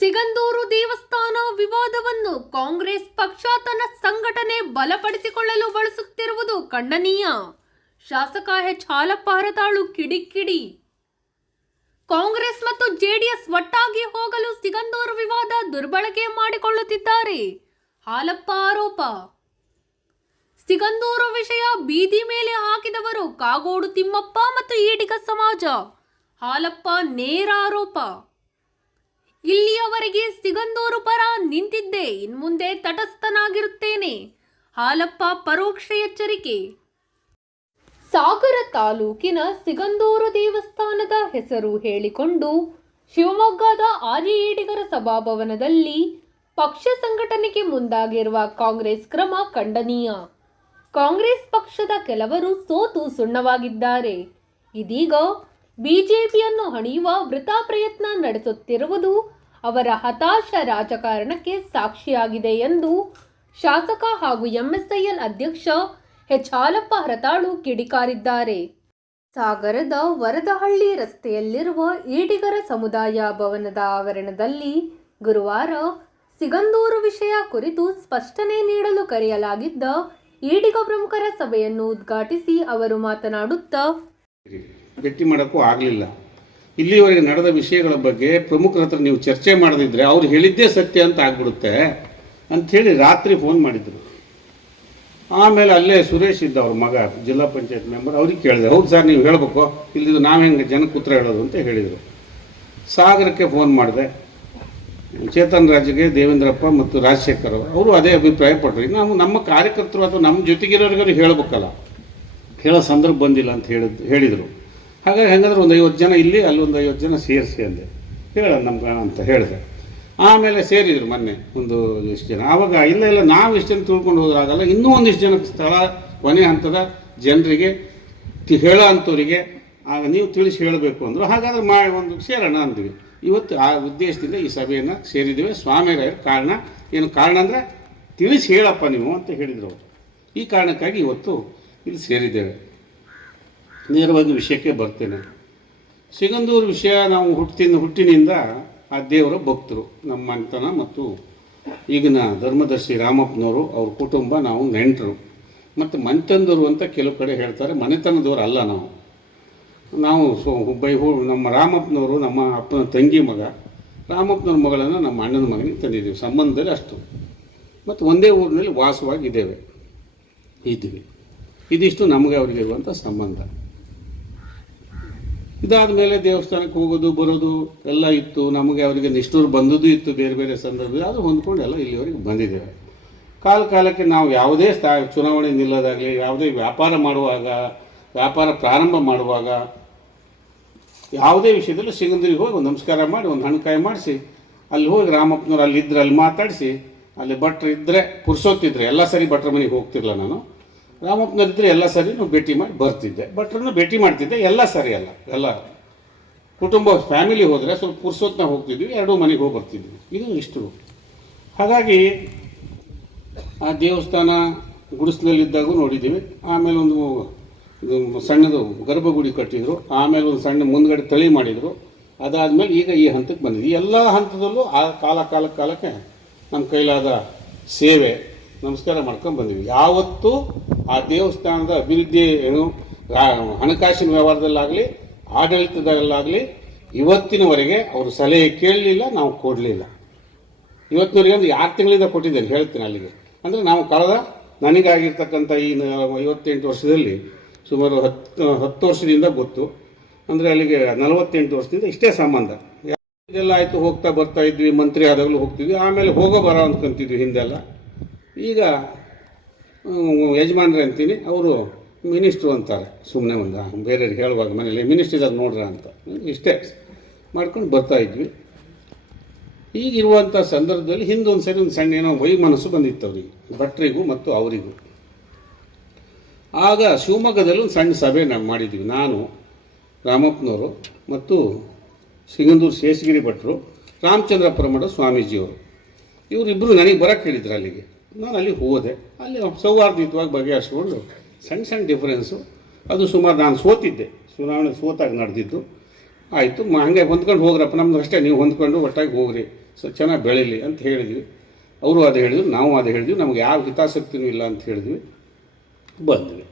ಸಿಗಂದೂರು ದೇವಸ್ಥಾನ ವಿವಾದವನ್ನು ಕಾಂಗ್ರೆಸ್ ಪಕ್ಷ ತನ್ನ ಸಂಘಟನೆ ಬಲಪಡಿಸಿಕೊಳ್ಳಲು ಬಳಸುತ್ತಿರುವುದು ಖಂಡನೀಯ. ಶಾಸಕ ಎಚ್ ಹಾಲಪ್ಪ ಹರತಾಳು ಕಿಡಿಕಿಡಿ. ಕಾಂಗ್ರೆಸ್ ಮತ್ತು ಜೆಡಿಎಸ್ ಒಟ್ಟಾಗಿ ಹೋಗಲು ಸಿಗಂದೂರು ವಿವಾದ ದುರ್ಬಳಕೆ ಮಾಡಿಕೊಳ್ಳುತ್ತಿದ್ದಾರೆ. ಹಾಲಪ್ಪ ಆರೋಪ. ಸಿಗಂದೂರು ವಿಷಯ ಬೀದಿ ಮೇಲೆ ಹಾಕಿದವರು ಕಾಗೋಡು ತಿಮ್ಮಪ್ಪ ಮತ್ತು ಈಡಿಗ ಸಮಾಜ. ಹಾಲಪ್ಪ ನೇರ ಆರೋಪ. ಇಲ್ಲಿಯವರೆಗೆ ಸಿಗಂದೂರು ಪರ ನಿಂತಿದ್ದೆ, ಇನ್ಮುಂದೆ ತಟಸ್ಥನಾಗಿರುತ್ತೇನೆ. ಹಾಲಪ್ಪ ಪರೋಕ್ಷ ಎಚ್ಚರಿಕೆ. ಸಾಗರ ತಾಲೂಕಿನ ಸಿಗಂದೂರು ದೇವಸ್ಥಾನದ ಹೆಸರು ಹೇಳಿಕೊಂಡು ಶಿವಮೊಗ್ಗದ ಆರ್ಯ ಈಡಿಗರ ಸಭಾಭವನದಲ್ಲಿ ಪಕ್ಷ ಸಂಘಟನೆಗೆ ಮುಂದಾಗಿರುವ ಕಾಂಗ್ರೆಸ್ ಕ್ರಮ ಖಂಡನೀಯ. ಕಾಂಗ್ರೆಸ್ ಪಕ್ಷದ ಕೆಲವರು ಸೋತು ಸುಣ್ಣವಾಗಿದ್ದಾರೆ. ಇದೀಗ ಬಿಜೆಪಿಯನ್ನು ಹಣಿಯುವ ವೃಥಾ ಪ್ರಯತ್ನ ನಡೆಸುತ್ತಿರುವುದು ಅವರ ಹತಾಶ ರಾಜಕಾರಣಕ್ಕೆ ಸಾಕ್ಷಿಯಾಗಿದೆ ಎಂದು ಶಾಸಕ ಹಾಗೂ ಎಂಎಸ್ಐಎಲ್ ಅಧ್ಯಕ್ಷ ಎಚ್ ಹಾಲಪ್ಪ ಹರತಾಳು ಕಿಡಿಕಾರಿದ್ದಾರೆ. ಸಾಗರದ ವರದಹಳ್ಳಿ ರಸ್ತೆಯಲ್ಲಿರುವ ಈಡಿಗರ ಸಮುದಾಯ ಭವನದ ಆವರಣದಲ್ಲಿ ಗುರುವಾರ ಸಿಗಂದೂರು ವಿಷಯ ಕುರಿತು ಸ್ಪಷ್ಟನೆ ನೀಡಲು ಕರೆಯಲಾಗಿದ್ದ ಈಡಿಗ ಪ್ರಮುಖರ ಸಭೆಯನ್ನು ಉದ್ಘಾಟಿಸಿ ಅವರು ಮಾತನಾಡುತ್ತಾ, ಭೇಟಿ ಮಾಡೋಕ್ಕೂ ಆಗಲಿಲ್ಲ. ಇಲ್ಲಿವರೆಗೆ ನಡೆದ ವಿಷಯಗಳ ಬಗ್ಗೆ ಪ್ರಮುಖರ ಹತ್ರ ನೀವು ಚರ್ಚೆ ಮಾಡದಿದ್ರೆ ಅವ್ರು ಹೇಳಿದ್ದೇ ಸತ್ಯ ಅಂತ ಆಗ್ಬಿಡುತ್ತೆ ಅಂಥೇಳಿ ರಾತ್ರಿ ಫೋನ್ ಮಾಡಿದ್ರು. ಆಮೇಲೆ ಅಲ್ಲೇ ಸುರೇಶ್ ಇದ್ದ ಅವ್ರ ಮಗ, ಜಿಲ್ಲಾ ಪಂಚಾಯತ್ ಮೆಂಬರ್, ಅವ್ರಿಗೆ ಕೇಳಿದೆ, ಹೌದು ಸರ್ ನೀವು ಹೇಳಬೇಕು, ಇಲ್ಲಿದ್ದು ನಾವು ಹೆಂಗೆ ಜನಕ್ಕೆ ಉತ್ತರ ಹೇಳೋದು ಅಂತ ಹೇಳಿದರು. ಸಾಗರಕ್ಕೆ ಫೋನ್ ಮಾಡಿದೆ, ಚೇತನ್ ರಾಜ್ಗೆ ದೇವೇಂದ್ರಪ್ಪ ಮತ್ತು ರಾಜಶೇಖರ್ ಅವರು ಅದೇ ಅಭಿಪ್ರಾಯ ಪಟ್ಟರು. ನಾವು ನಮ್ಮ ಕಾರ್ಯಕರ್ತರು ಅಥವಾ ನಮ್ಮ ಜೊತೆಗಿರೋರಿಗೂ ಹೇಳಬೇಕಲ್ಲ, ಹೇಳೋ ಸಂದರ್ಭ ಬಂದಿಲ್ಲ ಅಂತ ಹೇಳಿದರು. ಹಾಗಾಗಿ ಹೆಂಗಂದ್ರೆ ಒಂದು 50 ಜನ ಇಲ್ಲಿ, ಅಲ್ಲಿ ಒಂದು 50 ಜನ ಸೇರಿಸಿ ಅಂದೆ, ಹೇಳ ನಮ್ಗೆ ಅಂತ ಹೇಳಿದೆ. ಆಮೇಲೆ ಸೇರಿದರು ಮೊನ್ನೆ ಒಂದು ಇಷ್ಟು ಜನ. ಆವಾಗ ಇಲ್ಲ ನಾವು ಇಷ್ಟು ಜನ ತಿಳ್ಕೊಂಡು ಹೋದ್ರಾಗಲ್ಲ, ಇನ್ನೂ ಒಂದಿಷ್ಟು ಜನ ಸ್ಥಳ ಕೊನೆ ಹಂತದ ಜನರಿಗೆ ಹೇಳೋ ಅಂಥವರಿಗೆ ಆಗ ನೀವು ತಿಳಿಸಿ ಹೇಳಬೇಕು ಅಂದರು. ಹಾಗಾದ್ರೆ ಒಂದು ಸೇರೋಣ ಅಂದ್ವಿ. ಇವತ್ತು ಆ ಉದ್ದೇಶದಿಂದ ಈ ಸಭೆಯನ್ನು ಸೇರಿದ್ದೇವೆ. ಸ್ವಾಮಿರಾಯರ ಕಾರಣ ಏನು ಕಾರಣ ಅಂದರೆ ತಿಳಿಸಿ ಹೇಳಪ್ಪ ನೀವು ಅಂತ ಹೇಳಿದರು ಅವರು. ಈ ಕಾರಣಕ್ಕಾಗಿ ಇವತ್ತು ಇಲ್ಲಿ ಸೇರಿದ್ದೇವೆ. ನೇರವಾಗಿ ವಿಷಯಕ್ಕೆ ಬರ್ತೇನೆ. ಸಿಗಂದೂರು ವಿಷಯ ನಾವು ಹುಟ್ಟಿನಿಂದ ಆ ದೇವರ ಭಕ್ತರು, ನಮ್ಮ ಮನೆತನ ಮತ್ತು ಈಗಿನ ಧರ್ಮದರ್ಶಿ ರಾಮಪ್ಪನವರು ಅವ್ರ ಕುಟುಂಬ, ನಾವು ನೆಂಟರು ಮತ್ತು ಮನೆತನದವರು ಅಂತ ಕೆಲವು ಕಡೆ ಹೇಳ್ತಾರೆ. ಮನೆತನದವರು ಅಲ್ಲ ನಾವು ನಮ್ಮ ರಾಮಪ್ಪನವರು ನಮ್ಮ ಅಪ್ಪನ ತಂಗಿ ಮಗ, ರಾಮಪ್ಪನವ್ರ ಮಗಳನ್ನು ನಮ್ಮ ಅಣ್ಣನ ಮಗನಿಗೆ ತಂದಿದ್ದೀವಿ. ಸಂಬಂಧದಲ್ಲಿ ಅಷ್ಟು ಮತ್ತು ಒಂದೇ ಊರಿನಲ್ಲಿ ವಾಸವಾಗಿದ್ದೇವೆ ಇದ್ದೀವಿ. ಇದಿಷ್ಟು ನಮಗೆ ಅವರಿಗೆ ಇರುವಂಥ ಸಂಬಂಧ. ಇದಾದ ಮೇಲೆ ದೇವಸ್ಥಾನಕ್ಕೆ ಹೋಗೋದು ಬರೋದು ಎಲ್ಲ ಇತ್ತು. ನಮಗೆ ಅವರಿಗೆ ನಿಷ್ಠೂರು ಬಂದದ್ದು ಇತ್ತು ಬೇರೆ ಬೇರೆ ಸಂದರ್ಭದಲ್ಲಿ. ಅದು ಹೊಂದ್ಕೊಂಡು ಎಲ್ಲ ಇಲ್ಲಿವರೆಗೆ ಬಂದಿದ್ದೇವೆ. ಕಾಲಕ್ಕೆ ನಾವು ಯಾವುದೇ ಚುನಾವಣೆ ನಿಲ್ಲೋದಾಗಲಿ, ಯಾವುದೇ ವ್ಯಾಪಾರ ಮಾಡುವಾಗ, ವ್ಯಾಪಾರ ಪ್ರಾರಂಭ ಮಾಡುವಾಗ, ಯಾವುದೇ ವಿಷಯದಲ್ಲೂ ಸಿಗಂದೂರಿಗೆ ಹೋಗಿ ಒಂದು ನಮಸ್ಕಾರ ಮಾಡಿ ಒಂದು ಹಣ್ಣುಕಾಯಿ ಮಾಡಿಸಿ ಅಲ್ಲಿ ಹೋಗಿ ರಾಮಪ್ಪನವ್ರು ಅಲ್ಲಿದ್ದರೆ ಅಲ್ಲಿ ಮಾತಾಡಿಸಿ, ಅಲ್ಲಿ ಭಟ್ರು ಇದ್ದರೆ ಪುರ್ಸೋತಿದ್ರೆ ಎಲ್ಲ ಸರಿ ಭಟ್ರ ಮನೆಗೆ ಹೋಗ್ತಿರಲ್ಲ ನಾನು. ರಾಮಪ್ಪನವ್ರಿದ್ದರೆ ಎಲ್ಲ ಸರಿ ನಾವು ಭೇಟಿ ಮಾಡಿ ಬರ್ತಿದ್ದೆ, ಭಟ್ರನ್ನು ಭೇಟಿ ಮಾಡ್ತಿದ್ದೆ. ಎಲ್ಲ ಸರಿ ಅಲ್ಲ, ಎಲ್ಲ ಕುಟುಂಬ ಫ್ಯಾಮಿಲಿ ಹೋದರೆ ಸ್ವಲ್ಪ ಪುರ್ಸೋತ್ನ ಹೋಗ್ತಿದ್ವಿ, ಎರಡೂ ಮನೆಗೆ ಹೋಗಿ ಬರ್ತಿದ್ವಿ. ಇದು ಇಷ್ಟು. ಹಾಗಾಗಿ ಆ ದೇವಸ್ಥಾನ ಗುಡಿಸಲಲ್ಲಿದ್ದಾಗೂ ನೋಡಿದ್ದೀವಿ. ಆಮೇಲೆ ಒಂದು ಸಣ್ಣದು ಗರ್ಭಗುಡಿ ಕಟ್ಟಿದರು. ಆಮೇಲೆ ಒಂದು ಸಣ್ಣ ಮುಂದ್ಗಡೆ ತಳಿ ಮಾಡಿದರು. ಅದಾದಮೇಲೆ ಈಗ ಈ ಹಂತಕ್ಕೆ ಬಂದಿದ್ವಿ. ಎಲ್ಲ ಹಂತದಲ್ಲೂ ಆ ಕಾಲಕ್ಕೆ ನಮ್ಮ ಕೈಲಾದ ಸೇವೆ ನಮಸ್ಕಾರ ಮಾಡ್ಕೊಂಡು ಬಂದಿವಿ. ಯಾವತ್ತೂ ಆ ದೇವಸ್ಥಾನದ ಅಭಿವೃದ್ಧಿ ಏನು ಹಣಕಾಸಿನ ವ್ಯವಹಾರದಲ್ಲಾಗಲಿ ಆಡಳಿತದಲ್ಲಾಗಲಿ ಇವತ್ತಿನವರೆಗೆ ಅವರು ಸಲಹೆ ಕೇಳಲಿಲ್ಲ, ನಾವು ಕೊಡಲಿಲ್ಲ. ಇವತ್ತಿನವರೆಗೆ ಒಂದು 6 ತಿಂಗಳಿಂದ ಕೊಟ್ಟಿದ್ದೇನೆ, ಹೇಳ್ತೀನಿ ಅಲ್ಲಿಗೆ. ಅಂದರೆ ನಾವು ಕಳೆದ ನನಗಾಗಿರ್ತಕ್ಕಂಥ ಈ 58 ವರ್ಷದಲ್ಲಿ ಸುಮಾರು 10 ವರ್ಷದಿಂದ ಗೊತ್ತು. ಅಂದರೆ ಅಲ್ಲಿಗೆ 48 ವರ್ಷದಿಂದ ಇಷ್ಟೇ ಸಂಬಂಧ. ಇದೆಲ್ಲ ಆಯಿತು, ಹೋಗ್ತಾ ಬರ್ತಾ ಇದ್ವಿ, ಮಂತ್ರಿ ಆದಾಗಲೂ ಹೋಗ್ತಿದ್ವಿ. ಆಮೇಲೆ ಬರೋ ಅಂದ್ಕೊಂತಿದ್ವಿ ಹಿಂದೆಲ್ಲ. ಈಗ ಯಜಮಾನ್ರೆ ಅಂತೀನಿ, ಅವರು ಮಿನಿಸ್ಟ್ರು ಅಂತಾರೆ. ಸುಮ್ಮನೆ ಒಂದು ಬೇರೆಯವ್ರಿಗೆ ಹೇಳುವಾಗ ಮನೇಲಿ ಮಿನಿಸ್ಟ್ರಿದಾಗ ನೋಡ್ರ ಅಂತ ಇಷ್ಟೇ ಮಾಡ್ಕೊಂಡು ಬರ್ತಾ ಇದ್ವಿ. ಈಗಿರುವಂಥ ಸಂದರ್ಭದಲ್ಲಿ ಹಿಂದೊಂದು ಸರಿ ಒಂದು ಸಣ್ಣ ಏನೋ ಮನಸ್ಸು ಬಂದಿತ್ತು ಅವರಿಗೆ, ಭಟ್ರಿಗೂ ಮತ್ತು ಅವರಿಗೂ. ಆಗ ಶಿವಮೊಗ್ಗದಲ್ಲಿ ಒಂದು ಸಣ್ಣ ಸಭೆ ನಾವು ಮಾಡಿದ್ವಿ. ನಾನು, ರಾಮಪ್ಪನವರು ಮತ್ತು ಸಿಗಂದೂರು ಶೇಷಗಿರಿ ಭಟ್ರು, ರಾಮಚಂದ್ರಪುರ ಮಠದ ಸ್ವಾಮೀಜಿಯವರು, ಇವರಿಬ್ಬರು ನನಗೆ ಬರೋಕ್ಕೆ ಹೇಳಿದ್ರು ಅಲ್ಲಿಗೆ. ನಾನು ಅಲ್ಲಿಗೆ ಹೋದೆ. ಅಲ್ಲಿ ಸೌಹಾರ್ದಯುತವಾಗಿ ಬಗೆಹರಿಸ್ಕೊಂಡು ಸಣ್ಣ ಡಿಫ್ರೆನ್ಸು. ಅದು ಸುಮಾರು ನಾನು ಸೋತಿದ್ದೆ, ಚುನಾವಣೆ ಸೋತಾಗಿ ನಡೆದಿದ್ದು. ಆಯಿತು, ಹಾಗೆ ಹೊಂದ್ಕೊಂಡು ಹೋಗ್ರಪ್ಪ, ನಮ್ಮದು ಅಷ್ಟೇ, ನೀವು ಹೊಂದ್ಕೊಂಡು ಒಟ್ಟಾಗಿ ಹೋಗ್ರಿ, ಚೆನ್ನಾಗಿ ಬೆಳೀಲಿ ಅಂತ ಹೇಳಿದ್ವಿ. ಅವರು ಅದು ಹೇಳಿದ್ರು, ನಾವು ಅದು ಹೇಳಿದ್ವಿ. ನಮ್ಗೆ ಯಾವ ಹಿತಾಸಕ್ತಿನೂ ಇಲ್ಲ ಅಂತ ಹೇಳಿದ್ವಿ. ಬಂದ್ವಿ,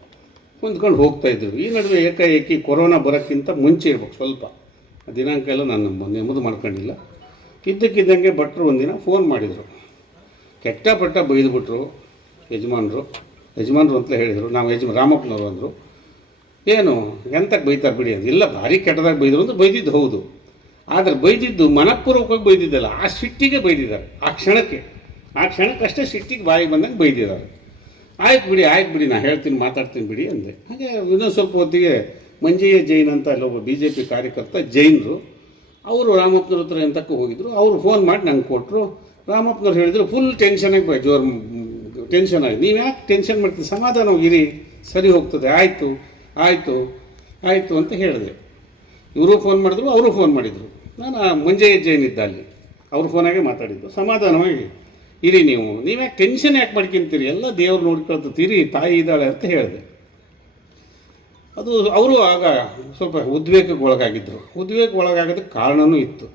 ಹೊಂದ್ಕೊಂಡು ಹೋಗ್ತಾಯಿದ್ರು. ಈ ನಡುವೆ ಏಕಾಏಕಿ ಕೊರೋನಾ ಬರೋಕ್ಕಿಂತ ಮುಂಚೆ ಇರ್ಬೇಕು ಸ್ವಲ್ಪ, ದಿನಾಂಕ ಎಲ್ಲ ನಾನು ನೆಮ್ಮದು ಮಾಡ್ಕೊಂಡಿಲ್ಲ. ಇದ್ದಕ್ಕಿದ್ದಂಗೆ ಭಟ್ರು ಒಂದಿನ ಫೋನ್ ಮಾಡಿದರು. ಕೆಟ್ಟಪಟ್ಟ ಬೈದುಬಿಟ್ರು ಯಜಮಾನ್ರು ಅಂತಲೇ ಹೇಳಿದರು. ನಾವು ರಾಮಪ್ಪನವರು ಅಂದರು. ಏನು ಎಂತಕ್ಕೆ ಬೈತಾರೆ ಬಿಡಿ ಅಂತ. ಇಲ್ಲ, ಭಾರಿ ಕೆಟ್ಟದಾಗಿ ಬೈದರು ಅಂತ ಬೈದಿದ್ದು ಹೌದು. ಆದರೆ ಬೈದಿದ್ದು ಮನಪೂರ್ವಕವಾಗಿ ಬೈದಿದ್ದಲ್ಲ, ಆ ಸಿಟ್ಟಿಗೆ ಬೈದಿದ್ದಾರೆ. ಆ ಕ್ಷಣಕ್ಕಷ್ಟೇ ಸಿಟ್ಟಿಗೆ ಬಾಯಿಗೆ ಬಂದಂಗೆ ಬೈದಿದ್ದಾರೆ. ಆಯ್ತು ಬಿಡಿ ನಾನು ಹೇಳ್ತೀನಿ, ಮಾತಾಡ್ತೀನಿ ಬಿಡಿ ಅಂದೆ. ಹಾಗೆ ಇನ್ನೊಂದು ಸ್ವಲ್ಪ ಹೊತ್ತಿಗೆ ಮಂಜಯ್ಯ ಜೈನ್ ಅಂತ ಅಲ್ಲೊಬ್ಬ BJP ಕಾರ್ಯಕರ್ತ ಜೈನರು, ಅವರು ರಾಮಪ್ಪನವ್ರ ಹತ್ರ ಎಂತಕ್ಕೂ ಹೋಗಿದ್ರು. ಅವರು ಫೋನ್ ಮಾಡಿ ನಂಗೆ ಕೊಟ್ಟರು. ರಾಮಪ್ಪನವ್ರು ಹೇಳಿದ್ರು, ಫುಲ್ ಟೆನ್ಷನಾಗಿ ಟೆನ್ಷನ್ ಆಗಿ, ನೀವು ಯಾಕೆ ಟೆನ್ಷನ್ ಮಾಡ್ತೀವಿ, ಸಮಾಧಾನವಾಗಿರಿ, ಸರಿ ಹೋಗ್ತದೆ, ಆಯಿತು ಅಂತ ಹೇಳಿದೆ. ಇವರು ಫೋನ್ ಮಾಡಿದ್ರು, ಅವರು ಫೋನ್ ಮಾಡಿದರು. ನಾನು ಮಂಜಯ್ಯ ಜೈನ್ ಇದ್ದ ಅಲ್ಲಿ, ಅವ್ರ ಫೋನಾಗೆ ಮಾತಾಡಿದ್ದು. ಸಮಾಧಾನವಾಗಿ ಇರಿ, ನೀವ್ಯಾಕೆ ಟೆನ್ಷನ್ ಯಾಕೆ ಮಾಡ್ಕೊಂತೀರಿ, ಎಲ್ಲ ದೇವ್ರು ನೋಡ್ಕೊಳ್ತೀರಿ, ತಾಯಿ ಇದ್ದಾಳೆ ಅಂತ ಹೇಳಿದೆ. ಅದು ಅವರು ಆಗ ಸ್ವಲ್ಪ ಉದ್ವೇಗಕ್ಕೆ ಒಳಗಾಗೋದಕ್ಕೆ ಕಾರಣವೂ ಇತ್ತು.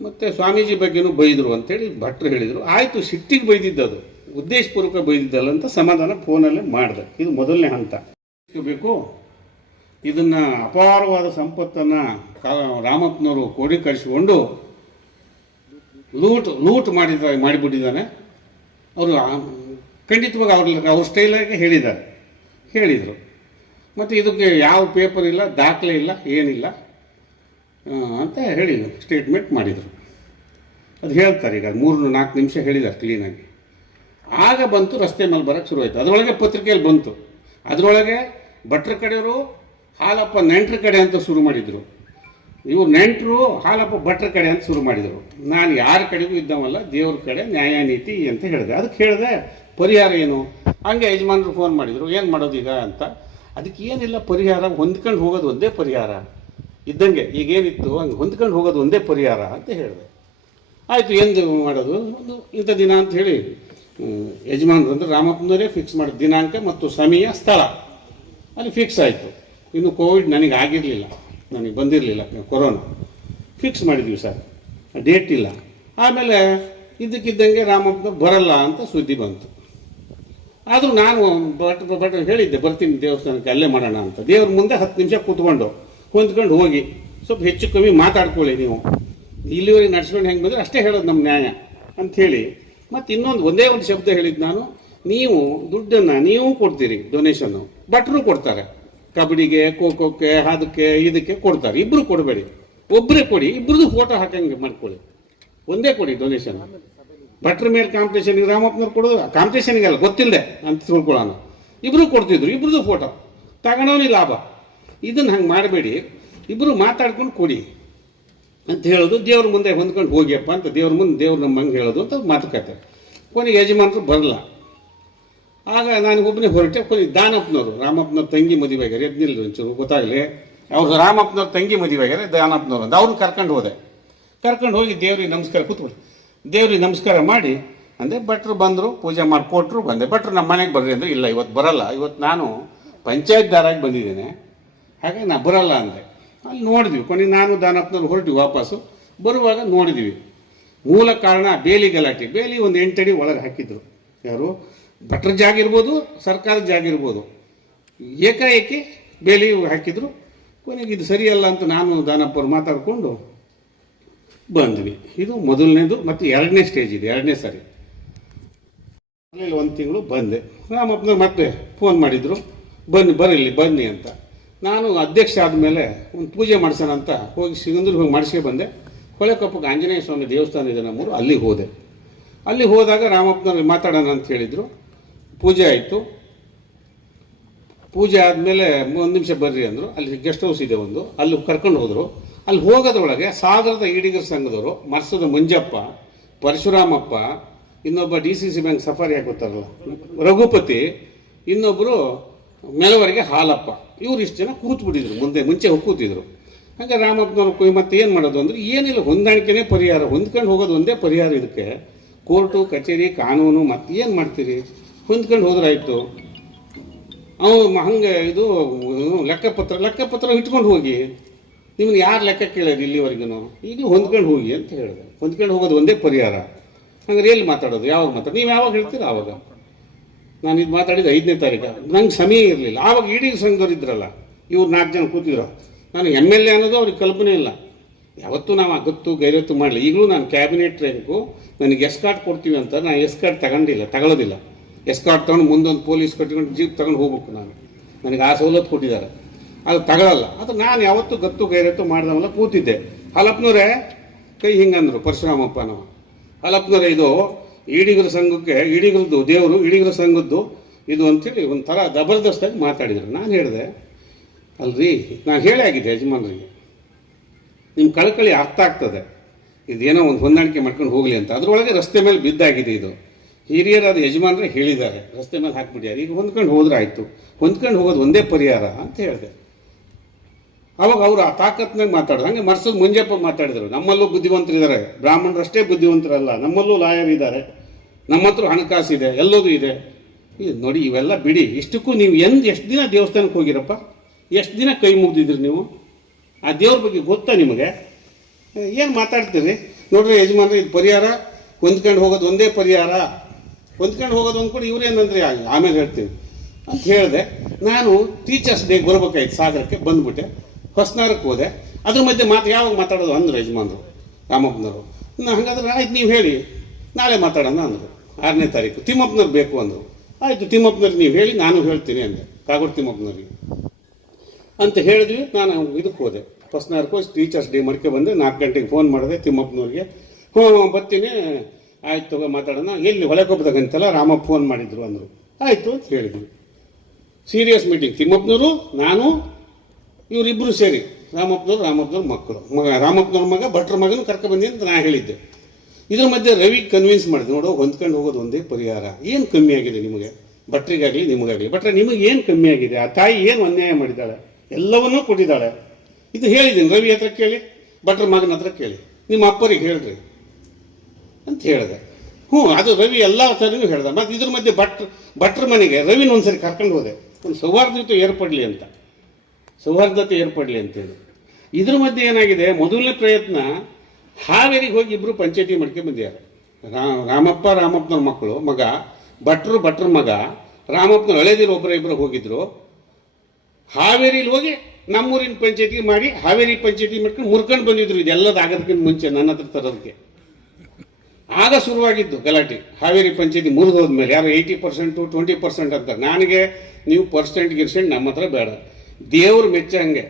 ಮತ್ತು ಸ್ವಾಮೀಜಿ ಬಗ್ಗೆನೂ ಬೈದರು ಅಂತೇಳಿ ಭಟ್ರು ಹೇಳಿದರು. ಆಯಿತು, ಸಿಟ್ಟಿಗೆ ಬೈದಿದ್ದದು, ಉದ್ದೇಶಪೂರ್ವಕ ಬೈದಿದ್ದಲ್ಲ ಅಂತ ಸಮಾಧಾನ ಫೋನಲ್ಲೇ ಮಾಡಿದೆ. ಇದು ಮೊದಲನೇ ಹಂತ. ಬೇಕು ಇದನ್ನು ಅಪಾರವಾದ ಸಂಪತ್ತನ್ನು ರಾಮಪ್ಪನವರು ಕ್ರೋಢೀಕರಿಸಿಕೊಂಡು ಲೂಟ್ ಮಾಡಿಬಿಟ್ಟಿದ್ದಾನೆ. ಅವರು ಖಂಡಿತವಾಗಿ ಅವ್ರ ಸ್ಟೈಲಾಗಿ ಹೇಳಿದರು. ಮತ್ತು ಇದಕ್ಕೆ ಯಾವ ಪೇಪರ್ ಇಲ್ಲ, ದಾಖಲೆ ಇಲ್ಲ, ಏನಿಲ್ಲ ಅಂತ ಹೇಳಿ ಸ್ಟೇಟ್ಮೆಂಟ್ ಮಾಡಿದರು. ಅದು ಹೇಳ್ತಾರೆ ಈಗ 3-4 ನಿಮಿಷ ಹೇಳಿದ್ದಾರೆ ಕ್ಲೀನಾಗಿ. ಆಗ ಬಂತು ರಸ್ತೆ ಮೇಲೆ ಬರೋಕ್ಕೆ ಶುರುವಾಯಿತು. ಅದರೊಳಗೆ ಪತ್ರಿಕೆಯಲ್ಲಿ ಬಂತು. ಅದರೊಳಗೆ ಭಟ್ರ ಕಡೆಯವರು ಹಾಲಪ್ಪ ನೆಂಟ್ರ ಕಡೆ ಅಂತ ಶುರು ಮಾಡಿದರು. ಇವರು ನೆಂಟರು ಹಾಲಪ್ಪ ಭಟ್ರ ಕಡೆ ಅಂತ ಶುರು ಮಾಡಿದರು. ನಾನು ಯಾರ ಕಡೆಗೂ ಇದ್ದವಲ್ಲ, ದೇವ್ರ ಕಡೆ, ನ್ಯಾಯ ನೀತಿ ಅಂತ ಹೇಳಿದೆ. ಅದಕ್ಕೆ ಹೇಳಿದೆ ಪರಿಹಾರ ಏನು. ಹಂಗೆ ಯಜಮಾನರು ಫೋನ್ ಮಾಡಿದರು, ಏನು ಮಾಡೋದು ಈಗ ಅಂತ. ಅದಕ್ಕೆ ಏನಿಲ್ಲ ಪರಿಹಾರ, ಹೊಂದ್ಕೊಂಡು ಹೋಗೋದು ಒಂದೇ ಪರಿಹಾರ ಇದ್ದಂಗೆ. ಈಗೇನಿತ್ತು ಹಂಗೆ ಹೊಂದ್ಕೊಂಡು ಹೋಗೋದು ಒಂದೇ ಪರಿಹಾರ ಅಂತ ಹೇಳಿದೆ. ಆಯಿತು, ಎಂದು ಮಾಡೋದು ಇಂಥ ದಿನ ಅಂತ ಹೇಳಿ ಯಜಮಾನರು ಅಂದರೆ ರಾಮಪ್ಪನವರೇ ಫಿಕ್ಸ್ ಮಾಡಿದ ದಿನಾಂಕ ಮತ್ತು ಸಮಯ, ಸ್ಥಳ ಅಲ್ಲಿ ಫಿಕ್ಸ್ ಆಯಿತು. ಇನ್ನು ಕೋವಿಡ್ ನನಗೆ ಆಗಿರಲಿಲ್ಲ, ನನಗೆ ಬಂದಿರಲಿಲ್ಲ ಕೊರೋನಾ. ಫಿಕ್ಸ್ ಮಾಡಿದ್ವಿ ಸರ್, ಡೇಟ್ ಇಲ್ಲ. ಆಮೇಲೆ ಇದ್ದಕ್ಕಿದ್ದಂಗೆ ರಾಮಪ್ಪನ ಬರಲ್ಲ ಅಂತ ಸುದ್ದಿ ಬಂತು. ಆದರೂ ನಾನು ಬಟ್ ಹೇಳಿದ್ದೆ, ಬರ್ತೀನಿ ದೇವಸ್ಥಾನಕ್ಕೆ, ಅಲ್ಲೇ ಮಾಡೋಣ ಅಂತ. ದೇವ್ರ ಮುಂದೆ 10 ನಿಮಿಷ ಕೂತ್ಕೊಂಡು ಹೊಂದ್ಕೊಂಡು ಹೋಗಿ ಸ್ವಲ್ಪ ಹೆಚ್ಚು ಕಮ್ಮಿ ಮಾತಾಡ್ಕೊಳ್ಳಿ, ನೀವು ಇಲ್ಲಿವರೆಗೆ ನಡ್ಸ್ಕೊಂಡು ಹೆಂಗೆ ಬಂದರೆ ಅಷ್ಟೇ ಹೇಳೋದು ನಮ್ಮ ನ್ಯಾಯ ಅಂಥೇಳಿ. ಮತ್ತು ಒಂದೇ ಒಂದು ಶಬ್ದ ಹೇಳಿದ್ದು ನಾನು, ನೀವು ದುಡ್ಡನ್ನು ನೀವು ಕೊಡ್ತೀರಿ, ಡೊನೇಷನ್ನು ಭಟ್ರು ಕೊಡ್ತಾರೆ. ಕಬಡ್ಡಿಗೆ, ಖೋಖೋಕ್ಕೆ, ಅದಕ್ಕೆ ಇದಕ್ಕೆ ಕೊಡ್ತಾರೆ. ಇಬ್ಬರು ಕೊಡಬೇಡಿ, ಒಬ್ಬರೇ ಕೊಡಿ, ಇಬ್ಬರದು ಫೋಟೋ ಹಾಕಂಗೆ ಮಾಡ್ಕೊಳ್ಳಿ, ಒಂದೇ ಕೊಡಿ ಡೊನೇಷನ್. ಭಟ್ರ ಮೇಲೆ ಕಾಂಪಿಟೇಷನ್ಗೆ ರಾಮಪ್ಪನವ್ರು ಕೊಡೋದು, ಕಾಂಪಿಟೇಷನ್ಗೆ ಅಲ್ಲ, ಗೊತ್ತಿಲ್ಲದೆ ಅಂತ ತಿಳ್ಕೊಳ್ಳೋಣ. ಇಬ್ಬರು ಕೊಡ್ತಿದ್ರು, ಇಬ್ಬರದು ಫೋಟೋ ತಗೊಳೋನಿ ಲಾಭ. ಇದನ್ನು ಹಂಗೆ ಮಾಡಬೇಡಿ, ಇಬ್ಬರು ಮಾತಾಡ್ಕೊಂಡು ಕೊಡಿ ಅಂತ ಹೇಳೋದು. ದೇವ್ರ ಮುಂದೆ ಹೊಂದ್ಕೊಂಡು ಹೋಗಿಯಪ್ಪ ಅಂತ ದೇವ್ರ ಮುಂದೆ ದೇವ್ರು ನಮ್ಮ ಹಂಗೆ ಹೇಳೋದು ಅಂತ ಮಾತುಕತೆ. ಕೊನೆಗೆ ಯಜಮಾನರು ಬರಲ್ಲ. ಆಗ ನಾನು ಒಬ್ಬನೇ ಹೊರಟೆ. ಕೊನೆಗೆ ದಾನಪ್ಪನವರು, ರಾಮಪ್ಪನವ್ರ ತಂಗಿ ಮದುವೆ ಆಗ್ಯಾರ, ಎದ್ನಿಲ್ಲ ಒಂಚೂರು ಗೊತ್ತಾಗಲಿ, ಅವ್ರು ರಾಮಪ್ಪನವ್ರ ತಂಗಿ ಮದುವೆ ಆಗ್ಯಾರ ದಾನಪ್ಪನವ್ರು ಅಂತ. ಅವ್ರನ್ನ ಕರ್ಕೊಂಡು ಹೋದೆ. ಕರ್ಕೊಂಡು ಹೋಗಿ ದೇವ್ರಿಗೆ ನಮಸ್ಕಾರ, ಕೂತ್ಬಿಟ್ಟು ದೇವ್ರಿಗೆ ನಮಸ್ಕಾರ ಮಾಡಿ ಅಂದೆ. ಭಟ್ರು ಬಂದರು, ಪೂಜೆ ಮಾಡಿಕೊಟ್ರು, ಬಂದೆ. ಭಟ್ರು ನಮ್ಮ ಮನೆಗೆ ಬರ್ರಿ ಅಂದರೆ, ಇಲ್ಲ ಇವತ್ತು ಬರಲ್ಲ, ಇವತ್ತು ನಾನು ಪಂಚಾಯತ್ದಾರಾಗಿ ಬಂದಿದ್ದೇನೆ, ಹಾಗೆ ನಾ ಬರಲ್ಲ ಅಂದೆ. ಅಲ್ಲಿ ನೋಡಿದ್ವಿ. ಕೊನೆಗೆ ನಾನು ದಾನಪ್ಪನವ್ರು ಹೊರಟಿವಿ. ವಾಪಸ್ಸು ಬರುವಾಗ ನೋಡಿದ್ವಿ ಮೂಲ ಕಾರಣ ಬೇಲಿ ಗಲಾಟೆ. ಬೇಲಿ ಒಂದು 8 ಅಡಿ ಒಳಗೆ ಹಾಕಿದ್ರು. ಯಾರು ಭಟ್ರ ಜಾಗ ಇರ್ಬೋದು, ಸರ್ಕಾರದ ಜಾಗ ಇರ್ಬೋದು, ಏಕಾಏಕಿ ಬೇಲಿ ಹಾಕಿದ್ರು. ಕೊನೆಗೆ ಇದು ಸರಿಯಲ್ಲ ಅಂತ ನಾನು ದಾನಪ್ಪರು ಮಾತಾಡಿಕೊಂಡು ಬಂದ್ವಿ. ಇದು ಮೊದಲನೇದು. ಮತ್ತು 2ನೇ ಸ್ಟೇಜ್ ಇದೆ, 2ನೇ ಸರಿ. ಅಲ್ಲಿ 1 ತಿಂಗಳು ಬಂದೆ. ರಾಮಪ್ಪನವ್ರು ಮತ್ತೆ ಫೋನ್ ಮಾಡಿದರು, ಬನ್ನಿ ಅಂತ. ನಾನು ಅಧ್ಯಕ್ಷ ಆದಮೇಲೆ ಒಂದು ಪೂಜೆ ಮಾಡಿಸೋಣ ಅಂತ ಹೋಗಿ ಸಿಗಂದೂರಿಗೆ ಹೋಗಿ ಮಾಡಿಸ್ಕೊ ಬಂದೆ. ಹೊಳೆಕೊಪ್ಪಕ್ಕೆ ಆಂಜನೇಯ ಸ್ವಾಮಿ ದೇವಸ್ಥಾನ ಇದೆ ನಮ್ಮೂರು, ಅಲ್ಲಿಗೆ ಹೋದೆ. ಅಲ್ಲಿ ಹೋದಾಗ ರಾಮಪ್ಪನವ್ರಿಗೆ ಮಾತಾಡೋಣ ಅಂತ ಹೇಳಿದರು. ಪೂಜೆ ಆಯಿತು. ಪೂಜೆ ಆದಮೇಲೆ 1 ನಿಮಿಷ ಬರ್ರಿ ಅಂದರು. ಅಲ್ಲಿ ಗೆಸ್ಟ್ ಹೌಸ್ ಇದೆ ಒಂದು, ಅಲ್ಲಿ ಕರ್ಕೊಂಡು ಹೋದರು. ಅಲ್ಲಿ ಹೋಗೋದ್ರೊಳಗೆ ಸಾಗರದ ಈಡಿಗರ ಸಂಘದವರು, ಮರ್ಸದ ಮಂಜಪ್ಪ, ಪರಶುರಾಮಪ್ಪ, ಇನ್ನೊಬ್ಬ DCC ಬ್ಯಾಂಕ್ ಸಫಾರಿ ಹಾಕೋತಾರಲ್ಲ ರಘುಪತಿ, ಇನ್ನೊಬ್ಬರು ಮೆಲವರೆಗೆ ಹಾಲಪ್ಪ, ಇವ್ರು ಇಷ್ಟು ಜನ ಕೂತ್ಬಿಟ್ಟಿದ್ರು. ಮುಂಚೆ ಕೂತಿದ್ರು. ಹಾಗೆ ರಾಮಪ್ಪನವ್ರು ಮತ್ತೆ ಏನು ಮಾಡೋದು ಅಂದರೆ, ಏನಿಲ್ಲ, ಹೊಂದಾಣಿಕೆನೇ ಪರಿಹಾರ, ಹೊಂದ್ಕೊಂಡು ಹೋಗೋದು ಒಂದೇ ಪರಿಹಾರ. ಇದಕ್ಕೆ ಕೋರ್ಟು ಕಚೇರಿ ಕಾನೂನು ಮತ್ತೆ ಏನು ಮಾಡ್ತೀರಿ, ಹೊಂದ್ಕೊಂಡು ಹೋದ್ರಾಯ್ತು. ಹಂಗೆ ಇದು ಲೆಕ್ಕಪತ್ರ ಇಟ್ಕೊಂಡು ಹೋಗಿ ನಿಮ್ಮನ್ನು ಯಾರು ಲೆಕ್ಕ ಕೇಳೋದು ಇಲ್ಲಿವರೆಗೂ? ಈಗಲೂ ಹೊಂದ್ಕೊಂಡು ಹೋಗಿ ಅಂತ ಹೇಳಿದೆ. ಹೊಂದ್ಕೊಂಡು ಹೋಗೋದು ಒಂದೇ ಪರಿಹಾರ. ಹಂಗಾರೆ ಎಲ್ಲಿ ಮಾತಾಡೋದು? ಯಾವಾಗ ಮಾತಾಡೋದು? ನೀವು ಯಾವಾಗ ಹೇಳ್ತೀರ ಆವಾಗ. ನಾನು ಇದು ಮಾತಾಡಿದ 5ನೇ ತಾರೀಕು, ನಂಗೆ ಸಮಯ ಇರಲಿಲ್ಲ. ಆವಾಗ ಇಡೀ ಸಂಘದವ್ರು ಇದ್ರಲ್ಲ, ಇವ್ರು 4 ಜನ ಕೂತಿದ್ರು. ನಾನು MLA ಅನ್ನೋದು ಅವ್ರಿಗೆ ಕಲ್ಪನೆ ಇಲ್ಲ. ಯಾವತ್ತೂ ನಾವು ಗೊತ್ತು ಗೈರತ್ತು ಮಾಡಲಿ. ಈಗಲೂ ನಾನು ಕ್ಯಾಬಿನೆಟ್ ರ್ಯಾಂಕು, ನನಗೆ ಎಸ್ಕಾರ್ಟ್ ಕೊಡ್ತೀವಿ ಅಂತ ನಾನು ಎಸ್ಕಾರ್ಟ್ ತಗೊಳ್ಳೋದಿಲ್ಲ. ಎಸ್ಕಾರ್ಟ್ ತೊಗೊಂಡು ಮುಂದೊಂದು ಪೊಲೀಸ್ ಕಟ್ಕೊಂಡು ಜೀಪ್ ತಗೊಂಡು ಹೋಗ್ಬೇಕು. ನನಗೆ ಆ ಸವಲತ್ತು ಕೊಟ್ಟಿದ್ದಾರೆ, ಅದು ತಗೊಳ್ಳಲ್ಲ. ಅದು ನಾನು ಯಾವತ್ತೂ ಗತ್ತು ಗೈರತ್ತು ಮಾಡಿದವಲ್ಲ ಕೂತಿದ್ದೆ. ಹಾಲಪ್ಪನವರೇ ಕೈ ಹಿಂಗಂದ್ರು ಪರಶುರಾಮಪ್ಪ. ನಾವು ಹಾಲಪ್ಪನವರೇ, ಇದು ಈಡಿಗರ ಸಂಘಕ್ಕೆ, ಈಡಿಗರದ್ದು ದೇವರು, ಈಡಿಗರ ಸಂಘದ್ದು ಇದು ಅಂಥೇಳಿ ಒಂಥರ ಜಬರ್ದಸ್ತಾಗಿ ಮಾತಾಡಿದ್ರು. ನಾನು ಹೇಳಿದೆ, ಅಲ್ರಿ ನಾನು ಹೇಳೇ ಆಗಿದೆ ಯಜಮಾನ್ರಿಗೆ, ನಿಮ್ಮ ಕಳಕಳಿ ಅರ್ಥ ಆಗ್ತದೆ, ಇದೇನೋ ಒಂದು ಹೊಂದಾಣಿಕೆ ಮಾಡ್ಕೊಂಡು ಹೋಗಲಿ ಅಂತ. ಅದರೊಳಗೆ ರಸ್ತೆ ಮೇಲೆ ಬಿದ್ದಾಗಿದೆ ಇದು. ಹಿರಿಯರಾದ ಯಜಮಾನ್ರೆ ಹೇಳಿದ್ದಾರೆ, ರಸ್ತೆ ಮೇಲೆ ಹಾಕ್ಬಿಟ್ಟಿದ್ದಾರೆ. ಈಗ ಹೊಂದ್ಕೊಂಡು ಹೋದ್ರೆ ಆಯಿತು, ಹೊಂದ್ಕೊಂಡು ಹೋಗೋದು ಒಂದೇ ಪರಿಹಾರ ಅಂತ ಹೇಳಿದೆ. ಅವಾಗ ಅವರು ಆ ತಾಕತ್ನಾಗ ಮಾತಾಡೋದು. ಹಂಗೆ ಮರ್ಸದ ಮುಂಜಪ್ಪ ಮಾತಾಡಿದರು, ನಮ್ಮಲ್ಲೂ ಬುದ್ಧಿವಂತರಿದ್ದಾರೆ, ಬ್ರಾಹ್ಮಣರಷ್ಟೇ ಬುದ್ಧಿವಂತರಲ್ಲ, ನಮ್ಮಲ್ಲೂ ಲಾಯರ್ ಇದ್ದಾರೆ, ನಮ್ಮ ಹತ್ರ ಹಣಕಾಸಿದೆ, ಎಲ್ಲದೂ ಇದೆ. ನೋಡಿ ಇವೆಲ್ಲ ಬಿಡಿ. ಇಷ್ಟಕ್ಕೂ ನೀವು ಎಷ್ಟು ದಿನ ದೇವಸ್ಥಾನಕ್ಕೆ ಹೋಗಿರಪ್ಪ? ಎಷ್ಟು ದಿನ ಕೈ ಮುಗ್ದಿದ್ರಿ ನೀವು? ಆ ದೇವ್ರ ಬಗ್ಗೆ ಗೊತ್ತಾ ನಿಮಗೆ? ಏನು ಮಾತಾಡ್ತೀರಿ? ನೋಡ್ರಿ ಯಜಮಾನ್ರಿ, ಇದು ಪರಿಹಾರ, ಹೊಂದ್ಕೊಂಡು ಹೋಗೋದು ಒಂದೇ ಪರಿಹಾರ. ಹೊಂದ್ಕೊಂಡು ಹೋಗೋದು ಅಂದ್ಕೊಂಡು ಇವ್ರೇನಂದ್ರೆ ಆಮೇಲೆ ಹೇಳ್ತೀವಿ ಅಂತ ಹೇಳಿದೆ. ನಾನು ಟೀಚರ್ಸ್ ಡೇಗೆ ಬರ್ಬೇಕಾಯ್ತು, ಸಾಗರಕ್ಕೆ ಬಂದ್ಬಿಟ್ಟೆ. ಹೊಸನಗರಕ್ಕೆ ಹೋದೆ. ಅದ್ರ ಮಧ್ಯೆ ಯಾವಾಗ ಮಾತಾಡೋದು ಅಂದರು ಯಜಮಾನ್ರು, ರಾಮಪ್ಪನವರು. ಹಾಗಾದ್ರೆ ಆಯ್ತು ನೀವು ಹೇಳಿ, ನಾಳೆ ಮಾತಾಡೋಣ ಅಂದರು. 6ನೇ ತಾರೀಕು ತಿಮ್ಮಪ್ಪನವ್ರು ಬೇಕು ಅಂದರು. ಆಯಿತು ತಿಮ್ಮಪ್ಪನವ್ರಿಗೆ ನೀವು ಹೇಳಿ, ನಾನು ಹೇಳ್ತೀನಿ ಅಂದೆ, ಕಾಗೋಡು ತಿಮ್ಮಪ್ಪನವ್ರಿಗೆ ಅಂತ ಹೇಳಿದ್ವಿ. ನಾನು ಇದಕ್ಕೆ ಹೋದೆ, ಹೊಸನಗರಕ್ಕೆ ಹೋಗಿ ಟೀಚರ್ಸ್ ಡೇ ಮಡ್ಕೆ ಬಂದೆ. 4 ಗಂಟೆಗೆ ಫೋನ್ ಮಾಡಿದೆ ತಿಮ್ಮಪ್ಪನವ್ರಿಗೆ. ಬರ್ತೀನಿ, ಆಯ್ತು ತಗೋ ಮಾತಾಡೋಣ. ಎಲ್ಲಿ ಹೊಳೆಕೊಪ್ಪದಾಗಂತಲ್ಲ ರಾಮಪ್ಪ ಫೋನ್ ಮಾಡಿದ್ರು ಅಂದರು. ಆಯಿತು ಅಂತ ಹೇಳಿದ್ವಿ. ಸೀರಿಯಸ್ ಮೀಟಿಂಗ್, ತಿಮ್ಮಪ್ಪನವರು, ನಾನು, ಇವರಿಬ್ಬರು ಸೇರಿ, ರಾಮಪ್ಪನವ್ರ ಮಕ್ಕಳು, ರಾಮಪ್ಪನವ್ರ ಮಗ ಭಟ್ರ ಮಗನೂ ಕರ್ಕೊಬಂದಿ ಅಂತ ನಾನು ಹೇಳಿದ್ದೆ. ಇದ್ರ ಮಧ್ಯೆ ರವಿ ಕನ್ವಿನ್ಸ್ ಮಾಡಿದೆ, ನೋಡು ಹೊಂದ್ಕೊಂಡು ಹೋಗೋದು ಒಂದೇ ಪರಿಹಾರ. ಏನು ಕಮ್ಮಿ ಆಗಿದೆ ನಿಮಗೆ, ಭಟ್ರಿಗಾಗಲಿ ನಿಮಗಾಗಲಿ? ಭಟ್ರೆ ನಿಮಗೆ ಏನು ಕಮ್ಮಿ ಆಗಿದೆ? ಆ ತಾಯಿ ಏನು ಅನ್ಯಾಯ ಮಾಡಿದ್ದಾಳೆ? ಎಲ್ಲವನ್ನೂ ಕೊಟ್ಟಿದ್ದಾಳೆ. ಇದು ಹೇಳಿದ್ದೀನಿ, ರವಿ ಹತ್ರ ಕೇಳಿ, ಭಟ್ರ ಮಗನ ಹತ್ರ ಕೇಳಿ, ನಿಮ್ಮ ಅಪ್ಪರಿಗೆ ಹೇಳ್ರಿ ಅಂತ ಹೇಳಿದೆ. ಅದು ರವಿ ಎಲ್ಲ ಥರನೂ ಹೇಳ್ದೆ. ಮತ್ತು ಇದ್ರ ಮಧ್ಯೆ ಭಟ್ರ ಮನೆಗೆ ರವಿನ ಒಂದ್ಸರಿ ಕರ್ಕೊಂಡು ಹೋದೆ, ಒಂದು ಸೌಹಾರ್ದತೆ ಏರ್ಪಡಲಿ ಅಂತೇಳಿ. ಇದ್ರ ಮಧ್ಯೆ ಏನಾಗಿದೆ, ಮೊದಲನೇ ಪ್ರಯತ್ನ ಹಾವೇರಿಗೆ ಹೋಗಿ ಇಬ್ಬರು ಪಂಚಾಯತಿ ಮಾಡ್ಕೊಂಡು ಬಂದಿದ್ದಾರೆ. ರಾಮಪ್ಪನವ್ರ ಮಕ್ಕಳು ಮಗ, ಭಟ್ರ ಮಗ, ರಾಮಪ್ಪನ ಹಳೇದಿರು ಇಬ್ಬರು ಹೋಗಿದ್ರು. ಹಾವೇರಿಲಿ ಹೋಗಿ ನಮ್ಮೂರಿನ ಪಂಚಾಯತಿ ಮಾಡಿ, ಹಾವೇರಿ ಪಂಚಾಯತಿ ಮಾಡ್ಕೊಂಡು ಮುರ್ಕೊಂಡು ಬಂದಿದ್ರು. ಇದೆಲ್ಲದ ಆಗೋದಕ್ಕಿಂತ ಮುಂಚೆ ನನ್ನ ಹತ್ರ ತರೋದಕ್ಕೆ ಆಗ ಶುರುವಾಗಿದ್ದು ಗಲಾಟೆ. ಹಾವೇರಿ ಪಂಚಾಯತಿ ಮುರಿದು ಹೋದ್ಮೇಲೆ ಯಾರು 80% 20% ಅಂತ. ನನಗೆ ನೀವು ಗಿರ್ಸೆಂಟ್ ನಮ್ಮ ಹತ್ರ ಬೇಡ, ದೇವ್ರು ಮೆಚ್ಚಂಗೆ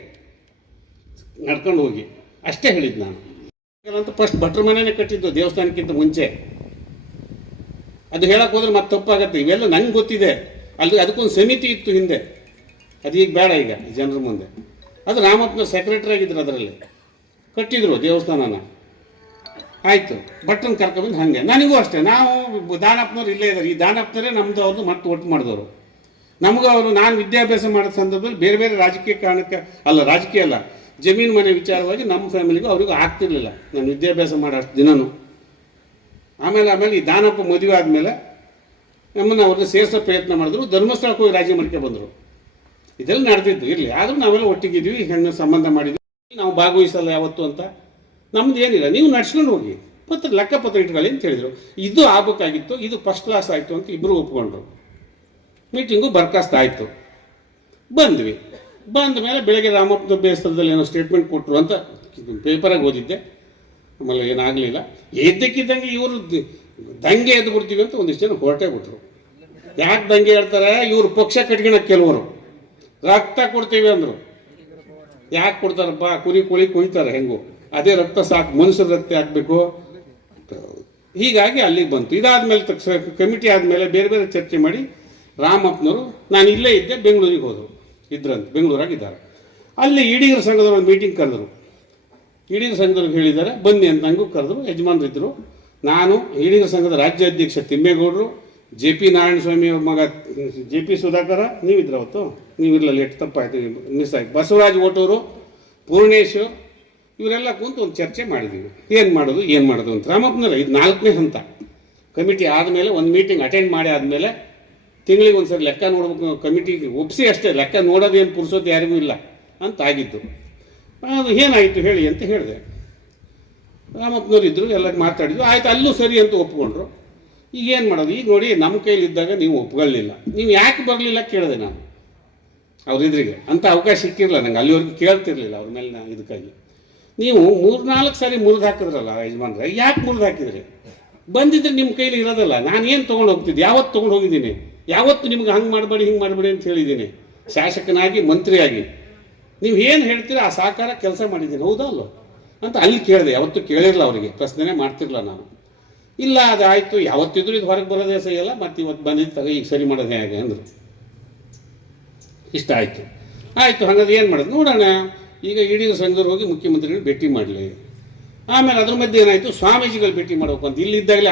ನಡ್ಕೊಂಡು ಹೋಗಿ ಅಷ್ಟೇ ಹೇಳಿದ್ದು ನಾನು. ಅಂತ ಫಸ್ಟ್ ಭಟ್ರ ಮನೆಯೇ ಕಟ್ಟಿದ್ದು ದೇವಸ್ಥಾನಕ್ಕಿಂತ ಮುಂಚೆ. ಅದು ಹೇಳಕ್ಕೆ ಹೋದ್ರೆ ಮತ್ತೆ ತಪ್ಪಾಗತ್ತೆ. ಇವೆಲ್ಲ ನಂಗೆ ಗೊತ್ತಿದೆ. ಅದಕ್ಕೊಂದು ಸಮಿತಿ ಇತ್ತು ಹಿಂದೆ, ಅದು ಈಗ ಬೇಡ ಈಗ ಜನರ ಮುಂದೆ. ಅದು ರಾಮಪ್ಪನ ಸೆಕ್ರೆಟರಿ ಆಗಿದ್ರು, ಅದರಲ್ಲಿ ಕಟ್ಟಿದ್ರು ದೇವಸ್ಥಾನನ. ಆಯಿತು, ಭಟ್ರನ್ನ ಕರ್ಕೊಂಡ್ಬಂದು ಹಾಗೆ ನನಗೂ ಅಷ್ಟೇ. ನಾವು ದಾನಪ್ಪನವ್ರು ಇಲ್ಲೇ ಇದ್ದಾರೆ, ಈ ದಾನಪ್ಪನವರೇ ನಮ್ಮದು ಅವ್ರದ್ದು ಮತ್ತೆ ಒಟ್ಟು ಮಾಡಿದವರು. ನಮಗೂ ಅವರು, ನಾನು ವಿದ್ಯಾಭ್ಯಾಸ ಮಾಡೋ ಸಂದರ್ಭದಲ್ಲಿ ಬೇರೆ ಬೇರೆ ರಾಜಕೀಯ ಕಾರಣಕ್ಕೆ ರಾಜಕೀಯ ಅಲ್ಲ, ಜಮೀನು ಮನೆ ವಿಚಾರವಾಗಿ ನಮ್ಮ ಫ್ಯಾಮಿಲಿಗೂ ಅವರಿಗೂ ಆಗ್ತಿರ್ಲಿಲ್ಲ ನಾನು ವಿದ್ಯಾಭ್ಯಾಸ ಮಾಡೋ ಅಷ್ಟು ದಿನನೂ. ಆಮೇಲೆ ಈ ದಾನಪ್ಪ ಮದುವೆ ಆದಮೇಲೆ ನಮ್ಮನ್ನು ಅವ್ರನ್ನ ಸೇರಿಸೋ ಪ್ರಯತ್ನ ಮಾಡಿದ್ರು. ಧರ್ಮಸ್ಥಳಕ್ಕೆ ಹೋಗಿ ರಾಜಿ ಮಾಡ್ಕೆ ಬಂದರು. ಇದೆಲ್ಲ ನಡೆದಿದ್ದು ಇರಲಿ, ಆದರೂ ನಾವೆಲ್ಲ ಒಟ್ಟಿಗಿದ್ವಿ, ಹೆಣ್ಣು ಸಂಬಂಧ ಮಾಡಿದ್ವಿ. ನಾವು ಭಾಗವಹಿಸಲ್ಲ ಯಾವತ್ತು ಅಂತ ನಮ್ದು ಏನಿಲ್ಲ, ನೀವು ನಡ್ಸ್ಕೊಂಡು ಹೋಗಿ ಲೆಕ್ಕಪತ್ರ ಇಟ್ಕೊಳ್ಳಿ ಅಂತ ಹೇಳಿದರು. ಇದು ಆಗಬೇಕಾಗಿತ್ತು, ಇದು ಫಸ್ಟ್ ಕ್ಲಾಸ್ ಆಯಿತು ಅಂತ ಇಬ್ಬರು ಒಪ್ಕೊಂಡ್ರು. ಮೀಟಿಂಗು ಬರ್ಖಾಸ್ತ ಆಯಿತು. ಬಂದ್ವಿ. ಬಂದ ಮೇಲೆ ಬೆಳಗ್ಗೆ ರಾಮಪ್ಪನ ಬೇಸರದಲ್ಲಿ ಏನೋ ಸ್ಟೇಟ್ಮೆಂಟ್ ಕೊಟ್ಟರು ಅಂತ ಪೇಪರಾಗಿ ಓದಿದ್ದೆ. ಆಮೇಲೆ ಏನಾಗಲಿಲ್ಲ. ಎದ್ದಕ್ಕಿದ್ದಂಗೆ ಇವರು ದಂಗೆ ಎದ್ದು ಬಿಡ್ತೀವಿ ಅಂತ ಒಂದಿಷ್ಟು ಜನ ಹೊರಟೇ ಬಿಟ್ರು. ಯಾಕೆ ದಂಗೆ ಹೇಳ್ತಾರೆ? ಇವರು ಪಕ್ಷ ಕಟ್ಕೊಳಕ್ಕೆ ಕೆಲವರು ರಕ್ತ ಕೊಡ್ತೀವಿ ಅಂದರು. ಯಾಕೆ ಕೊಡ್ತಾರಪ್ಪ? ಕುರಿ ಕುಯ್ತಾರೆ ಹೆಂಗು, ಅದೇ ರಕ್ತ ಸಾಕು, ಮನುಷ್ಯರ ರಕ್ತ ಹಾಕಬೇಕು. ಹೀಗಾಗಿ ಅಲ್ಲಿಗೆ ಬಂತು. ಇದಾದ್ಮೇಲೆ ಕಮಿಟಿ ಆದಮೇಲೆ ಬೇರೆ ಬೇರೆ ಚರ್ಚೆ ಮಾಡಿ ರಾಮಪ್ಪನವರು, ನಾನು ಇಲ್ಲೇ ಇದ್ದೆ, ಬೆಂಗಳೂರಿಗೆ ಹೋದರು. ಬೆಂಗಳೂರಾಗಿದ್ದಾರೆ. ಅಲ್ಲಿ ಈಡಿಗರ ಸಂಘದವ್ರು ಒಂದು ಮೀಟಿಂಗ್ ಕರೆದರು. ಈಡಿಗರ ಸಂಘದವ್ರಿಗೆ ಹೇಳಿದ್ದಾರೆ ಬನ್ನಿ ಅಂತ. ನನಗೂ ಕರೆದ್ರು, ಯಜಮಾನ್ರಿದ್ದರು. ನಾನು ಈಡಿಗರ ಸಂಘದ ರಾಜ್ಯಾಧ್ಯಕ್ಷ ತಿಮ್ಮೇಗೌಡರು, JP ನಾರಾಯಣಸ್ವಾಮಿ ಅವ್ರ ಮಗ JP ಸುಧಾಕರ, ನೀವಿದ್ರೆ ಅವತ್ತು, ನೀವಿರಲಿಲ್ಲ, ಎಷ್ಟು ತಪ್ಪಾಯ್ತು, ಮಿಸ್ ಆಯ್ತು. ಬಸವರಾಜ್ ಓಟೂರು, ಪೂರ್ಣೇಶ್, ಇವರೆಲ್ಲ ಕೂತು ಒಂದು ಚರ್ಚೆ ಮಾಡಿದ್ದೀವಿ, ಏನು ಮಾಡೋದು ಅಂತ. ರಾಮಪ್ಪನವ್ರು ಇದು 4ನೇ ಹಂತ. ಕಮಿಟಿ ಆದಮೇಲೆ ಒಂದು ಮೀಟಿಂಗ್ ಅಟೆಂಡ್ ಮಾಡಿ ಆದಮೇಲೆ ತಿಂಗಳಿಗೆ ಒಂದ್ಸರಿ ಲೆಕ್ಕ ನೋಡ್ಬೇಕು. ಕಮಿಟಿಗೆ ಒಪ್ಪಿಸಿ ಅಷ್ಟೇ, ಲೆಕ್ಕ ನೋಡೋದೇನು ಪುರ್ಸೋದು ಯಾರಿಗೂ ಇಲ್ಲ ಅಂತ ಆಗಿದ್ದು. ಅದು ಏನಾಯಿತು ಹೇಳಿ ಅಂತ ಹೇಳಿದೆ. ರಾಮಪ್ಪನವ್ರು ಇದ್ದರು, ಎಲ್ಲ ಮಾತಾಡಿದ್ರು, ಆಯ್ತು ಅಲ್ಲೂ ಸರಿ ಅಂತ ಒಪ್ಕೊಂಡ್ರು. ಈಗ ಏನು ಮಾಡೋದು? ಈಗ ನೋಡಿ, ನಮ್ಮ ಕೈಲಿದ್ದಾಗ ನೀವು ಒಪ್ಕೊಳ್ಳಿಲ್ಲ, ನೀವು ಯಾಕೆ ಬರಲಿಲ್ಲ ಕೇಳಿದೆ ನಾನು ಅವ್ರ ಇದ್ರಿಗೆ. ಅಂತ ಅವಕಾಶ ಸಿಕ್ಕಿರಲಿಲ್ಲ ನಂಗೆ, ಅಲ್ಲಿವರೆಗೂ ಕೇಳ್ತಿರ್ಲಿಲ್ಲ ಅವ್ರ ಮೇಲೆ ನಾನು. ಇದಕ್ಕಾಗಿ ನೀವು 3-4 ಸಾರಿ ಮುರಿದು ಹಾಕಿದ್ರಲ್ಲ ಯಜಮಾನ್ರೆ, ಯಾಕೆ ಮುರಿದು ಹಾಕಿದ್ರಿ? ಬಂದಿದ್ರೆ ನಿಮ್ಮ ಕೈಲಿ ಇರೋದಲ್ಲ. ನಾನು ಏನು ತೊಗೊಂಡು ಹೋಗ್ತಿದ್ದೆ? ಯಾವತ್ತು ತೊಗೊಂಡು ಹೋಗಿದ್ದೀನಿ? ಯಾವತ್ತು ನಿಮ್ಗೆ ಹಂಗೆ ಮಾಡಬೇಡಿ ಹಿಂಗೆ ಮಾಡಬೇಡಿ ಅಂತ ಹೇಳಿದ್ದೀನಿ? ಶಾಸಕನಾಗಿ ಮಂತ್ರಿಯಾಗಿ ನೀವು ಏನು ಹೇಳ್ತೀರ ಆ ಸಾಕಾರ ಕೆಲಸ ಮಾಡಿದ್ದೀನಿ, ಹೌದಾ ಅಲ್ಲೋ ಅಂತ ಅಲ್ಲಿ ಕೇಳಿದೆ. ಯಾವತ್ತೂ ಕೇಳಿರಲ್ಲ ಅವರಿಗೆ, ಪ್ರಶ್ನೆ ಮಾಡ್ತಿರಲ್ಲ ನಾನು. ಇಲ್ಲ ಅದಾಯಿತು, ಯಾವತ್ತಿದ್ರು ಇದು ಹೊರಗೆ ಬರೋದೇ ಸರಿಯಲ್ಲ, ಮತ್ತು ಇವತ್ತು ಬಂದಿದ್ದು ತಗ ಈಗ ಸರಿ ಮಾಡೋದು ಹೇಗೆ ಅಂದರು. ಇಷ್ಟ ಆಯಿತು. ಆಯಿತು, ಹಾಗಾದ್ರೆ ಏನು ಮಾಡೋದು ನೋಡೋಣ. ಈಗ ಇಡೀ ಸಂಘರು ಹೋಗಿ ಮುಖ್ಯಮಂತ್ರಿಗಳು ಭೇಟಿ ಮಾಡಲಿ. ಆಮೇಲೆ ಅದ್ರ ಮಧ್ಯೆ ಏನಾಯಿತು, ಸ್ವಾಮೀಜಿಗಳು ಭೇಟಿ ಮಾಡಬೇಕು ಅಂತ ಇಲ್ಲಿದ್ದಾಗಲೇ